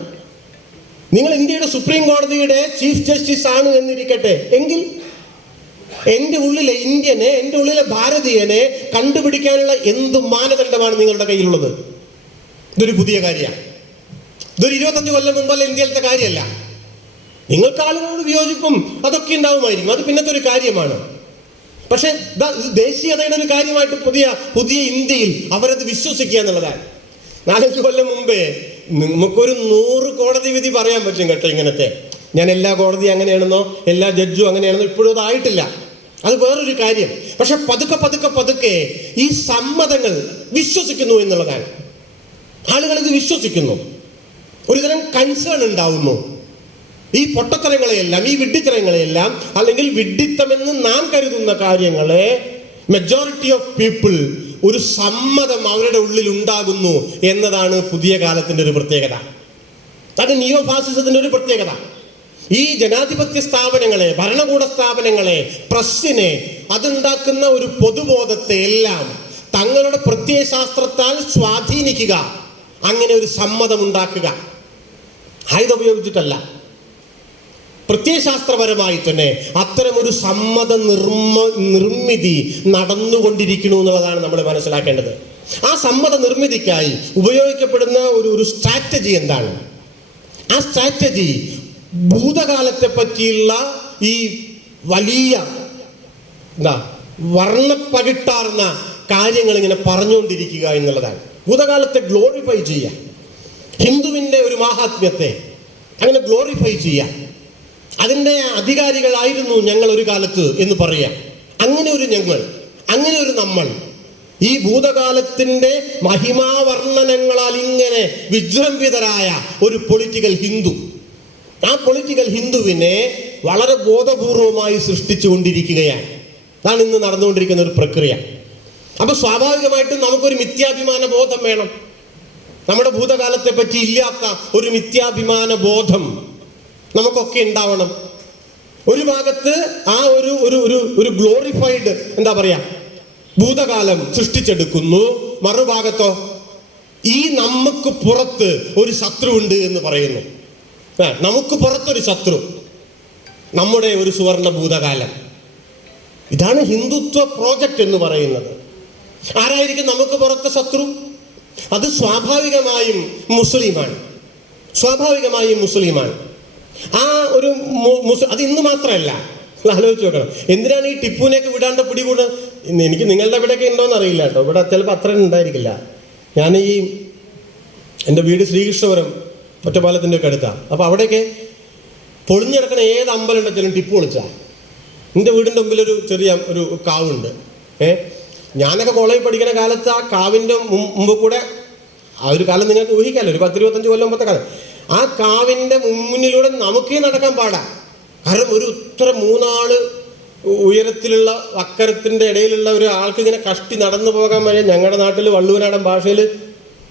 നിങ്ങൾ ഇന്ത്യയുടെ സുപ്രീം കോടതിയുടെ ചീഫ് ജസ്റ്റിസ് ആണ് എന്നിരിക്കട്ടെ, എങ്കിൽ എൻ്റെ ഉള്ളിലെ ഇന്ത്യനെ, എൻ്റെ ഉള്ളിലെ ഭാരതീയനെ കണ്ടുപിടിക്കാനുള്ള എന്ത് മാനദണ്ഡമാണ് നിങ്ങളുടെ കയ്യിലുള്ളത്? ഇതൊരു പുതിയ കാര്യമാണ്. ഇതൊരു 25 കൊല്ലം മുമ്പല്ല ഇന്ത്യയിലത്തെ കാര്യമല്ല. നിങ്ങൾക്ക് ആളുകളോട് വിയോജിപ്പും അതൊക്കെ ഉണ്ടാവുമായിരിക്കും, അത് പിന്നത്തെ ഒരു കാര്യമാണ്. പക്ഷെ ദേശീയതയുടെ ഒരു കാര്യമായിട്ട് പുതിയ ഇന്ത്യയിൽ അവരത് വിശ്വസിക്കുക എന്നുള്ളതാണ്. 4-5 കൊല്ലം മുമ്പേ നമുക്കൊരു 100 കോടതി വിധി പറയാൻ പറ്റും കേട്ടോ. ഇങ്ങനത്തെ ഞാൻ എല്ലാ കോടതി അങ്ങനെയാണെന്നോ എല്ലാ ജഡ്ജും അങ്ങനെയാണെന്നോ ഇപ്പോഴും അതായിട്ടില്ല, അത് വേറൊരു കാര്യം. പക്ഷെ പതുക്കെ ഈ സമ്മതങ്ങൾ വിശ്വസിക്കുന്നു എന്നുള്ളതാണ്. ആളുകൾ ഇത് വിശ്വസിക്കുന്നു, ഒരുതരം കൺസേൺ ഉണ്ടാവുന്നു. ഈ പൊട്ടത്തരങ്ങളെയെല്ലാം, ഈ വിഡ്ഢിത്തരങ്ങളെയെല്ലാം, അല്ലെങ്കിൽ വിഡ്ഢിത്തമെന്ന് നാം കരുതുന്ന കാര്യങ്ങളെ മെജോറിറ്റി ഓഫ് പീപ്പിൾ ഒരു സമ്മതം അവരുടെ ഉള്ളിൽ ഉണ്ടാകുന്നു എന്നതാണ് പുതിയ കാലത്തിന്റെ ഒരു പ്രത്യേകത. അത് നിയോ ഫാസിസത്തിന്റെ ഒരു പ്രത്യേകത. ഈ ജനാധിപത്യ സ്ഥാപനങ്ങളെ, ഭരണകൂട സ്ഥാപനങ്ങളെ, പ്രസ്സിനെ, അതുണ്ടാക്കുന്ന ഒരു പൊതുബോധത്തെ എല്ലാം തങ്ങളുടെ പ്രത്യയശാസ്ത്രത്താൽ സ്വാധീനിക്കുക, അങ്ങനെ ഒരു സമ്മതം ഉണ്ടാക്കുക. ആയുധം ഉപയോഗിച്ചിട്ടല്ല, പ്രത്യയശാസ്ത്രപരമായി തന്നെ അത്തരമൊരു സമ്മത നിർമ്മിതി നടന്നുകൊണ്ടിരിക്കുന്നു എന്നുള്ളതാണ് നമ്മൾ മനസ്സിലാക്കേണ്ടത്. ആ സമ്മത നിർമ്മിതിക്കായി ഉപയോഗിക്കപ്പെടുന്ന ഒരു സ്ട്രാറ്റജി എന്താണ്? ആ സ്ട്രാറ്റജി ഭൂതകാലത്തെ പറ്റിയുള്ള ഈ വലിയ വർണ്ണപ്പകിട്ടാർന്ന കാര്യങ്ങൾ ഇങ്ങനെ പറഞ്ഞുകൊണ്ടിരിക്കുക എന്നുള്ളതാണ്. ഭൂതകാലത്തെ ഗ്ലോറിഫൈ ചെയ്യുക, ഹിന്ദുവിൻ്റെ ഒരു മാഹാത്മ്യത്തെ അങ്ങനെ ഗ്ലോറിഫൈ ചെയ്യുക. അതിൻ്റെ അധികാരികളായിരുന്നു ഞങ്ങൾ ഒരു കാലത്ത് എന്ന് പറയാം. അങ്ങനെ ഒരു ഞങ്ങൾ, അങ്ങനെ ഒരു നമ്മൾ, ഈ ഭൂതകാലത്തിൻ്റെ മഹിമാവർണ്ണനങ്ങളാൽ ഇങ്ങനെ വിജൃംഭിതരായ ഒരു പൊളിറ്റിക്കൽ ഹിന്ദു, ആ പൊളിറ്റിക്കൽ ഹിന്ദുവിനെ വളരെ ബോധപൂർവമായി സൃഷ്ടിച്ചു കൊണ്ടിരിക്കുകയാണ്. അതാണ് ഇന്ന് നടന്നുകൊണ്ടിരിക്കുന്ന ഒരു പ്രക്രിയ. അപ്പൊ സ്വാഭാവികമായിട്ടും നമുക്കൊരു മിഥ്യാഭിമാന ബോധം വേണം. നമ്മുടെ ഭൂതകാലത്തെ പറ്റി ഇല്ലാത്ത ഒരു മിഥ്യാഭിമാന ബോധം നമുക്കൊക്കെ ഉണ്ടാവണം. ഒരു ഭാഗത്ത് ആ ഒരു ഗ്ലോറിഫൈഡ് ഭൂതകാലം സൃഷ്ടിച്ചെടുക്കുന്നു, മറുഭാഗത്തോ ഈ നമുക്ക് പുറത്ത് ഒരു ശത്രു ഉണ്ട് എന്ന് പറയുന്നു. നമുക്ക് പുറത്തൊരു ശത്രു, നമ്മുടെ ഒരു സുവർണ ഭൂതകാലം. ഇതാണ് ഹിന്ദുത്വ പ്രോജക്റ്റ് എന്ന് പറയുന്നത്. ആരായിരിക്കും നമുക്ക് പുറത്തെ ശത്രു? അത് സ്വാഭാവികമായും മുസ്ലിമാണ്. സ്വാഭാവികമായും മുസ്ലിമാണ്. ആ ഒരു അത് ഇന്ന് മാത്രമല്ല, ആലോചിച്ച് നോക്കണം. എന്തിനാണ് ഈ ടിപ്പുവിനെയൊക്കെ വിടാണ്ട് പിടികൂടുന്നത്? എനിക്ക് നിങ്ങളുടെ ഇവിടെയൊക്കെ ഉണ്ടോയെന്ന് അറിയില്ല കേട്ടോ, ഇവിടെ ചിലപ്പോൾ അത്രയും ഉണ്ടായിരിക്കില്ല. എൻ്റെ വീട് ശ്രീകൃഷ്ണപുരം ഒറ്റപ്പാലത്തിൻ്റെ ഒക്കെ അടുത്താണ്. അപ്പോൾ അവിടെയൊക്കെ പൊളിഞ്ഞിടക്കണ ഏത് അമ്പലം ഉണ്ടെങ്കിലും ടിപ്പു പൊളിച്ചാൽ. എൻ്റെ വീടിൻ്റെ മുമ്പിലൊരു ചെറിയ ഒരു കാവുണ്ട്. ഞാനൊക്കെ കോളേജിൽ പഠിക്കുന്ന കാലത്ത് ആ കാവിൻ്റെ മുമ്പ് കൂടെ, ആ ഒരു കാലം നിങ്ങൾക്ക് ഊഹിക്കാമല്ലോ, ഒരു 10-25 കൊല്ലം മുമ്പത്തെ കാലം, ആ കാവിൻ്റെ മുന്നിലൂടെ നമുക്കേ നടക്കാൻ പാടാ. കാരണം ഒരു ഇത്ര 3 ആള് ഉയരത്തിലുള്ള അക്കരത്തിൻ്റെ ഇടയിലുള്ള ഒരു ആൾക്ക് ഇങ്ങനെ കഷ്ടി നടന്നു പോകാൻ വരെ ഞങ്ങളുടെ നാട്ടിൽ വള്ളുവനാടൻ ഭാഷയിൽ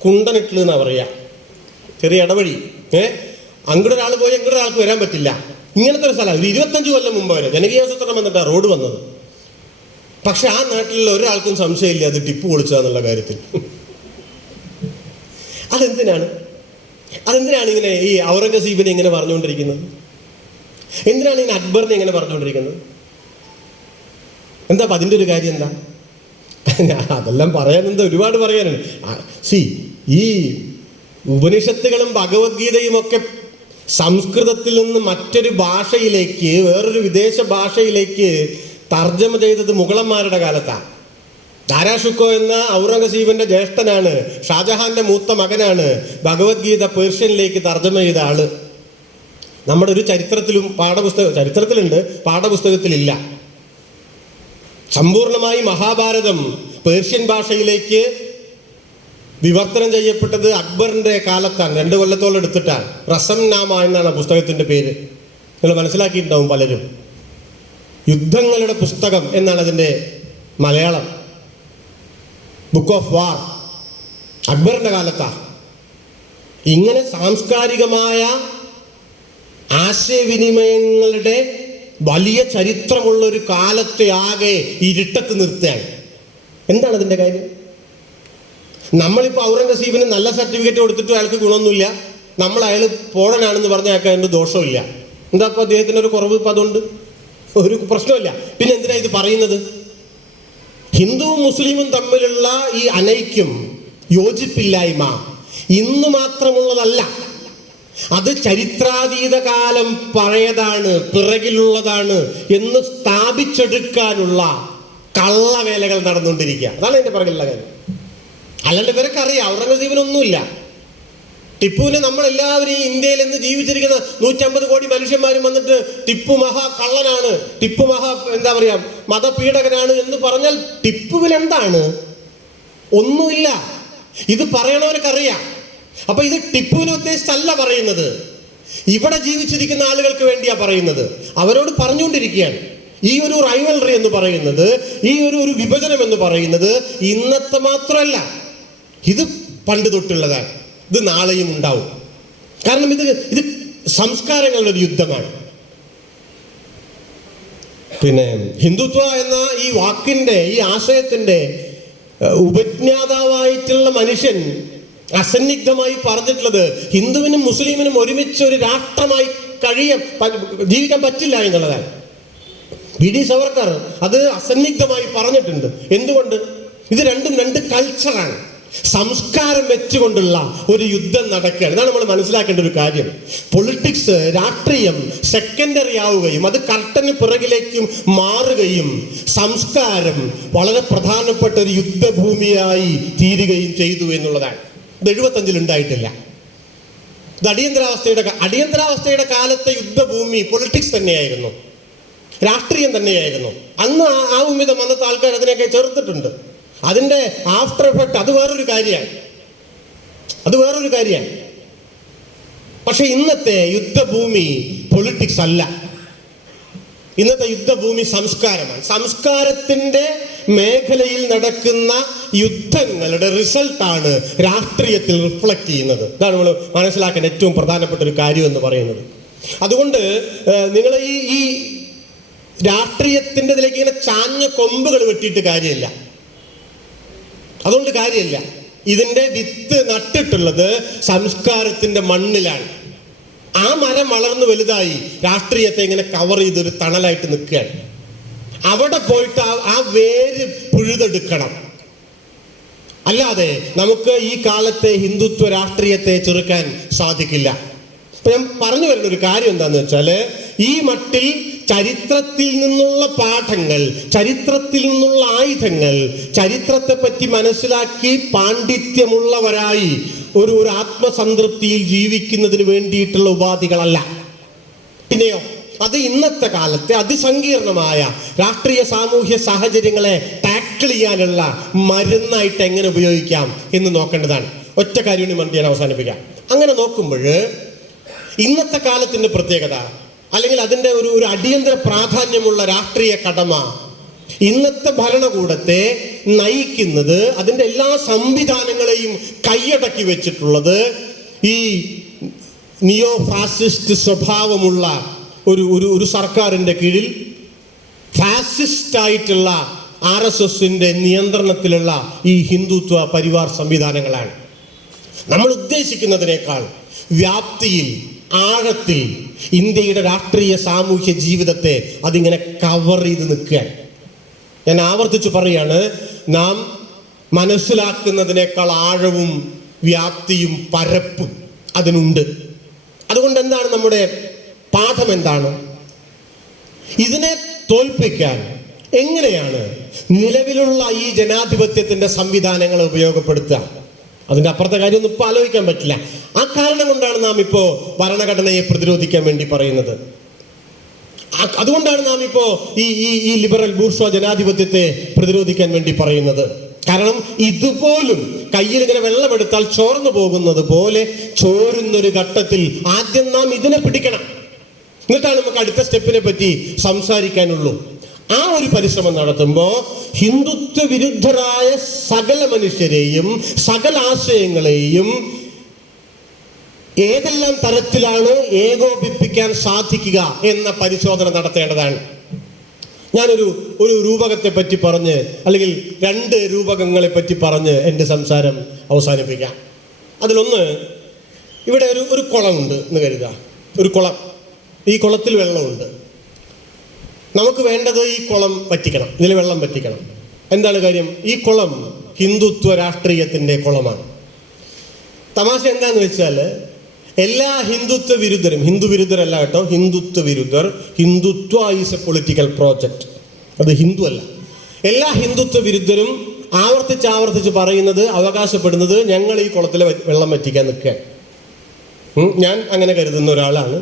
കുണ്ടനിട്ടിൽ എന്നാണ് പറയുക. ചെറിയ ഇടവഴി. അങ്ങോട്ട് ഒരാൾ പോയി അങ്ങോട്ട് ഒരാൾക്ക് വരാൻ പറ്റില്ല. ഇങ്ങനത്തെ ഒരു സ്ഥലം ഒരു 25 കൊല്ലം മുമ്പ് വരെ ജനകീയാസൂത്രണം വന്നിട്ടാണ് റോഡ് വന്നത്. പക്ഷെ ആ നാട്ടിലുള്ള ഒരാൾക്കും സംശയമില്ല അത് ടിപ്പു പൊളിച്ചതെന്നുള്ള കാര്യത്തിൽ. അതെന്തിനാണ് ഇങ്ങനെ ഈ ഔറംഗസീബിനെ ഇങ്ങനെ പറഞ്ഞുകൊണ്ടിരിക്കുന്നത്? എന്തിനാണ് ഇങ്ങനെ അക്ബറിനെ ഇങ്ങനെ പറഞ്ഞുകൊണ്ടിരിക്കുന്നത്? എന്താ അതിൻ്റെ ഒരു കാര്യം എന്താ? അതെല്ലാം പറയാൻ ഒരുപാട് പറയാനുണ്ട്. ഈ ഉപനിഷത്തുകളും ഭഗവത്ഗീതയും ഒക്കെ സംസ്കൃതത്തിൽ നിന്ന് മറ്റൊരു ഭാഷയിലേക്ക്, വേറൊരു വിദേശ ഭാഷയിലേക്ക് തർജ്ജമ ചെയ്തത് മുഗളന്മാരുടെ കാലത്താണ്. ദാരാഷുക്കോ എന്ന ഔറംഗസീബിന്റെ ജ്യേഷ്ഠനാണ്, ഷാജഹാന്റെ മൂത്ത മകനാണ് ഭഗവത്ഗീത പേർഷ്യനിലേക്ക് തർജ്ജമ ചെയ്ത ആള്. നമ്മുടെ ഒരു ചരിത്രത്തിലും ചരിത്രത്തിലുണ്ട്, പാഠപുസ്തകത്തിലില്ല. സമ്പൂർണമായി മഹാഭാരതം പേർഷ്യൻ ഭാഷയിലേക്ക് വിവർത്തനം ചെയ്യപ്പെട്ടത് അക്ബറിന്റെ കാലത്താണ്, 2 കൊല്ലത്തോളം എടുത്തിട്ടാണ്. റസം നാമ എന്നാണ് ആ പുസ്തകത്തിന്റെ പേര്. നിങ്ങൾ മനസ്സിലാക്കിയിട്ടുണ്ടാവും പലരും. യുദ്ധങ്ങളുടെ പുസ്തകം എന്നാണ് അതിൻ്റെ മലയാളം. ബുക്ക് ഓഫ് വാർ. അക്ബറിന്റെ കാലത്താണ്. ഇങ്ങനെ സാംസ്കാരികമായ ആശയവിനിമയങ്ങളുടെ വലിയ ചരിത്രമുള്ള ഒരു കാലത്തെ ആകെ ഇരുട്ടത്ത് നിർത്തുകയാണ്. എന്താണ് അതിൻ്റെ കാര്യം? നമ്മളിപ്പോൾ ഔറംഗസീബിന് നല്ല സർട്ടിഫിക്കറ്റ് കൊടുത്തിട്ട് അയാൾക്ക് ഗുണമൊന്നുമില്ല, നമ്മൾ അയാൾ പോഴനാണെന്ന് പറഞ്ഞാൽ അയാൾക്ക് അതിൻ്റെ ദോഷമില്ല. എന്താ അപ്പോൾ അദ്ദേഹത്തിന് ഒരു കുറവ്? ഇപ്പം അതുകൊണ്ട് ഒരു പ്രശ്നമില്ല. പിന്നെ എന്തിനാ ഇത് പറയുന്നത്? ഹിന്ദുവും മുസ്ലിമും തമ്മിലുള്ള ഈ അനൈക്യം, യോജിപ്പില്ലായ്മ ഇന്ന് മാത്രമുള്ളതല്ല. അത് ചരിത്രാതീത കാലം പഴയതാണ്, പിറകിലുള്ളതാണ് എന്ന് സ്ഥാപിച്ചെടുക്കാനുള്ള കള്ളവേലകൾ നടന്നുകൊണ്ടിരിക്കുക. അതാണ് അതിൻ്റെ പിറകിലുള്ള കാര്യം. അല്ലാണ്ട് ഇവരൊക്കെ അറിയാം ഔറംഗസീബിനൊന്നുമില്ല. ടിപ്പുവിനെ നമ്മളെല്ലാവരും ഈ ഇന്ത്യയിൽ നിന്ന് ജീവിച്ചിരിക്കുന്ന 150 കോടി മനുഷ്യന്മാരും വന്നിട്ട് ടിപ്പു മഹാ കള്ളനാണ്, ടിപ്പു മഹാ എന്താ പറയാ മതപീഡകനാണ് എന്ന് പറഞ്ഞാൽ ടിപ്പുവിൽ എന്താണ്? ഒന്നുമില്ല. ഇത് പറയണവർക്കറിയാം. അപ്പൊ ഇത് ടിപ്പുവിനെ ഉദ്ദേശിച്ചല്ല പറയുന്നത്, ഇവിടെ ജീവിച്ചിരിക്കുന്ന ആളുകൾക്ക് വേണ്ടിയാ പറയുന്നത്. അവരോട് പറഞ്ഞുകൊണ്ടിരിക്കുകയാണ്. ഈ ഒരു റൈവൽറി എന്ന് പറയുന്നത്, ഈ ഒരു വിഭജനം എന്ന് പറയുന്നത് ഇന്നത്തെ മാത്രമല്ല, ഇത് പണ്ട് തൊട്ടുള്ളതാണ്. ഇത് നാളെയും ഉണ്ടാവും. കാരണം ഇത് സംസ്കാരങ്ങളുടെ ഒരു യുദ്ധമാണ്. പിന്നെ ഹിന്ദുത്വ എന്ന ഈ വാക്കിന്റെ, ഈ ആശയത്തിന്റെ ഉപജ്ഞാതാവായിട്ടുള്ള മനുഷ്യൻ അസന്നിഗ്ധമായി പറഞ്ഞിട്ടുള്ളത് ഹിന്ദുവിനും മുസ്ലിമിനും ഒരുമിച്ച് ഒരു രാഷ്ട്രമായി ജീവിക്കാൻ പറ്റില്ല എന്നുള്ളതാണ്. വി.ഡി. സവർക്കർ അത് അസന്നിഗ്ധമായി പറഞ്ഞിട്ടുണ്ട്. എന്തുകൊണ്ട്? ഇത് രണ്ടും 2 കൾച്ചറാണ്. സംസ്കാരം വെച്ചുകൊണ്ടുള്ള ഒരു യുദ്ധം നടക്കുകയാണ്. ഇതാണ് നമ്മൾ മനസ്സിലാക്കേണ്ട ഒരു കാര്യം. പൊളിറ്റിക്സ്, രാഷ്ട്രീയം സെക്കൻഡറി ആവുകയും അത് കർട്ടന് പിറകിലേക്കും മാറുകയും സംസ്കാരം വളരെ പ്രധാനപ്പെട്ട ഒരു യുദ്ധഭൂമിയായി തീരുകയും ചെയ്തു എന്നുള്ളതാണ്. ഇത് 75-ൽ ഉണ്ടായിട്ടില്ല. ഇത് അടിയന്തരാവസ്ഥയുടെ കാലത്തെ യുദ്ധഭൂമി പൊളിറ്റിക്സ് തന്നെയായിരുന്നു, രാഷ്ട്രീയം തന്നെയായിരുന്നു. അന്ന് ആ ഉമ്മിതം അന്നത്തെ ആൾക്കാർ അതിനെയൊക്കെ ചേർത്തിട്ടുണ്ട്. അതിൻ്റെ ആഫ്റ്റർ എഫക്ട് അത് വേറൊരു കാര്യമാണ്. പക്ഷെ ഇന്നത്തെ യുദ്ധഭൂമി പൊളിറ്റിക്സ് അല്ല. ഇന്നത്തെ യുദ്ധഭൂമി സംസ്കാരമാണ്. സംസ്കാരത്തിന്റെ മേഖലയിൽ നടക്കുന്ന യുദ്ധങ്ങളുടെ റിസൾട്ടാണ് രാഷ്ട്രീയത്തിൽ റിഫ്ലക്ട് ചെയ്യുന്നത്. ഇതാണ് നമ്മൾ മനസ്സിലാക്കേണ്ട ഏറ്റവും പ്രധാനപ്പെട്ട ഒരു കാര്യം എന്ന് പറയുന്നത്. അതുകൊണ്ട് നിങ്ങൾ ഈ രാഷ്ട്രീയത്തിൻ്റെ ഇതിലേക്ക് ഇങ്ങനെ ചാഞ്ഞ കൊമ്പുകൾ വെട്ടിയിട്ട് കാര്യമില്ല. അതുകൊണ്ട് കാര്യമില്ല. ഇതിൻ്റെ വിത്ത് നട്ടിട്ടുള്ളത് സംസ്കാരത്തിന്റെ മണ്ണിലാണ്. ആ മരം വളർന്നു വലുതായി രാഷ്ട്രീയത്തെ ഇങ്ങനെ കവർ ചെയ്തൊരു തണലായിട്ട് നിൽക്കുകയാണ്. അവിടെ പോയിട്ട് ആ വേര് പിഴുതെടുക്കണം. അല്ലാതെ നമുക്ക് ഈ കാലത്തെ ഹിന്ദുത്വ രാഷ്ട്രീയത്തെ ചെറുക്കാൻ സാധിക്കില്ല. ഇപ്പൊ ഞാൻ പറഞ്ഞു വരുന്ന ഒരു കാര്യം എന്താന്ന് വെച്ചാല്, ഈ മട്ടിൽ ചരിത്രത്തിൽ നിന്നുള്ള പാഠങ്ങൾ, ചരിത്രത്തിൽ നിന്നുള്ള ആയുധങ്ങൾ, ചരിത്രത്തെ പറ്റി മനസ്സിലാക്കി പാണ്ഡിത്യമുള്ളവരായി ഒരു ആത്മസംതൃപ്തിയിൽ ജീവിക്കുന്നതിന് വേണ്ടിയിട്ടുള്ള ഉപാധികളല്ല. പിന്നെയോ അത് ഇന്നത്തെ കാലത്തെ അതിസങ്കീർണമായ രാഷ്ട്രീയ സാമൂഹ്യ സാഹചര്യങ്ങളെ ടാക്കിൾ ചെയ്യാനുള്ള മരുന്നായിട്ട് എങ്ങനെ ഉപയോഗിക്കാം എന്ന് നോക്കേണ്ടതാണ്. ഒറ്റ കാര്യം മന്ത്രി ഞാൻ അവസാനിപ്പിക്കാം. അങ്ങനെ നോക്കുമ്പോൾ ഇന്നത്തെ കാലത്തിന്റെ പ്രത്യേകത, അല്ലെങ്കിൽ അതിൻ്റെ ഒരു അടിയന്തര പ്രാധാന്യമുള്ള രാഷ്ട്രീയ കടമ, ഇന്നത്തെ ഭരണകൂടത്തെ നയിക്കുന്നത്, അതിൻ്റെ എല്ലാ സംവിധാനങ്ങളെയും കൈയടക്കി വെച്ചിട്ടുള്ളത് ഈ നിയോ ഫാസിസ്റ്റ് സ്വഭാവമുള്ള ഒരു സർക്കാരിൻ്റെ കീഴിൽ ഫാസിസ്റ്റ് ആയിട്ടുള്ള RSSന്റെ നിയന്ത്രണത്തിലുള്ള ഈ ഹിന്ദുത്വ പരിവാർ സംവിധാനങ്ങളാണ്. നമ്മൾ ഉദ്ദേശിക്കുന്നതിനേക്കാൾ വ്യാപ്തിയിൽ, ആഴത്തിൽ ഇന്ത്യയുടെ രാഷ്ട്രീയ സാമൂഹ്യ ജീവിതത്തെ അതിങ്ങനെ കവർ ചെയ്ത് നിൽക്കുകയാണ്. ഞാൻ ആവർത്തിച്ചു പറയാണ്, നാം മനസ്സിലാക്കുന്നതിനേക്കാൾ ആഴവും വ്യാപ്തിയും പരപ്പും അതിനുണ്ട്. അതുകൊണ്ട് എന്താണ് നമ്മുടെ പാഠം? എന്താണ്? ഇതിനെ തോൽപ്പിക്കാൻ എങ്ങനെയാണ് നിലവിലുള്ള ഈ ജനാധിപത്യത്തിന്റെ സംവിധാനങ്ങളെ ഉപയോഗപ്പെടുത്തുക? അതിൻ്റെ അപ്പുറത്തെ കാര്യമൊന്നും ഇപ്പോൾ ആലോചിക്കാൻ പറ്റില്ല. ആ കാരണം കൊണ്ടാണ് നാം ഇപ്പോൾ ഭരണഘടനയെ പ്രതിരോധിക്കാൻ വേണ്ടി പറയുന്നത്. അതുകൊണ്ടാണ് നാം ഇപ്പോൾ ഈ ലിബറൽ ബൂർഷ്വാ ജനാധിപത്യത്തെ പ്രതിരോധിക്കാൻ വേണ്ടി പറയുന്നത്. കാരണം ഇതുപോലും കയ്യിൽ ഇങ്ങനെ വെള്ളമെടുത്താൽ ചോർന്നു പോകുന്നത് പോലെ ചോരുന്നൊരു ഘട്ടത്തിൽ ആദ്യം നാം ഇതിനെ പിടിക്കണം, എന്നിട്ടാണ് നമുക്ക് അടുത്ത സ്റ്റെപ്പിനെ പറ്റി സംസാരിക്കാനുള്ളൂ. ആ ഒരു പരിശ്രമം നടത്തുമ്പോൾ ഹിന്ദുത്വ വിരുദ്ധരായ സകല മനുഷ്യരെയും സകല ആശയങ്ങളെയും ഏതെല്ലാം തരത്തിലാണ് ഏകോപിപ്പിക്കാൻ സാധിക്കുക എന്ന പരിശോധന നടത്തേണ്ടതാണ്. ഞാനൊരു രൂപകത്തെ പറ്റി പറഞ്ഞ്, അല്ലെങ്കിൽ 2 രൂപകങ്ങളെ പറ്റി പറഞ്ഞ് എൻ്റെ സംസാരം അവസാനിപ്പിക്കാം. അതിലൊന്ന്, ഇവിടെ ഒരു കുളമുണ്ട് എന്ന് കരുതുക. ഒരു കുളം, ഈ കുളത്തിൽ വെള്ളമുണ്ട്. നമുക്ക് വേണ്ടത് ഈ കുളം വറ്റിക്കണം, ഇതിൽ വെള്ളം വറ്റിക്കണം. എന്താണ് കാര്യം? ഈ കുളം ഹിന്ദുത്വ രാഷ്ട്രീയത്തിൻ്റെ കുളമാണ്. തമാശ എന്താന്ന് വെച്ചാൽ, എല്ലാ ഹിന്ദുത്വ വിരുദ്ധരും, ഹിന്ദു വിരുദ്ധരല്ല കേട്ടോ, ഹിന്ദുത്വ വിരുദ്ധർ, Hindutva is a political project, അത് ഹിന്ദു അല്ല. എല്ലാ ഹിന്ദുത്വ വിരുദ്ധരും ആവർത്തിച്ച് പറയുന്നത്, അവകാശപ്പെടുന്നത്, ഞങ്ങൾ ഈ കുളത്തിലെ വെള്ളം വറ്റിക്കാൻ നിൽക്കുക. ഞാൻ അങ്ങനെ കരുതുന്ന ഒരാളാണ്.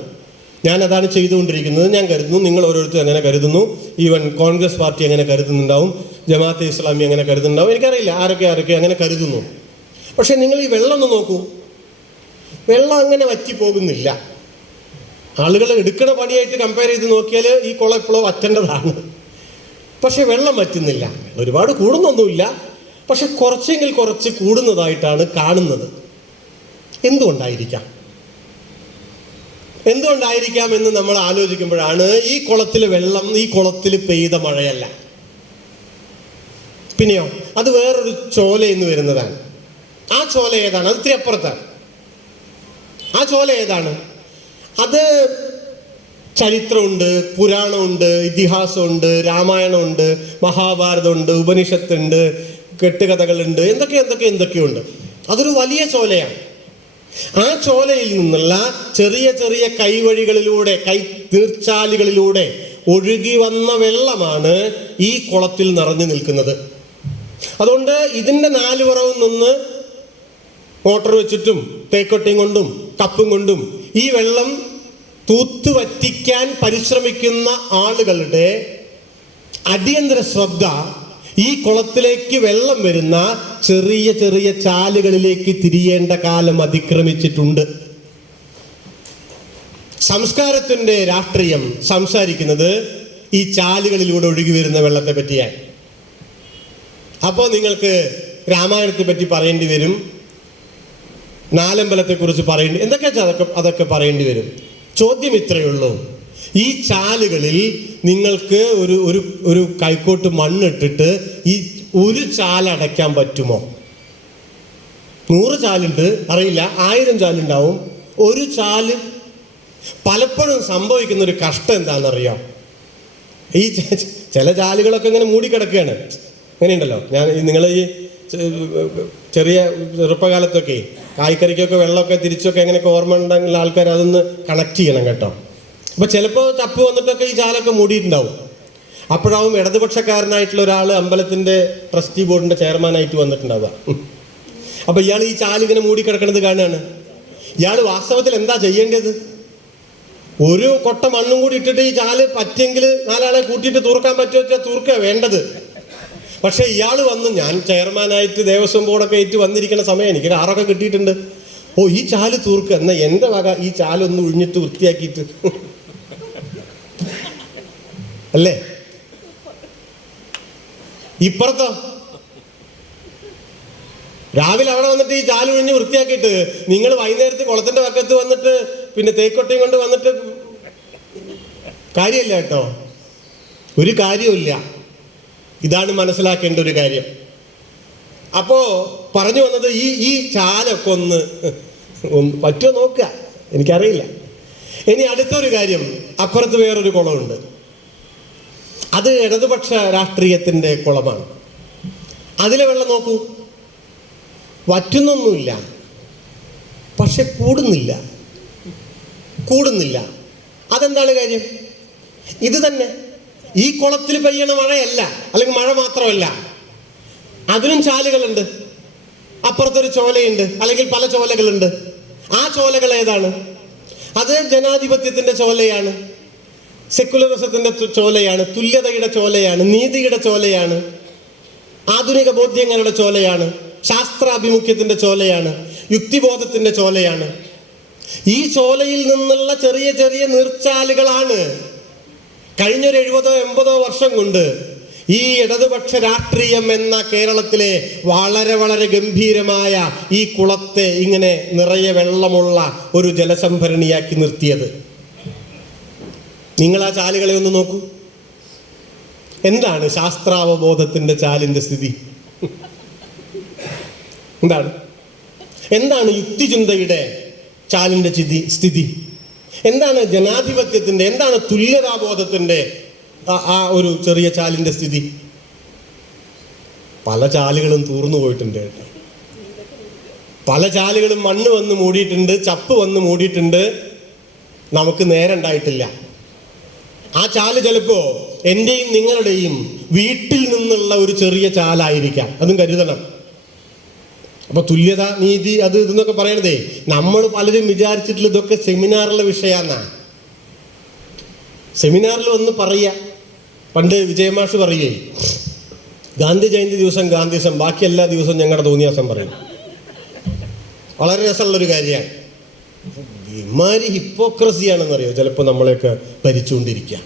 ഞാൻ അതാണ് ചെയ്തുകൊണ്ടിരിക്കുന്നത്. ഞാൻ കരുതുന്നു, നിങ്ങൾ ഓരോരുത്തരും അങ്ങനെ കരുതുന്നു. ഈവൻ കോൺഗ്രസ് പാർട്ടി അങ്ങനെ കരുതുന്നുണ്ടാവും, ജമാഅത്തെ ഇസ്ലാമി അങ്ങനെ കരുതുന്നുണ്ടാവും. എനിക്കറിയില്ല ആരൊക്കെ അങ്ങനെ കരുതുന്നു. പക്ഷെ നിങ്ങൾ ഈ വെള്ളം ഒന്ന് നോക്കൂ, വെള്ളം അങ്ങനെ വറ്റി പോകുന്നില്ല. ആളുകൾ എടുക്കണ പണിയായിട്ട് കമ്പയർ ചെയ്ത് നോക്കിയാൽ ഈ കുളം ഇപ്പോഴും വറ്റേണ്ടതാണ്. പക്ഷെ വെള്ളം വറ്റുന്നില്ല. ഒരുപാട് കൂടുന്നൊന്നുമില്ല, പക്ഷെ കുറച്ചെങ്കിൽ കുറച്ച് കൂടുന്നതായിട്ടാണ് കാണുന്നത്. എന്തുകൊണ്ടായിരിക്കാം എന്ന് നമ്മൾ ആലോചിക്കുമ്പോഴാണ് ഈ കുളത്തിലെ വെള്ളം ഈ കുളത്തിൽ പെയ്ത മഴയല്ല, പിന്നെയോ അത് വേറൊരു ചോലയിൽ നിന്ന് വരുന്നതാണ്. ആ ചോല ഏതാണ്? അത് ഇത്തിരി അപ്പുറത്താണ്. ആ ചോല ഏതാണ്? അത് ചരിത്രമുണ്ട്, പുരാണമുണ്ട്, ഇതിഹാസമുണ്ട്, രാമായണമുണ്ട്, മഹാഭാരതമുണ്ട്, ഉപനിഷത്തുണ്ട്, കെട്ടുകഥകളുണ്ട്, എന്തൊക്കെയുണ്ട്. അതൊരു വലിയ ചോലയാണ്. ആ ചോലയിൽ നിന്നുള്ള ചെറിയ കൈവഴികളിലൂടെ, നീർച്ചാലുകളിലൂടെ ഒഴുകി വന്ന വെള്ളമാണ് ഈ കുളത്തിൽ നിറഞ്ഞു നിൽക്കുന്നത്. അതുകൊണ്ട് ഇതിൻ്റെ 4 പുറവും നിന്ന് മോട്ടർ വെച്ചിട്ടും തേക്കൊട്ടിയും കൊണ്ടും കപ്പും കൊണ്ടും ഈ വെള്ളം തൂത്തുവറ്റിക്കാൻ പരിശ്രമിക്കുന്ന ആളുകളുടെ അടിയന്തര ശ്രദ്ധ ഈ കുളത്തിലേക്ക് വെള്ളം വരുന്ന ചെറിയ ചാലുകളിലേക്ക് തിരിയേണ്ട കാലം അതിക്രമിച്ചിട്ടുണ്ട്. സംസ്കാരത്തിൻ്റെ രാഷ്ട്രീയം സംസാരിക്കുന്നത് ഈ ചാലുകളിലൂടെ ഒഴുകി വരുന്ന വെള്ളത്തെ പറ്റിയാണ്. അപ്പോൾ നിങ്ങൾക്ക് രാമായണത്തെ പറ്റി പറയേണ്ടി വരും, നാലമ്പലത്തെക്കുറിച്ച് അതൊക്കെ പറയേണ്ടി വരും. ചോദ്യം ഇത്രയേ ഉള്ളൂ, ഈ ചാലുകളിൽ നിങ്ങൾക്ക് ഒരു കൈക്കോട്ട് മണ്ണിട്ടിട്ട് ഈ ഒരു ചാലടയ്ക്കാൻ പറ്റുമോ? 100 ചാലുണ്ട്, അറിയില്ല, 1000 ചാലുണ്ടാവും. ഒരു ചാല്. പലപ്പോഴും സംഭവിക്കുന്ന ഒരു കഷ്ടം എന്താണെന്നറിയാം, ഈ ചില ചാലുകളൊക്കെ ഇങ്ങനെ മൂടിക്കിടക്കുകയാണ്. അങ്ങനെയുണ്ടല്ലോ, നിങ്ങൾ ഈ ചെറിയ ചെറുപ്പകാലത്തൊക്കെ കായ്ക്കറിക്കൊക്കെ വെള്ളമൊക്കെ തിരിച്ചൊക്കെ എങ്ങനെയൊക്കെ ഓർമ്മ ഉണ്ടെങ്കിൽ ആൾക്കാർ അതൊന്ന് കണക്ട് ചെയ്യണം കേട്ടോ. അപ്പോൾ ചിലപ്പോൾ തപ്പ് വന്നിട്ടൊക്കെ ഈ ചാലൊക്കെ മൂടിയിട്ടുണ്ടാവും. അപ്പോഴാവും ഇടതുപക്ഷക്കാരനായിട്ടുള്ള ഒരാൾ അമ്പലത്തിൻ്റെ ട്രസ്റ്റി ബോർഡിൻ്റെ ചെയർമാനായിട്ട് വന്നിട്ടുണ്ടാവുക. അപ്പോൾ ഇയാൾ ഈ ചാലിങ്ങനെ മൂടിക്കിടക്കണത് കാണുകയാണ്. ഇയാൾ വാസ്തവത്തിൽ എന്താ ചെയ്യേണ്ടത്? ഒരു കൊട്ട മണ്ണും കൂടി ഇട്ടിട്ട് ഈ ചാല് പറ്റിയെങ്കിൽ 4 ആളെ കൂട്ടിയിട്ട് തൂർക്കാൻ പറ്റുമോ വെച്ചാൽ തൂർക്കുക വേണ്ടത്. പക്ഷേ ഇയാൾ വന്ന്, ഞാൻ ചെയർമാനായിട്ട് ദേവസ്വം ബോർഡൊക്കെ ആയിട്ട് വന്നിരിക്കുന്ന സമയം എനിക്ക് കാറൊക്കെ കിട്ടിയിട്ടുണ്ട്. ഈ ചാല് തൂർക്കുക, എന്നാൽ എൻ്റെ വക ഈ ചാലൊന്ന് ഒഴിഞ്ഞിട്ട് വൃത്തിയാക്കിയിട്ട് അല്ലേ. ഇപ്പുറത്തോ രാവിലെ അവിടെ വന്നിട്ട് ഈ ചാല് ഒഴിഞ്ഞ് വൃത്തിയാക്കിയിട്ട് നിങ്ങൾ വൈകുന്നേരത്ത് കുളത്തിൻ്റെ പക്കത്ത് വന്നിട്ട് പിന്നെ തേക്കൊട്ടയും കൊണ്ട് വന്നിട്ട് കാര്യമില്ല കേട്ടോ, ഒരു കാര്യമില്ല. ഇതാണ് മനസ്സിലാക്കേണ്ട ഒരു കാര്യം. അപ്പോൾ പറഞ്ഞു വന്നത്, ഈ ചാലൊക്കെ ഒന്ന് പറ്റുമോ നോക്കുക, എനിക്കറിയില്ല. ഇനി അടുത്തൊരു കാര്യം, അപ്പുറത്ത് വേറൊരു കുളമുണ്ട്. അത് ഇടതുപക്ഷ രാഷ്ട്രീയത്തിൻ്റെ കുളമാണ്. അതിലെ വെള്ളം നോക്കൂ, വറ്റുന്നൊന്നുമില്ല, പക്ഷെ കൂടുന്നില്ല. അതെന്താണ് കാര്യം? ഇത് തന്നെ, ഈ കുളത്തിൽ പെയ്യണ മഴയല്ല, അല്ലെങ്കിൽ മഴ മാത്രമല്ല, അതിനും ചാലുകളുണ്ട്. അപ്പുറത്തൊരു ചോലയുണ്ട്, അല്ലെങ്കിൽ പല ചോലകളുണ്ട്. ആ ചോലകൾ ഏതാണ്? അത് ജനാധിപത്യത്തിൻ്റെ ചോലയാണ്, സെക്കുലറിസത്തിൻ്റെ ചോലയാണ്, തുല്യതയുടെ ചോലയാണ്, നീതിയുടെ ചോലയാണ്. ആധുനിക ബോധ്യങ്ങളുടെ ചോലയാണ്, ശാസ്ത്രാഭിമുഖ്യത്തിൻ്റെ ചോലയാണ്, യുക്തിബോധത്തിൻ്റെ ചോലയാണ്. ഈ ചോലയിൽ നിന്നുള്ള ചെറിയ ചെറിയ നീർച്ചാലുകളാണ് കഴിഞ്ഞൊരു 70-80 വർഷം കൊണ്ട് ഈ ഇടതുപക്ഷ രാഷ്ട്രീയം എന്ന കേരളത്തിലെ വളരെ വളരെ ഗംഭീരമായ ഈ കുളത്തെ ഇങ്ങനെ നിറയെ വെള്ളമുള്ള ഒരു ജലസംഭരണിയാക്കി നിർത്തിയത്. നിങ്ങൾ ആ ചാലുകളെ ഒന്ന് നോക്കൂ. എന്താണ് ശാസ്ത്രാവബോധത്തിന്റെ ചാലിന്റെ സ്ഥിതി? എന്താണ് യുക്തിചിന്തയുടെ ചാലിന്റെ സ്ഥിതി? എന്താണ് ജനാധിപത്യത്തിന്റെ, എന്താണ് തുല്യതാബോധത്തിന്റെ ആ ഒരു ചെറിയ ചാലിന്റെ സ്ഥിതി? പല ചാലുകളും തൂർന്നു പോയിട്ടുണ്ട്. പല ചാലുകളും മണ്ണ് വന്ന് മൂടിയിട്ടുണ്ട്, ചപ്പ് വന്ന് മൂടിയിട്ടുണ്ട്. നമുക്ക് നേരണ്ടായിട്ടില്ല. ആ ചാല് ചിലപ്പോ എൻ്റെയും നിങ്ങളുടെയും വീട്ടിൽ നിന്നുള്ള ഒരു ചെറിയ ചാലായിരിക്കാം. അതും കരുതണം. അപ്പൊ തുല്യത, നീതി, അത് ഇതെന്നൊക്കെ പറയണതേ നമ്മൾ പലരും വിചാരിച്ചിട്ടുള്ള ഇതൊക്കെ സെമിനാറിലെ വിഷയാന്നാ. സെമിനാറിൽ വന്ന് പറയുക. പണ്ട് വിജയമാഷ് പറയേ, ഗാന്ധി ജയന്തി ദിവസം ഗാന്ധിസം, ബാക്കി എല്ലാ ദിവസവും ഞങ്ങളുടെ തോന്നിയാസം പറയും. വളരെ രസമുള്ളൊരു കാര്യമാണ്. ഇമാരി ഹിപ്പോക്രസിയാണെന്നറിയോ ചിലപ്പോൾ നമ്മളെയൊക്കെ ഭരിച്ചുകൊണ്ടിരിക്കുക.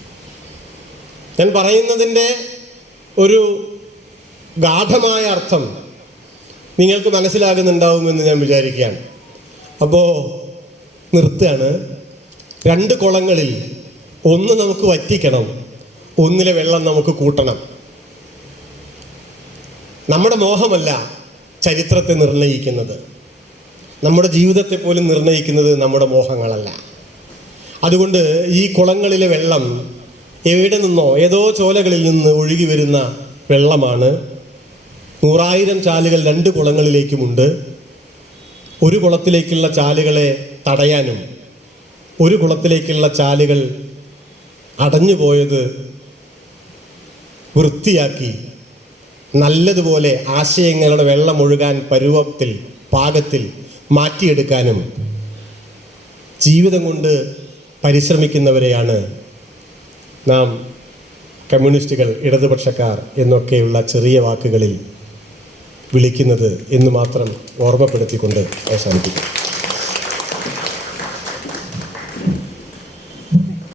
ഞാൻ പറയുന്നതിൻ്റെ ഒരു ഗാഢമായ അർത്ഥം നിങ്ങൾക്ക് മനസ്സിലാകുന്നുണ്ടാവുമെന്ന് ഞാൻ വിചാരിക്കുകയാണ്. അപ്പോൾ നിർത്തുകയാണ്. 2 കുളങ്ങളിൽ ഒന്ന് നമുക്ക് വറ്റിക്കണം, ഒന്നിലെ വെള്ളം നമുക്ക് കൂട്ടണം. നമ്മുടെ മോഹമല്ല ചരിത്രത്തെ നിർണയിക്കുന്നത്, നമ്മുടെ ജീവിതത്തെ പോലും നിർണയിക്കുന്നത് നമ്മുടെ മോഹങ്ങളല്ല. അതുകൊണ്ട് ഈ കുളങ്ങളിലെ വെള്ളം എവിടെ നിന്നോ, ഏതോ ചോലകളിൽ നിന്ന് ഒഴുകി വരുന്ന വെള്ളമാണ്. 100,000 ചാലുകൾ 2 കുളങ്ങളിലേക്കുമുണ്ട്. ഒരു കുളത്തിലേക്കുള്ള ചാലുകളെ തടയാനും ഒരു കുളത്തിലേക്കുള്ള ചാലുകൾ അടഞ്ഞു പോയത് വൃത്തിയാക്കി നല്ലതുപോലെ ആശയങ്ങളുടെ വെള്ളം ഒഴുകാൻ പരുവത്തിൽ പാകത്തിൽ മാറ്റിയെടുക്കാനും ജീവിതം കൊണ്ട് പരിശ്രമിക്കുന്നവരെയാണ് നാം കമ്മ്യൂണിസ്റ്റുകൾ, ഇടതുപക്ഷക്കാർ എന്നൊക്കെയുള്ള ചെറിയ വാക്കുകളിൽ വിളിക്കുന്നത് എന്ന് മാത്രം ഓർമ്മപ്പെടുത്തിക്കൊണ്ട് അവസാനിപ്പിക്കും.